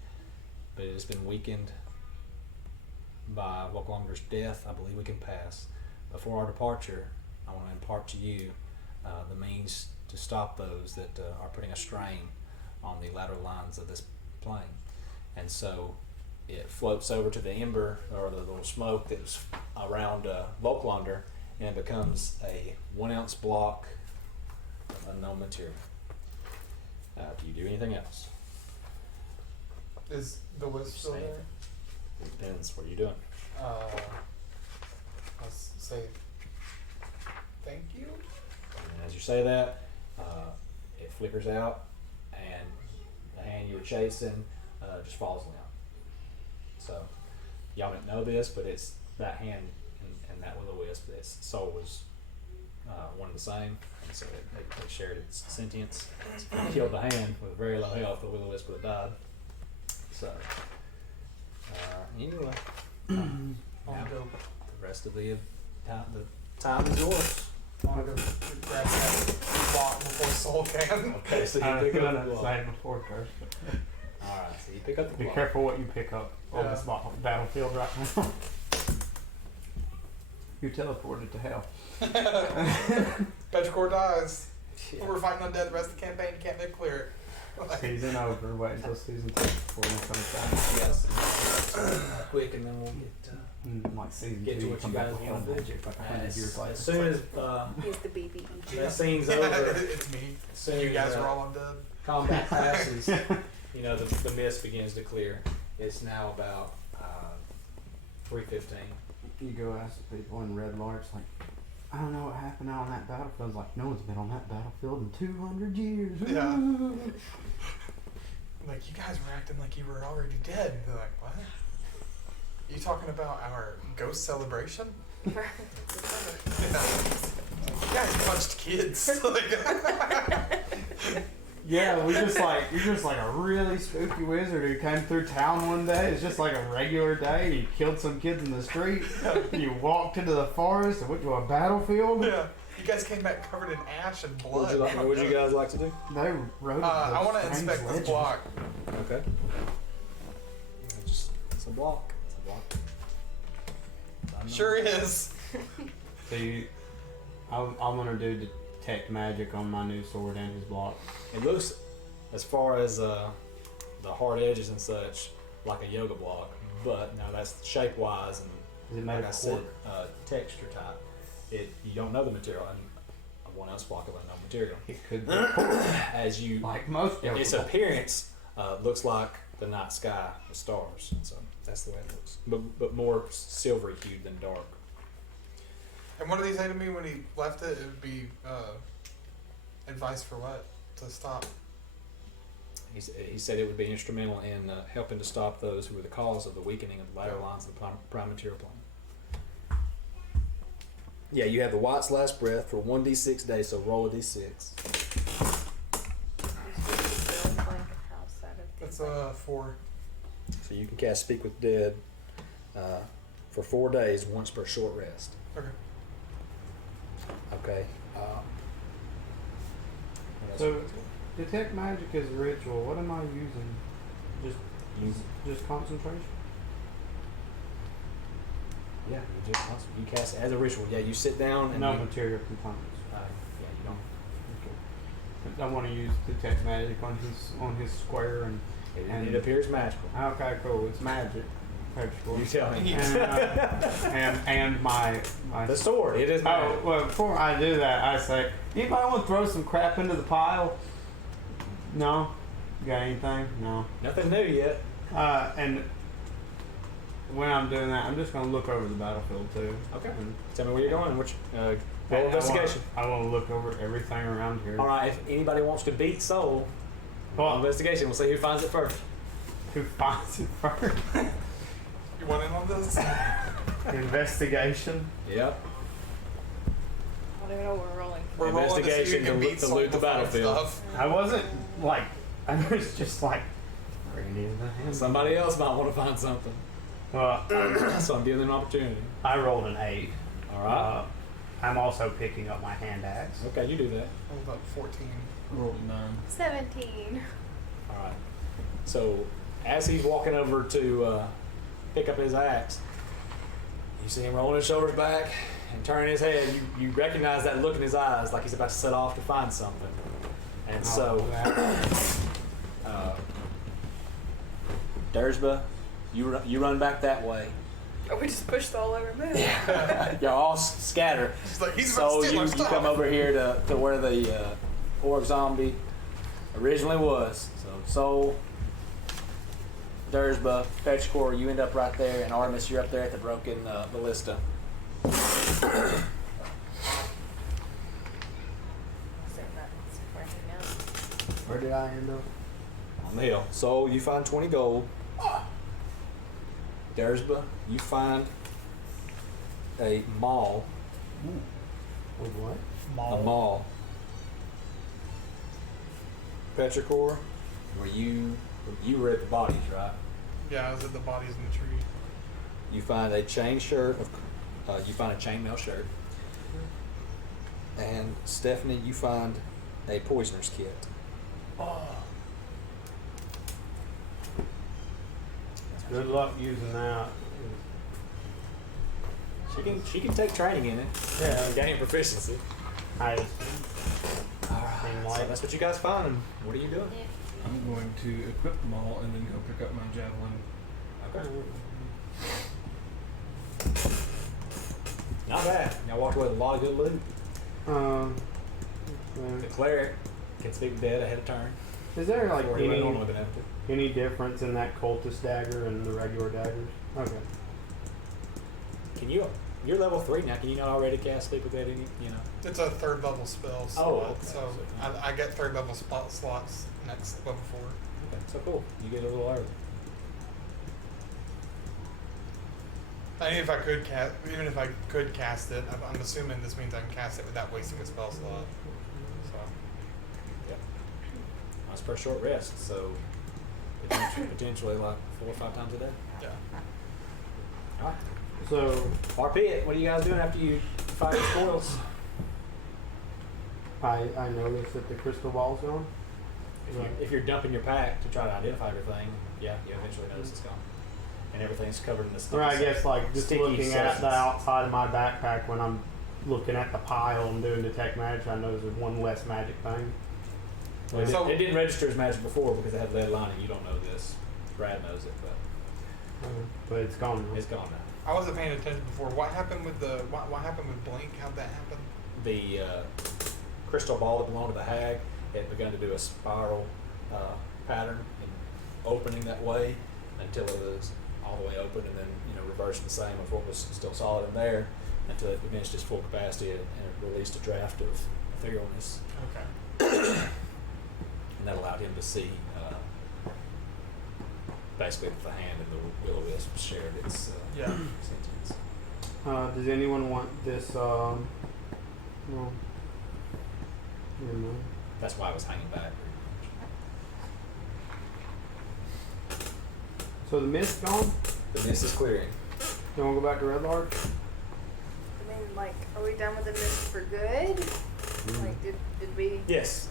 but it has been weakened by Volklander's death. I believe we can pass. Before our departure, I want to impart to you the means to stop those that are putting a strain on the lateral lines of this plane. And so it floats over to the ember, or the little smoke that's around Volklander, and it becomes a 1 ounce block of unknown material. Do you do anything else? Is the wisp still Same. there? Depends. What are you doing? Let's say thank you. And as you say that, it flickers out, and the hand you were chasing just falls down. So y'all didn't know this, but it's that hand and that will-o-wisp. Its soul was one and the same, and so it shared its sentience. So if you killed the hand with very low health, the will-o-wisp would have died. So anyway, I'll now go. the rest of the time is yours. I'll go grab that block before Soul can. Okay, so I you pick was up the gonna block. decide before first. Alright, so You pick up the Be block. careful what you pick up on this battlefield right now. You teleported to hell. Petrichor dies. Yeah. We're fighting undead the rest of the campaign. Can't make clear it. Like, Season over. Wait until season 2 before one comes back. Yes. Quick, and then we'll get Like season get 2, to what come you back guys with want Hell to do. Magic, like 100 years later. As soon as He's the BB. that scene's over, it's me. as soon You as guys are all undead. combat passes, you know, the mist begins to clear. It's now about 3:15. You go ask the people in Red Larch, like, I don't know what happened out on that battlefield. It's like, no one's been on that battlefield in 200 years. Yeah. Like, you guys were acting like you were already dead. And they're like, what? You talking about our ghost celebration? Yeah. You guys punched kids. Like, Yeah, you're just like a really spooky wizard who came through town one day. It's just like a regular day. You killed some kids in the street. You walked into the forest and went to a battlefield. yeah. You guys came back covered in ash and blood. What would you guys like to do? They wrote I want to strange inspect this legend. block. Okay. It's a block. It's a block. Sure is. So I'm gonna do detect magic on my new sword and his block. It looks, as far as the hard edges and such, like a yoga block, but now that's shape wise and Is it made like I of said, cork? texture type. You don't know the material, and one else block will know material. It could be cork, As you, like most yoga its blocks. appearance looks like the night sky, the stars. So that's the way it looks, but more silvery hued than dark. And what did he say to me when he left it? It would be advice for what? To stop. He said it would be instrumental in helping to stop those who were the cause of the weakening of the latter lines of the prime material plane. Yeah, you have the White's last breath for 1d6 days, so roll a d6. That's 4. So you can cast Speak with the Dead for 4 days, once per short rest. Okay. Okay. So detect magic is a ritual. What am I using? Just concentration. Yeah, you cast it as a ritual. Yeah, you sit down and No you, material components. yeah, you don't. Okay. I want to use detect magic on his square and. It appears magical. Okay, cool. It's magic. Vegetable. You tell me. And my The sword. It is magic. Oh, well, before I do that, I say, anybody want to throw some crap into the pile? No? You got anything? No. Nothing new yet. And when I'm doing that, I'm just going to look over the battlefield too. Okay. And Tell me where you're going. Which roll I investigation. want to look over everything around here. All right. If anybody wants to beat Soul, roll investigation. We'll see who finds it first. Who finds it first? You want in on this? Investigation. Yep. I don't even know what we're rolling. We're rolling to see who Investigation can to beat loot Soul the to find battlefield. stuff. I wasn't like, I was just like, Randy in the hand. Somebody else might want to find something. Well, So I'm giving them an opportunity. I rolled an 8. All right. I'm also picking up my hand axe. Okay, you do that. Hold up, 14. Rolled a 9. 17. All right. So as he's walking over to pick up his axe, you see him rolling his shoulders back and turning his head. You recognize that look in his eyes, like he's about to set off to find something. And so, Dersba, you run back that way. Oh, we just pushed all over him. Y'all all scatter. She's like, he's about So to steal our you stuff. come over here to where the orc zombie originally was. So Soul, Dersba, Petrichor, you end up right there, and Artemis, you're up there at the broken ballista. Where did I end up? On the hill. Soul, you find 20 gold. Dersba, you find a maul. With what? A maul. Petrichor, where you were at the bodies, right? Yeah, I was at the bodies in the tree. You find a chain shirt. You find a chainmail shirt. And Stephanie, you find a poisoner's kit. Good luck using that. She can take training in it. Yeah. Gain proficiency. I Alright, Seem so like- that's what you guys find. And what are you doing? I'm going to equip them all and then go pick up my javelin. Okay. Not bad. Y'all walked away with a lot of good loot. The cleric can speak dead ahead of turn. Is there like Or he went on with an empty. any difference in that cultist dagger and the regular daggers? Okay. Can you? You're level 3 now. Can you not already cast speak with dead? It's a third level spell slot, Oh, okay. so I get third level slots next level 4. Okay, so cool. You get a little early. Even if I could cast it, I'm assuming this means I can cast it without wasting a spell slot. So Yep. That's per short rest, so potentially like 4 or 5 times a day. yeah. All right. So RP it. What are you guys doing after you find the spoils? I noticed that the crystal ball's gone. If you're dumping your pack to try to identify everything, yeah, you eventually notice it's gone. And everything's covered in this. Or I guess like just sticky looking at the substance. outside of my backpack when I'm looking at the pile and doing detect magic, I notice there's one less magic thing. Well, So- it didn't register as magic before because it had lead lining. You don't know this. Brad knows it, But it's gone now. but it's gone now. I wasn't paying attention before. What happened with what happened with Blink? How'd that happen? The crystal ball that belonged to the hag had begun to do a spiral pattern and opening that way until it was all the way open, and then reversing the same of what was still solid in there until it diminished its full capacity and it released a draft of etherealness, Okay. and that allowed him to see basically if the hand and the will-o-wisp shared its Yeah. sentience. Does anyone want this? Well, never mind. That's why I was hanging back. So the mist gone. The mist is clearing. You want to go back to Red Larch? I mean, like, are we done with the mist for good? Like, did we? Yes,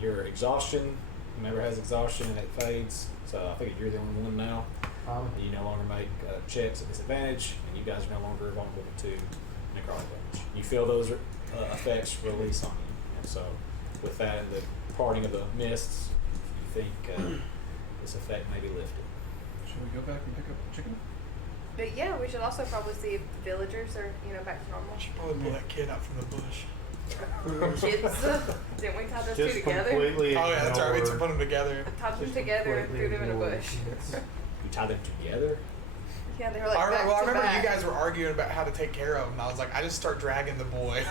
your exhaustion, whomever has exhaustion, and it fades. So I think you're the only one now. You no longer make checks at disadvantage, and you guys are no longer vulnerable to necrotic damage. You feel those effects release on you, and so with that and the parting of the mists, you think this effect may be lifted. Should we go back and pick up the chicken? But yeah, we should also probably see if the villagers are, back to normal. I should probably pull that kid out from the bush. Kids, didn't we tie those Just two together? completely. Oh yeah, that's right. We ignore- put them together. Tied them just together and completely threw them in a ignore bush. kids. You tie them together. Yeah, they were like I remember, back I to remember back. you guys were arguing about how to take care of him. I was like, I just start dragging the boy.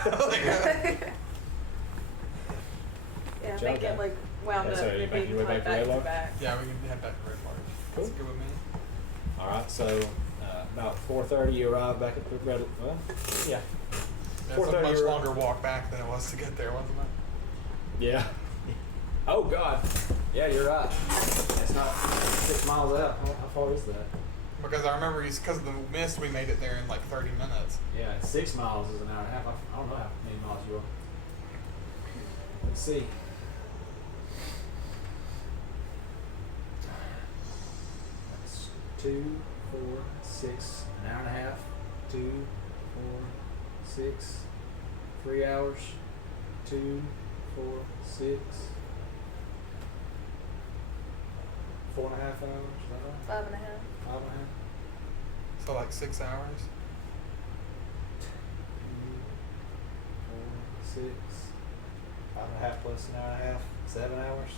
Yeah, I Good think job, it like wound Yeah, up so you it back- being you went tied back to back Red to Larch? back. Yeah, we can head back to Red Larch. That's Cool. good with me. All right, so about 4:30, you arrive back at the Red. Well, yeah, That's a 4:30 much you're- longer walk back than it was to get there, wasn't it? yeah. Oh God, yeah, you're right. It's not 6 miles out. How far is that? Because I remember because of the mist, we made it there in like 30 minutes. Yeah, 6 miles is an hour and a half. I don't know how many miles you are. Let's see. That's 2, 4, 6, an hour and a half. 2, 4, 6, 3 hours. 2, 4, 6, 4.5 hours. Is that right? 5.5. 5.5. So like 6 hours. 2, 4, 6, 5.5 plus an hour and a half, 7 hours.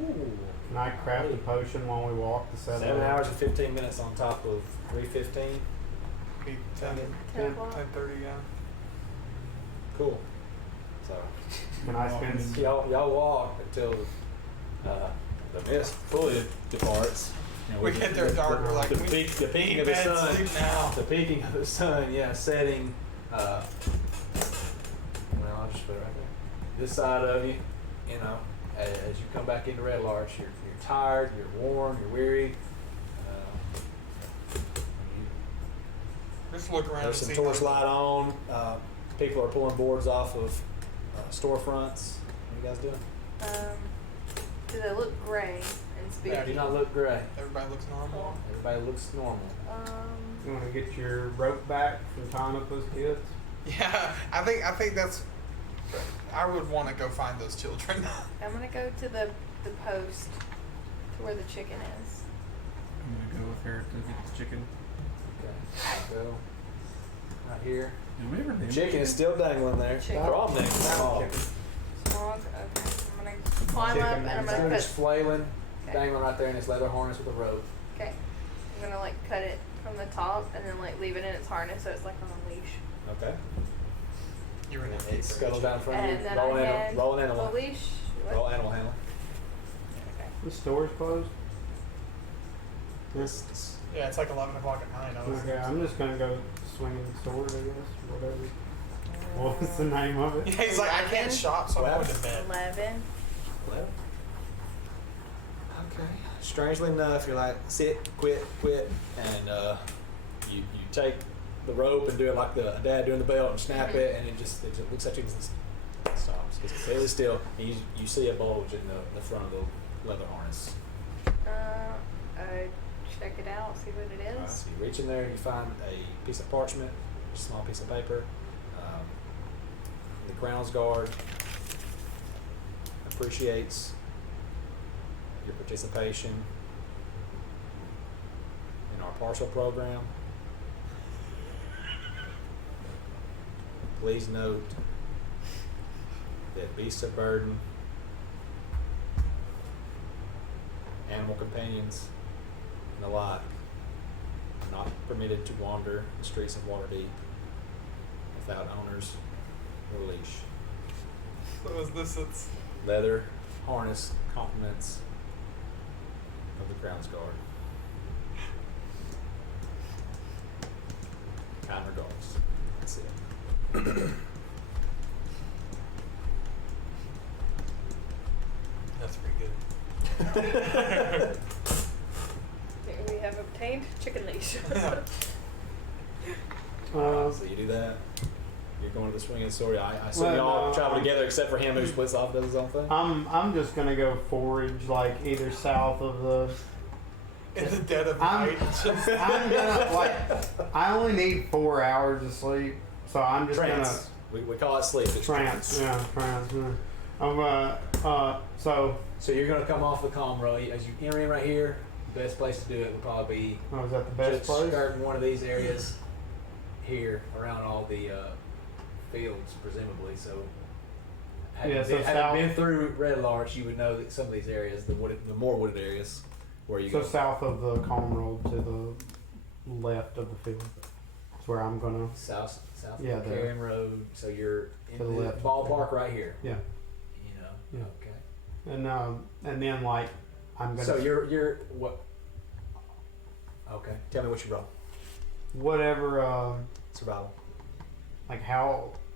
Ooh. Can I craft a potion while we walk the 7 hours and 15 minutes on top of 3:15. Be 10, 10 o'clock. 10:30, yeah. Cool. So Can I spend? y'all walk until the mist fully departs. And We get there dark, we're like, the we peaking need of the bed, sun. sleep now. The peaking of the sun, yeah, setting. Well, I'll just put it right there. This side of you, as you come back into Red Larch, you're tired, you're worn, you're weary. Just look around and There's some see. torchlight on. People are pulling boards off of storefronts. What are you guys doing? Do they look gray? and speak. You do not look gray. Everybody looks normal. Everybody looks normal. You want to get your rope back from tying up those kids? Yeah, I think that's. I would want to go find those children. I'm gonna go to the post to where the chicken is. I'm gonna go with her to get the chicken. Okay. So, right here. Did we ever name The chicken is still dangling there. Chicken. They're all dangling. Chicken. Smog. Okay. I'm gonna climb Chicken up and I'm They're gonna just cut. flailing, Okay. dangling right there in this leather harness with a rope. Okay. I'm gonna like cut it from the top and then like leave it in its harness so it's like on a leash. Okay. You're in And a it scuttles down in front of And you. then Roll I animal. hand Roll the animal. leash. What? Roll animal handling. Okay. The store's closed? This. Yeah, it's like 11 o'clock at night. Okay, I'm just gonna go swinging the sword, I guess, whatever. What was the name of it? Yeah, he's like, I can't shop, so I'm going to bed. 11. Okay. Strangely enough, you're like sit, quit, and you take the rope and do it like the dad doing the belt and snap it, and it just looks like it just stops. It's fairly still. And you see a bulge in the front of the leather harness. I check it out, see what it is. So you reach in there and you find a piece of parchment, a small piece of paper. The Crown's Guard appreciates your participation in our parcel program. Please note that beasts of burden, animal companions, and the like are not permitted to wander the streets of Waterdeep without owners or leash. So is this it's Leather harness compliments of the Crown's Guard. Kind regards. That's it. that's pretty good. We have obtained chicken leash. So you do that. You're going to the swinging sword. I assume Well, y'all no, travel I'm- together except for him who splits off and does his own thing. I'm just gonna go forage, like either south of the. In the dead of I'm- night. I'm gonna like. I only need 4 hours of sleep, so I'm just Trance. We call it sleep. It's gonna trance. Yeah, trance. Yeah. So. So you're going to come off the comm row. As you enter in right here, the best place to do it would probably be Oh, is that the best just place? skirting one of these areas here around all the fields, presumably. So, having, Yeah, so been, south- having been through Red Larch, you would know that some of these areas, the more wooded areas, where you So go. south of the Calm Road to the left of the field. That's where I'm gonna. South Yeah, of there. Carrion Road. So you're in To the the left. ballpark right here. Yeah. You know. Yeah. Okay. And then like I'm gonna. So you're what? Okay. Tell me what you roll. Whatever. Survival. Like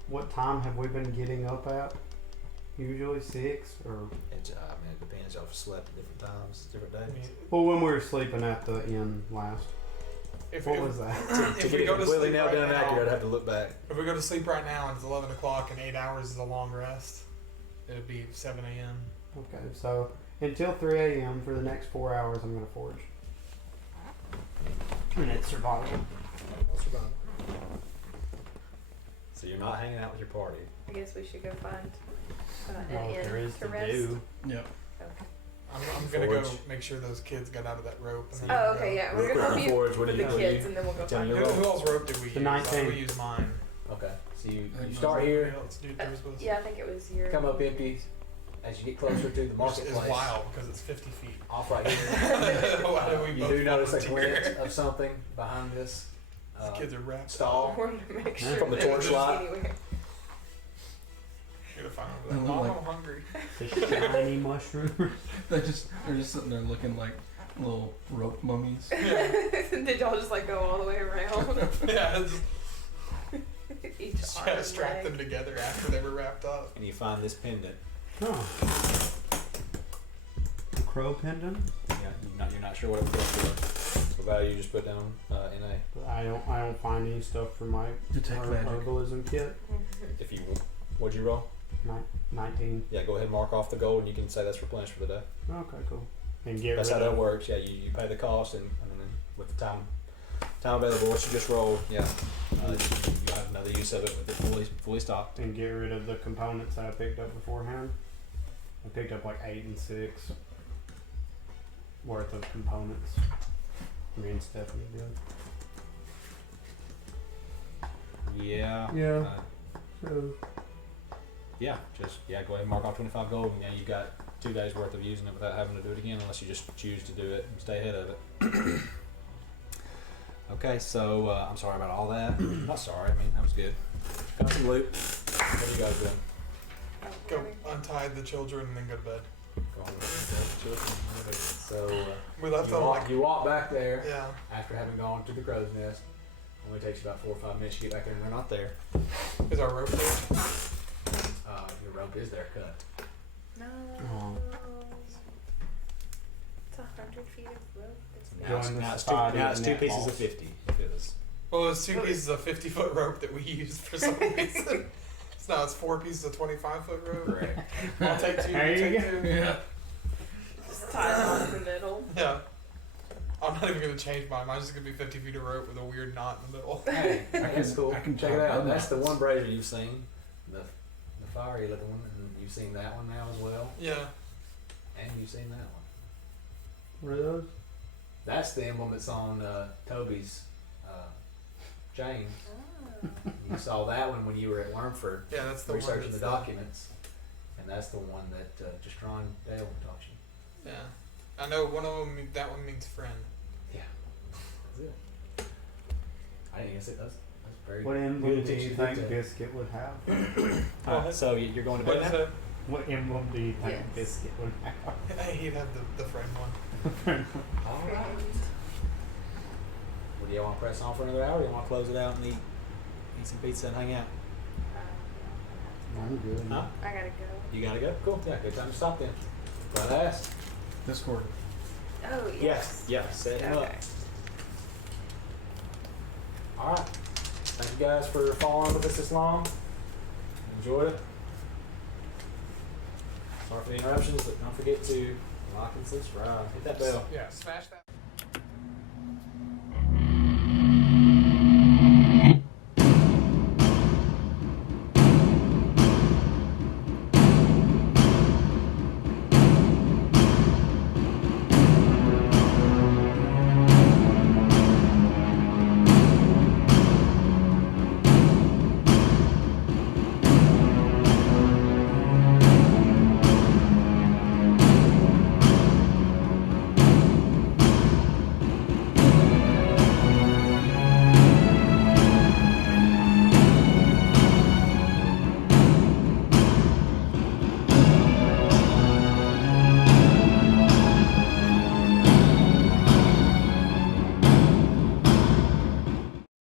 what time have we been getting up at? Usually 6 or. It depends. Y'all have slept at different times, different days. Well, when we were sleeping at the inn last. If, What if, was that? To if get we it go to completely sleep nailed right down and now, accurate, I'd have to look back. if we go to sleep right now and it's 11 o'clock and 8 hours is a long rest, it would be 7 a.m. Okay, so until 3 a.m. for the next 4 hours, I'm gonna forge. And it's survival. Survival. So you're not hanging out with your party. I guess we should go find an Well, inn there is to to rest. do. Yep. Okay. I'm gonna go Forge. make sure those kids got out of that rope. And then Oh, we'll okay, go. yeah. We're Real gonna quick help you before, with what do the you do? kids, and then we'll go Tell find me Who, your who roll. else rope did we The use? I 19. know we used mine. Okay. So you Everybody start here, Anybody else do theirs was? Yeah, I think it was your. come up empty. As you get closer to the Which is marketplace, wild because it's 50 feet. off right here, Why do we you both do notice a volunteer? glint of something behind this These kids are wrapped stall. up. I wanted to make sure From the that it was torchlight. anywhere. You're gonna find They over look there. like- I'm hungry. The shiny mushroom. They're just sitting there looking like little rope mummies. Did y'all just like go all the way around? Yeah, Each just arm try to and strap leg. them together after they were wrapped up. And you find this pendant. Oh. The crow pendant. Yeah, you're not sure what it was for. The value you just put down in a. I don't find any stuff for my Detect magic. herbalism kit. If you, what'd you roll? 19. Yeah, go ahead and mark off the gold, and you can say that's replenished for the day. Okay, cool. And get That's rid how that of works. Yeah, you pay the cost, and then with the time available, what you just rolled, you have another use of it with it fully stocked. and get rid of the components that I picked up beforehand. I picked up like 8 and 6 worth of components. Me and Stephanie did. Yeah. Yeah. Uh, So yeah. Just go ahead and mark off 25 gold, and you've got 2 days worth of using it without having to do it again, unless you just choose to do it and stay ahead of it. Okay, so I'm sorry about all that. Not sorry. I mean, that was good. Got some loot. What are you guys doing? Go untie the children and then go to bed. Go on with the children. So We left you them walk, like you walk back there yeah. after having gone to the crow's nest. Only takes you about 4 or 5 minutes to get back there, and they're not there. Is our rope there? Your rope is there cut. No. Oh. It's 100 feet of rope. It's Now it's, Join the now it's society now it's of 2 net pieces of balls. 50. If it was. Well, it's 2 pieces of 50-foot rope that we used for some reason. So now it's 4 pieces of 25-foot rope. Correct. I'll take 2. There You you take go. 2. Yeah. just tied them off the middle. Yeah. I'm not even gonna change mine. Mine's just gonna be 50 feet of rope with a weird knot in the middle. Hey, that's cool. I can Check it chop out. them That's the knots. one brazier you've seen, the fiery looking one, and you've seen that one now as well, Yeah. and you've seen that one. what are those? That's the emblem that's on Toby's chain. Oh. You saw that one when you were at Wormford Yeah, that's the one. researching the That's documents, and that's the one that Justron Dale taught you. Yeah. I know one of them. That one means friend. Yeah, that's it. I didn't guess it. That's very What good emblem do attention you to think detail. Biscuit would have? Alright, so you're going to What bed is now? it? What emblem do you think Yes. Biscuit would have? Hey, he'd have the friend one. All right. Well, do you want to press on for another hour? Or do you want to close it out and eat some pizza and hang out? I'm good. Huh? I gotta go. You gotta go? Cool. Yeah, good time to stop then. Glad I asked. Discord. Oh, yes. Yeah, set him up. Okay. Alright. Thank you guys for following with us this long. Enjoyed it. Sorry for the interruptions, but don't forget to like and subscribe. Hit that bell. Yeah. Smash that.